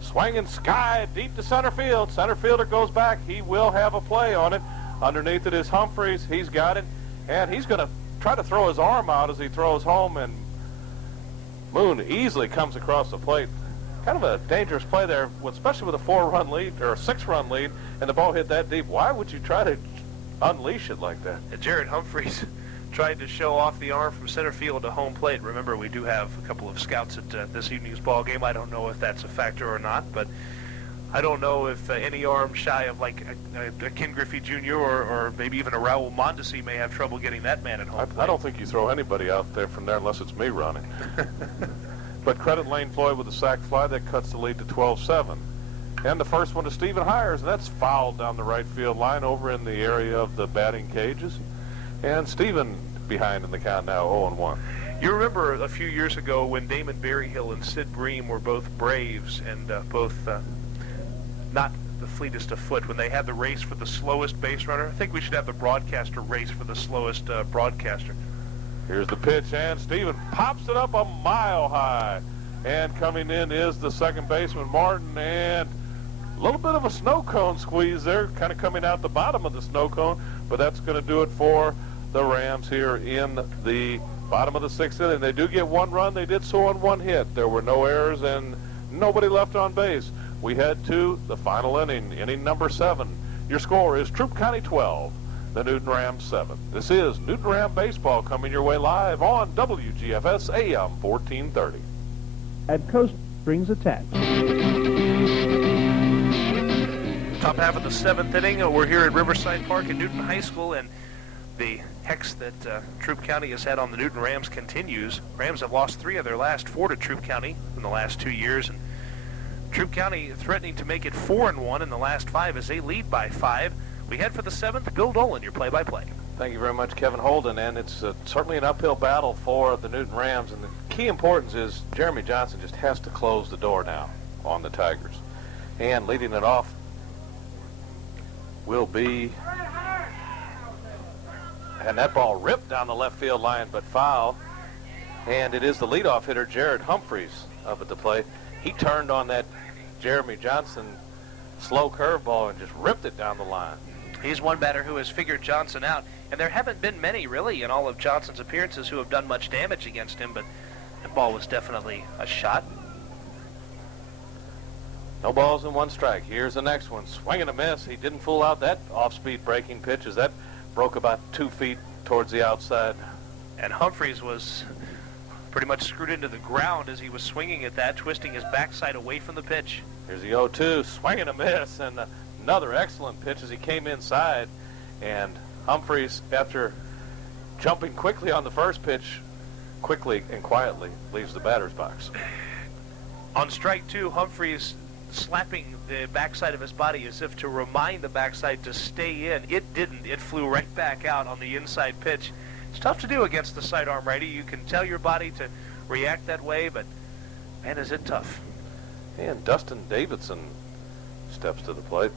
Swinging sky deep to center field. Center fielder goes back. He will have a play on it. Underneath it is Humphreys. He's got it, and he's going to try to throw his arm out as he throws home, and Moon easily comes across the plate. Kind of a dangerous play there, especially with a 4-run lead or a 6-run lead, and the ball hit that deep. Why would you try to unleash it like that? And Jared Humphreys tried to show off the arm from center field to home plate. Remember, we do have a couple of scouts at this evening's ball game. I don't know if that's a factor or not, but I don't know if any arm shy of like a Ken Griffey Jr. or maybe even a Raul Mondesi may have trouble getting that man at home plate. I don't think you throw anybody out there from there unless it's me running. But credit Lane Floyd with a sac fly. That cuts the lead to 12-7. And the first one to Stephen Hires, and that's fouled down the right field line over in the area of the batting cages. And Stephen behind in the count now, 0-1. You remember a few years ago when Damon Berryhill and Sid Bream were both Braves and both not the fleetest of foot when they had the race for the slowest base runner? I think we should have the broadcaster race for the slowest broadcaster. Here's the pitch, and Stephen pops it up a mile high. And coming in is the second baseman, Martin, and a little bit of a snow cone squeeze there, kind of coming out the bottom of the snow cone, but that's going to do it for the Rams here in the bottom of the 6th inning. They do get 1 run. They did so on 1 hit. There were no errors and nobody left on base. We head to the final inning, inning number 7. Your score is Troup County 12. The Newton Rams 7. This is Newton Ram Baseball coming your way live on WGFS AM 1430. At Coast Springs attached. Top half of the 7th inning. We're here at Riverside Park at Newton High School, and the hex that Troup County has had on the Newton Rams continues. Rams have lost 3 of their last 4 to Troup County in the last 2 years, and Troup County threatening to make it 4-1 in the last 5 as they lead by 5. We head for the 7th. Bill Dolan, your play-by-play. Thank you very much, Kevin Holden, and it's certainly an uphill battle for the Newton Rams, and the key importance is Jeremy Johnson just has to close the door now on the Tigers. And leading it off will be, and that ball ripped down the left field line, but foul, and it is the leadoff hitter, Jared Humphreys, up at the plate. He turned on that Jeremy Johnson slow curveball and just ripped it down the line. He's one batter who has figured Johnson out, and there haven't been many, really, in all of Johnson's appearances who have done much damage against him, but that ball was definitely a shot. No balls and 1 strike. Here's the next one. Swing and a miss. He didn't fool out that off-speed breaking pitch as that broke about 2 feet towards the outside. And Humphreys was pretty much screwed into the ground as he was swinging at that, twisting his backside away from the pitch. Here's the 0-2. Swing and a miss, and another excellent pitch as he came inside, and Humphreys, after jumping quickly on the first pitch, quickly and quietly leaves the batter's box. On strike two, Humphreys slapping the backside of his body as if to remind the backside to stay in. It didn't. It flew right back out on the inside pitch. It's tough to do against the sidearm righty. You can tell your body to react that way, but man, is it tough. And Dustin Davidson steps to the plate.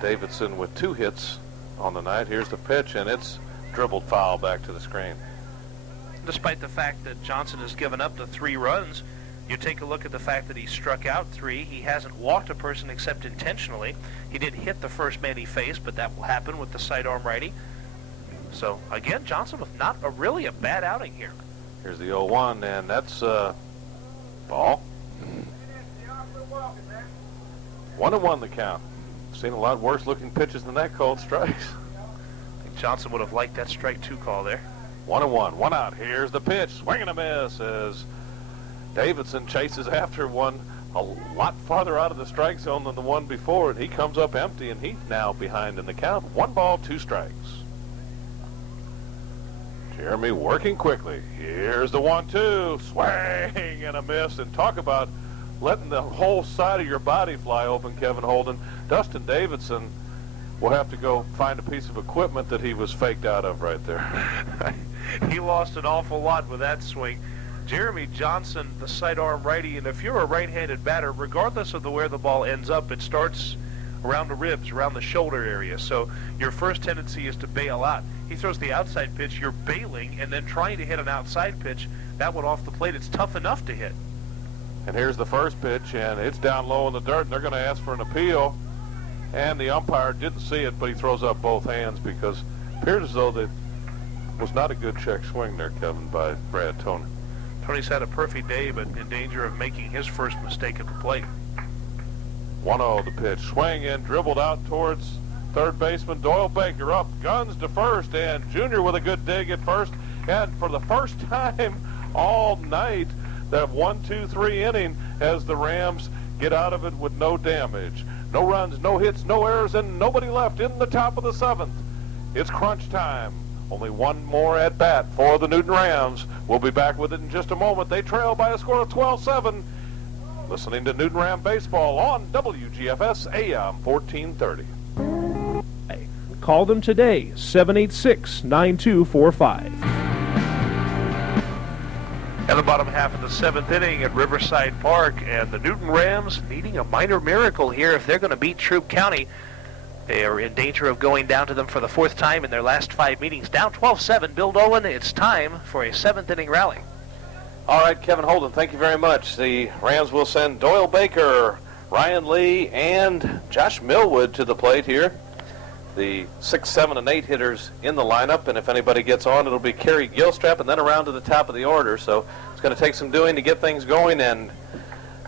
Davidson with 2 hits on the night. Here's the pitch, and it's dribbled foul back to the screen. Despite the fact that Johnson has given up the 3 runs, you take a look at the fact that he struck out 3. He hasn't walked a person except intentionally. He did hit the first man he faced, but that will happen with the sidearm righty. So, again, Johnson with not really a bad outing here. Here's the 0-1, and that's ball. 1-1 the count. Seen a lot worse looking pitches than that called strikes. I think Johnson would have liked that strike 2 call there. 1-1, 1 out. Here's the pitch. Swing and a miss as Davidson chases after one a lot farther out of the strike zone than the one before, and he comes up empty, and he's now behind in the count. 1 ball, 2 strikes. Jeremy working quickly. Here's the 1-2. Swing and a miss. And talk about letting the whole side of your body fly open, Kevin Holden. Dustin Davidson will have to go find a piece of equipment that he was faked out of right there. He lost an awful lot with that swing. Jeremy Johnson, the sidearm righty, and if you're a right-handed batter, regardless of where the ball ends up, it starts around the ribs, around the shoulder area. So your first tendency is to bail out. He throws the outside pitch, you're bailing, and then trying to hit an outside pitch. That one off the plate, it's tough enough to hit. And here's the first pitch, and it's down low in the dirt, and they're going to ask for an appeal. And the umpire didn't see it, but he throws up both hands because it appeared as though that was not a good check swing there, Kevin, by Brad Tony. Tony's had a perfect day, but in danger of making his first mistake at the plate. 1-0 the pitch. Swing in, dribbled out towards third baseman Doyle Baker. Up, guns to first, and Junior with a good dig at first. And for the first time all night, that 1-2-3 inning as the Rams get out of it with no damage. No runs, no hits, no errors, and nobody left in the top of the 7th. It's crunch time. Only one more at bat for the Newton Rams. We'll be back with it in just a moment. They trail by a score of 12-7. Listening to Newton Ram Baseball on WGFS AM 1430. Call them today, 786-9245. And the bottom half of the 7th inning at Riverside Park, and the Newton Rams needing a minor miracle here if they're going to beat Troup County. They are in danger of going down to them for the 4th time in their last 5 meetings. Down 12-7, Bill Dolan, it's time for a 7th inning rally. All right, Kevin Holden, thank you very much. The Rams will send Doyle Baker, Ryan Lee, and Josh Millwood to the plate here. The 6, 7, and 8 hitters in the lineup, and if anybody gets on, it'll be Carrie Gilstrap, and then around to the top of the order. So it's going to take some doing to get things going, and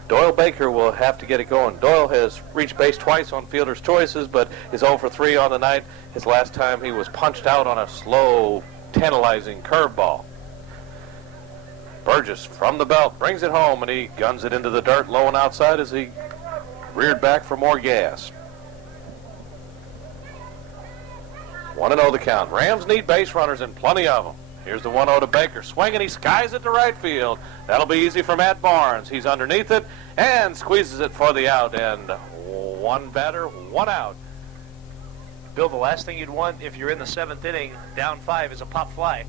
Doyle Baker will have to get it going. Doyle has reached base twice on fielder's choices, but is 0 for 3 on the night. His last time he was punched out on a slow, tantalizing curveball. Burgess from the belt brings it home, and he guns it into the dirt low and outside as he reared back for more gas. 1-0 the count. Rams need base runners and plenty of them. Here's the 1-0 to Baker. Swinging, he skies it to right field. That'll be easy for Matt Barnes. He's underneath it and squeezes it for the out. And 1 batter, 1 out. Bill, the last thing you'd want if you're in the 7th inning, down 5, is a pop fly.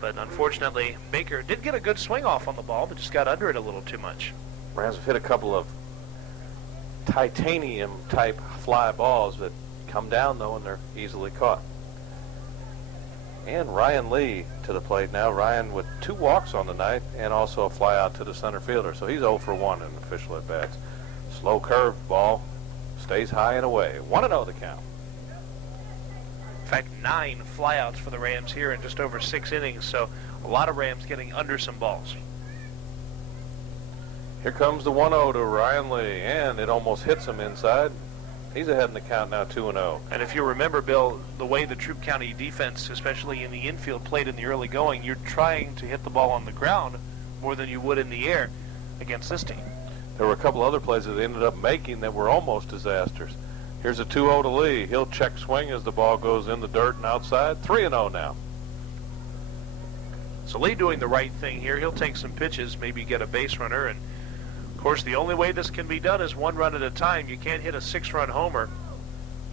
But unfortunately, Baker did get a good swing off on the ball, but just got under it a little too much. Rams have hit a couple of titanium-type fly balls that come down, though, and they're easily caught. And Ryan Lee to the plate now. Ryan with 2 walks on the night and also a fly out to the center fielder. So he's 0 for 1 in official at-bats. Slow curved ball. Stays high and away. 1-0 the count. In fact, 9 flyouts for the Rams here in just over 6 innings. So a lot of Rams getting under some balls. Here comes the 1-0 to Ryan Lee. And it almost hits him inside. He's ahead in the count now, 2-0. And if you remember, Bill, the way the Troup County defense, especially in the infield, played in the early going, you're trying to hit the ball on the ground more than you would in the air against this team. There were a couple other plays that they ended up making that were almost disasters. Here's a 2-0 to Lee. He'll check swing as the ball goes in the dirt and outside. 3-0 now. So Lee doing the right thing here. He'll take some pitches, maybe get a base runner. And, of course, the only way this can be done is 1 run at a time. You can't hit a 6-run homer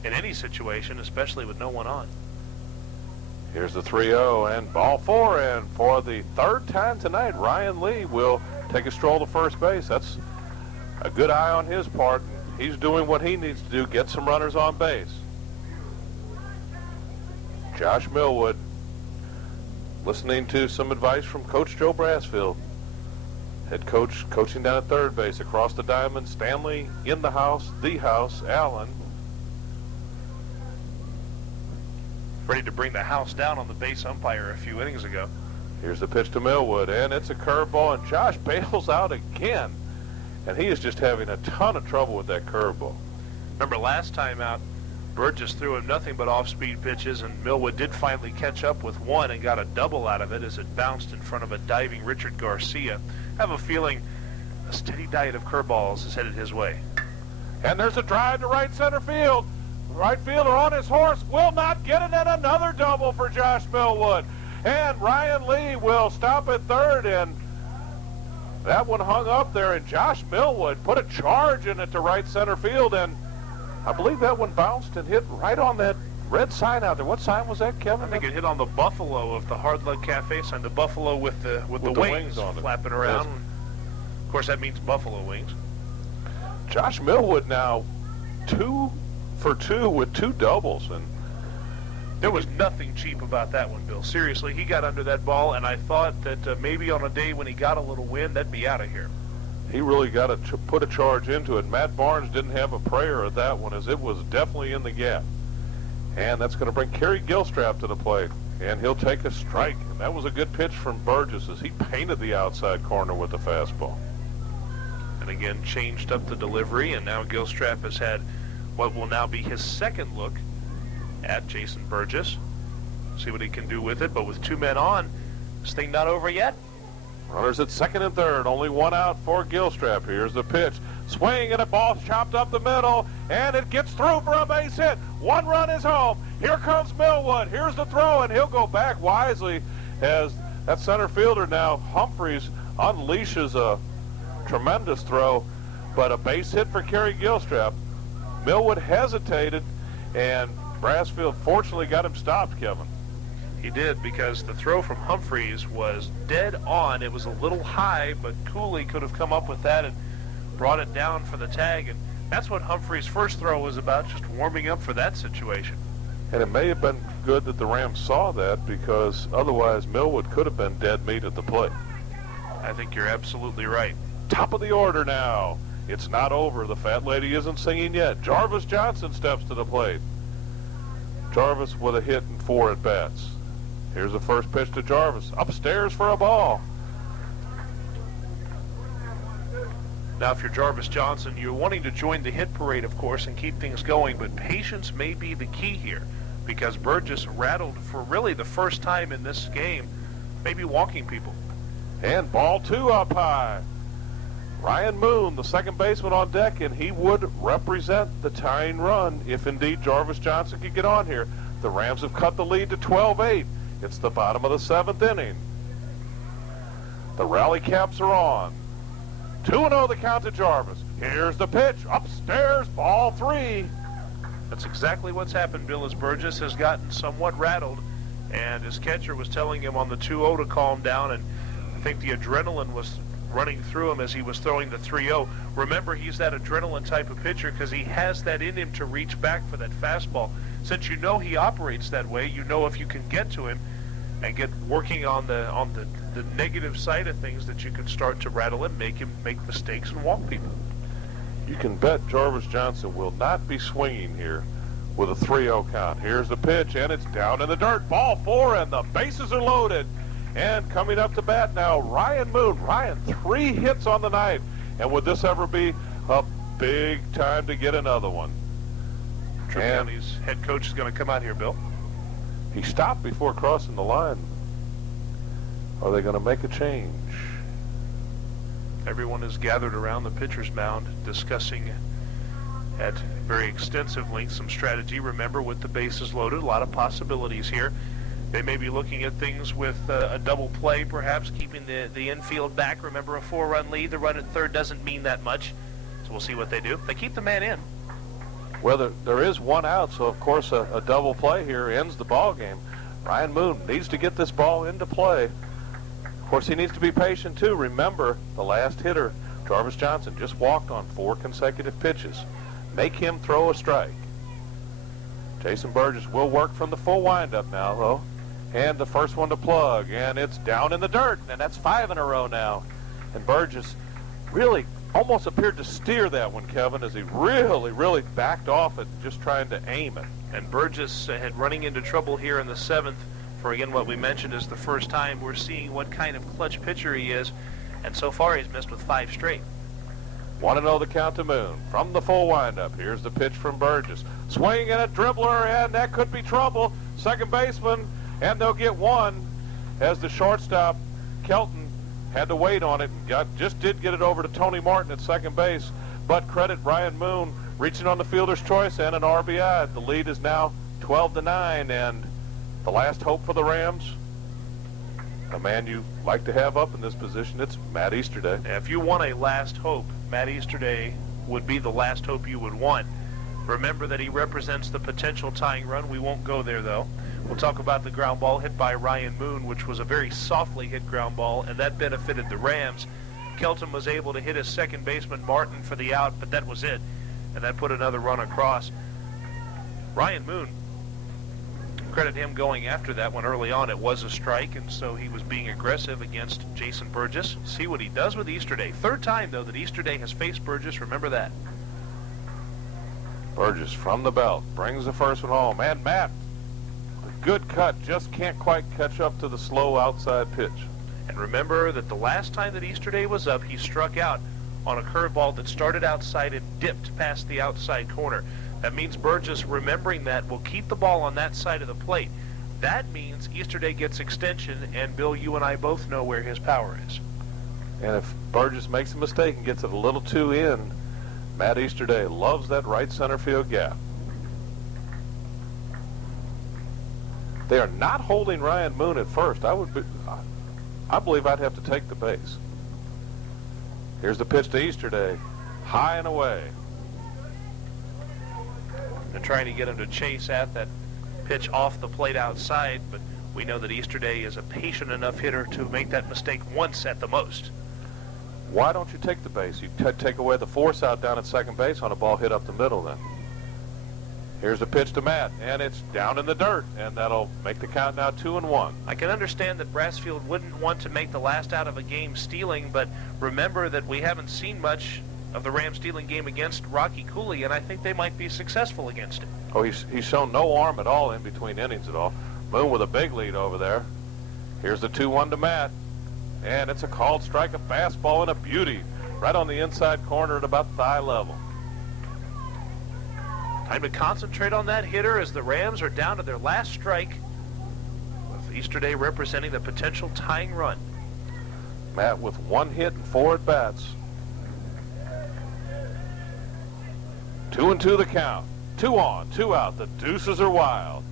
in any situation, especially with no one on. Here's the 3-0 and ball 4. And for the 3rd time tonight, Ryan Lee will take a stroll to first base. That's a good eye on his part. He's doing what he needs to do, get some runners on base. Josh Millwood listening to some advice from Coach Joe Brassfield. Head coach coaching down at third base across the diamond. Stanley in the house, Allen. Ready to bring the house down on the base umpire a few innings ago. Here's the pitch to Millwood, and it's a curveball, and Josh bails out again. And he is just having a ton of trouble with that curveball. Remember last time out, Burgess threw him nothing but off-speed pitches, and Millwood did finally catch up with one and got a double out of it as it bounced in front of a diving Richard Garcia. I have a feeling a steady diet of curveballs is headed his way. And there's a drive to right center field. Right fielder on his horse will not get it, and another double for Josh Millwood. And Ryan Lee will stop at third, and that one hung up there, and Josh Millwood put a charge in it to right center field, and I believe that one bounced and hit right on that red sign out there. What sign was that, Kevin? I think it hit on the buffalo of the Hard Luck Cafe sign, the buffalo with the wings on it, flapping around. Yes. Of course, that means buffalo wings. Josh Millwood now 2 for 2 with 2 doubles, and there was nothing cheap about that one, Bill. Seriously, he got under that ball, and I thought that maybe on a day when he got a little wind, that'd be out of here. He really got to put a charge into it. Matt Barnes didn't have a prayer at that one, as it was definitely in the gap. And that's going to bring Carrie Gilstrap to the plate, and he'll take a strike. And that was a good pitch from Burgess as he painted the outside corner with the fastball. And again, changed up the delivery, and now Gilstrap has had what will now be his 2nd look at Jason Burgess. See what he can do with it, but with 2 men on, this thing not over yet. Runners at 2nd and 3rd, only 1 out for Gilstrap. Here's the pitch. Swing, and a ball chopped up the middle, and it gets through for a base hit. 1 run is home. Here comes Millwood. Here's the throw, and he'll go back wisely as that center fielder now, Humphreys, unleashes a tremendous throw, but a base hit for Carrie Gilstrap. Millwood hesitated, and Brassfield fortunately got him stopped, Kevin. He did, because the throw from Humphreys was dead on. It was a little high, but Cooley could have come up with that and brought it down for the tag. And that's what Humphreys' first throw was about, just warming up for that situation. And it may have been good that the Rams saw that, because otherwise Millwood could have been dead meat at the plate. I think you're absolutely right. Top of the order now. It's not over. The fat lady isn't singing yet. Jarvis Johnson steps to the plate. Jarvis with a hit and 4 at-bats. Here's the first pitch to Jarvis. Upstairs for a ball. Now, if you're Jarvis Johnson, you're wanting to join the hit parade, of course, and keep things going, but patience may be the key here, because Burgess rattled for really the first time in this game, maybe walking people. And ball 2 up high. Ryan Moon, the second baseman, on deck, and he would represent the tying run if indeed Jarvis Johnson could get on here. The Rams have cut the lead to 12-8. It's the bottom of the 7th inning. The rally caps are on. 2-0 the count to Jarvis. Here's the pitch. Upstairs, ball 3. That's exactly what's happened, Bill, as Burgess has gotten somewhat rattled, and his catcher was telling him on the 2-0 to calm down, and I think the adrenaline was running through him as he was throwing the 3-0. Remember, he's that adrenaline type of pitcher because he has that in him to reach back for that fastball. Since you know he operates that way, you know if you can get to him and get working on the negative side of things, that you can start to rattle him make mistakes and walk people. You can bet Jarvis Johnson will not be swinging here with a 3-0 count. Here's the pitch, and it's down in the dirt. Ball 4, and the bases are loaded. And coming up to bat now, Ryan Moon. Ryan, 3 hits on the night. And would this ever be a big time to get another one? Troup County's head coach is going to come out here, Bill. He stopped before crossing the line. Are they going to make a change? Everyone is gathered around the pitcher's mound discussing at very extensive length, some strategy. Remember, with the bases loaded, a lot of possibilities here. They may be looking at things with a double play, perhaps, keeping the infield back. Remember, a 4-run lead, the run at third doesn't mean that much. So we'll see what they do. They keep the man in. Well, there is one out, so of course a double play here ends the ball game. Ryan Moon needs to get this ball into play. Of course, he needs to be patient too. Remember, the last hitter, Jarvis Johnson, just walked on 4 consecutive pitches. Make him throw a strike. Jason Burgess will work from the full windup now, though. And the first one to plug, and it's down in the dirt, and that's 5 in a row now. And Burgess really almost appeared to steer that one, Kevin, as he really backed off it, just trying to aim it. And Burgess had running into trouble here in the 7th for, again, what we mentioned is the first time we're seeing what kind of clutch pitcher he is. And so far, he's missed with 5 straight. 1-0 the count to Moon. From the full windup, here's the pitch from Burgess. Swinging at a dribbler, and that could be trouble. Second baseman, and they'll get one as the shortstop, Kelton, had to wait on it and just did get it over to Tony Martin at second base. But credit Ryan Moon reaching on the fielder's choice and an RBI. The lead is now 12-9, and the last hope for the Rams, a man you like to have up in this position, it's Matt Easterday. If you want a last hope, Matt Easterday would be the last hope you would want. Remember that he represents the potential tying run. We won't go there, though. We'll talk about the ground ball hit by Ryan Moon, which was a very softly hit ground ball, and that benefited the Rams. Kelton was able to hit his second baseman, Martin, for the out, but that was it, and that put another run across. Ryan Moon, credit him going after that one early on. It was a strike, and so he was being aggressive against Jason Burgess. See what he does with Easterday. Third time, though, that Easterday has faced Burgess. Remember that. Burgess from the belt brings the first one home, and Matt, a good cut, just can't quite catch up to the slow outside pitch. And remember that the last time that Easterday was up, he struck out on a curveball that started outside and dipped past the outside corner. That means Burgess, remembering that, will keep the ball on that side of the plate. That means Easterday gets extension, and Bill, you and I both know where his power is. And if Burgess makes a mistake and gets it a little too in, Matt Easterday loves that right center field gap. They are not holding Ryan Moon at first. I believe I'd have to take the base. Here's the pitch to Easterday, high and away. They're trying to get him to chase at that pitch off the plate outside, but we know that Easterday is a patient enough hitter to make that mistake once at the most. Why don't you take the base? You take away the force out down at second base on a ball hit up the middle then. Here's a pitch to Matt, and it's down in the dirt, and that'll make the count now 2-1. I can understand that Brassfield wouldn't want to make the last out of a game stealing, but remember that we haven't seen much of the Rams stealing game against Rocky Cooley, and I think they might be successful against it. Oh, he's shown no arm at all in between innings at all. Moon with a big lead over there. Here's the 2-1 to Matt, and it's a called strike, a fastball, and a beauty right on the inside corner at about thigh level. Time to concentrate on that hitter as the Rams are down to their last strike, with Easterday representing the potential tying run. Matt with 1 hit and 4 at-bats. 2-2 the count. 2 on, 2 out. The deuces are wild.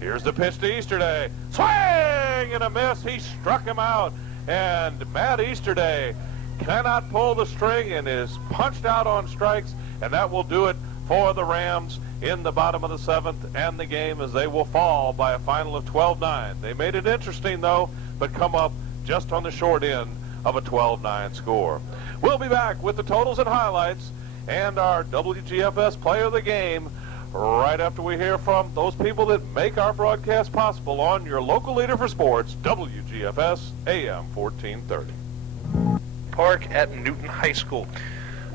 Here's the pitch to Easterday. Swing and a miss. He struck him out. And Matt Easterday cannot pull the string and is punched out on strikes. And that will do it for the Rams in the bottom of the 7th and the game, as they will fall by a final of 12-9. They made it interesting, though, but come up just on the short end of a 12-9 score. We'll be back with the totals and highlights and our WGFS player of the game right after we hear from those people that make our broadcast possible on your local leader for sports, WGFS AM 1430. Park at Newton High School.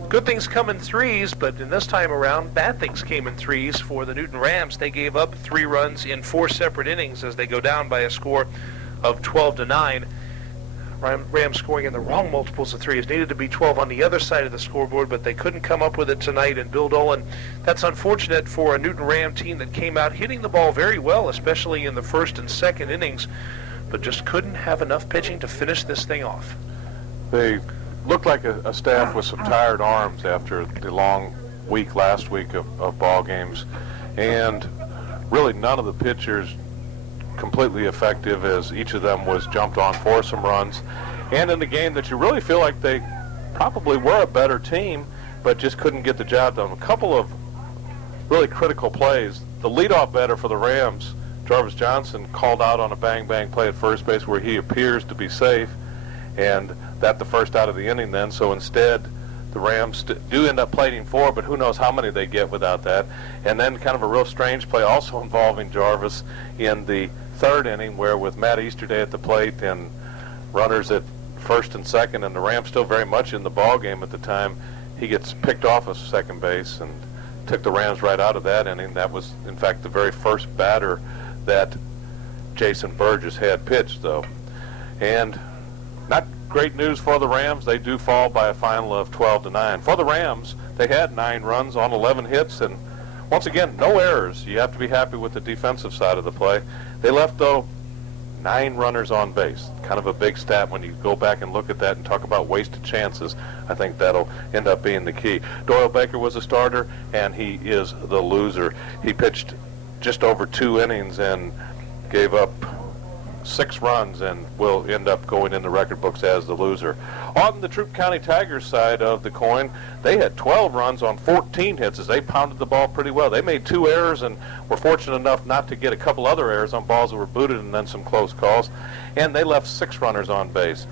Good things come in threes, but in this time around, bad things came in threes for the Newton Rams. They gave up 3 runs in 4 separate innings as they go down by a score of 12-9. Rams scoring in the wrong multiples of threes. Needed to be 12 on the other side of the scoreboard, but they couldn't come up with it tonight. And Bill Dolan, that's unfortunate for a Newton Ram team that came out hitting the ball very well, especially in the first and second innings, but just couldn't have enough pitching to finish this thing off. They looked like a staff with some tired arms after the long week last week of ball games, and really none of the pitchers completely effective, as each of them was jumped on for some runs. And in the game that you really feel like they probably were a better team, but just couldn't get the job done. A couple of really critical plays. The leadoff batter for the Rams, Jarvis Johnson, called out on a bang-bang play at first base where he appears to be safe, and that the first out of the inning then. So instead, the Rams do end up plating 4, but who knows how many they get without that. And then kind of a real strange play also involving Jarvis in the third inning, where with Matt Easterday at the plate and runners at first and second, and the Rams still very much in the ball game at the time, he gets picked off of second base and took the Rams right out of that inning. That was, in fact, the very first batter that Jason Burgess had pitched, though. And not great news for the Rams. They do fall by a final of 12-9. For the Rams, they had 9 runs on 11 hits, and once again, no errors. You have to be happy with the defensive side of the play. They left, though, 9 runners on base. Kind of a big stat when you go back and look at that and talk about wasted chances. I think that'll end up being the key. Doyle Baker was a starter, and he is the loser. He pitched just over 2 innings and gave up 6 runs and will end up going in the record books as the loser. On the Troup County Tigers side of the coin, they had 12 runs on 14 hits as they pounded the ball pretty well. They made 2 errors and were fortunate enough not to get a couple other errors on balls that were booted and then some close calls, and they left 6 runners on base.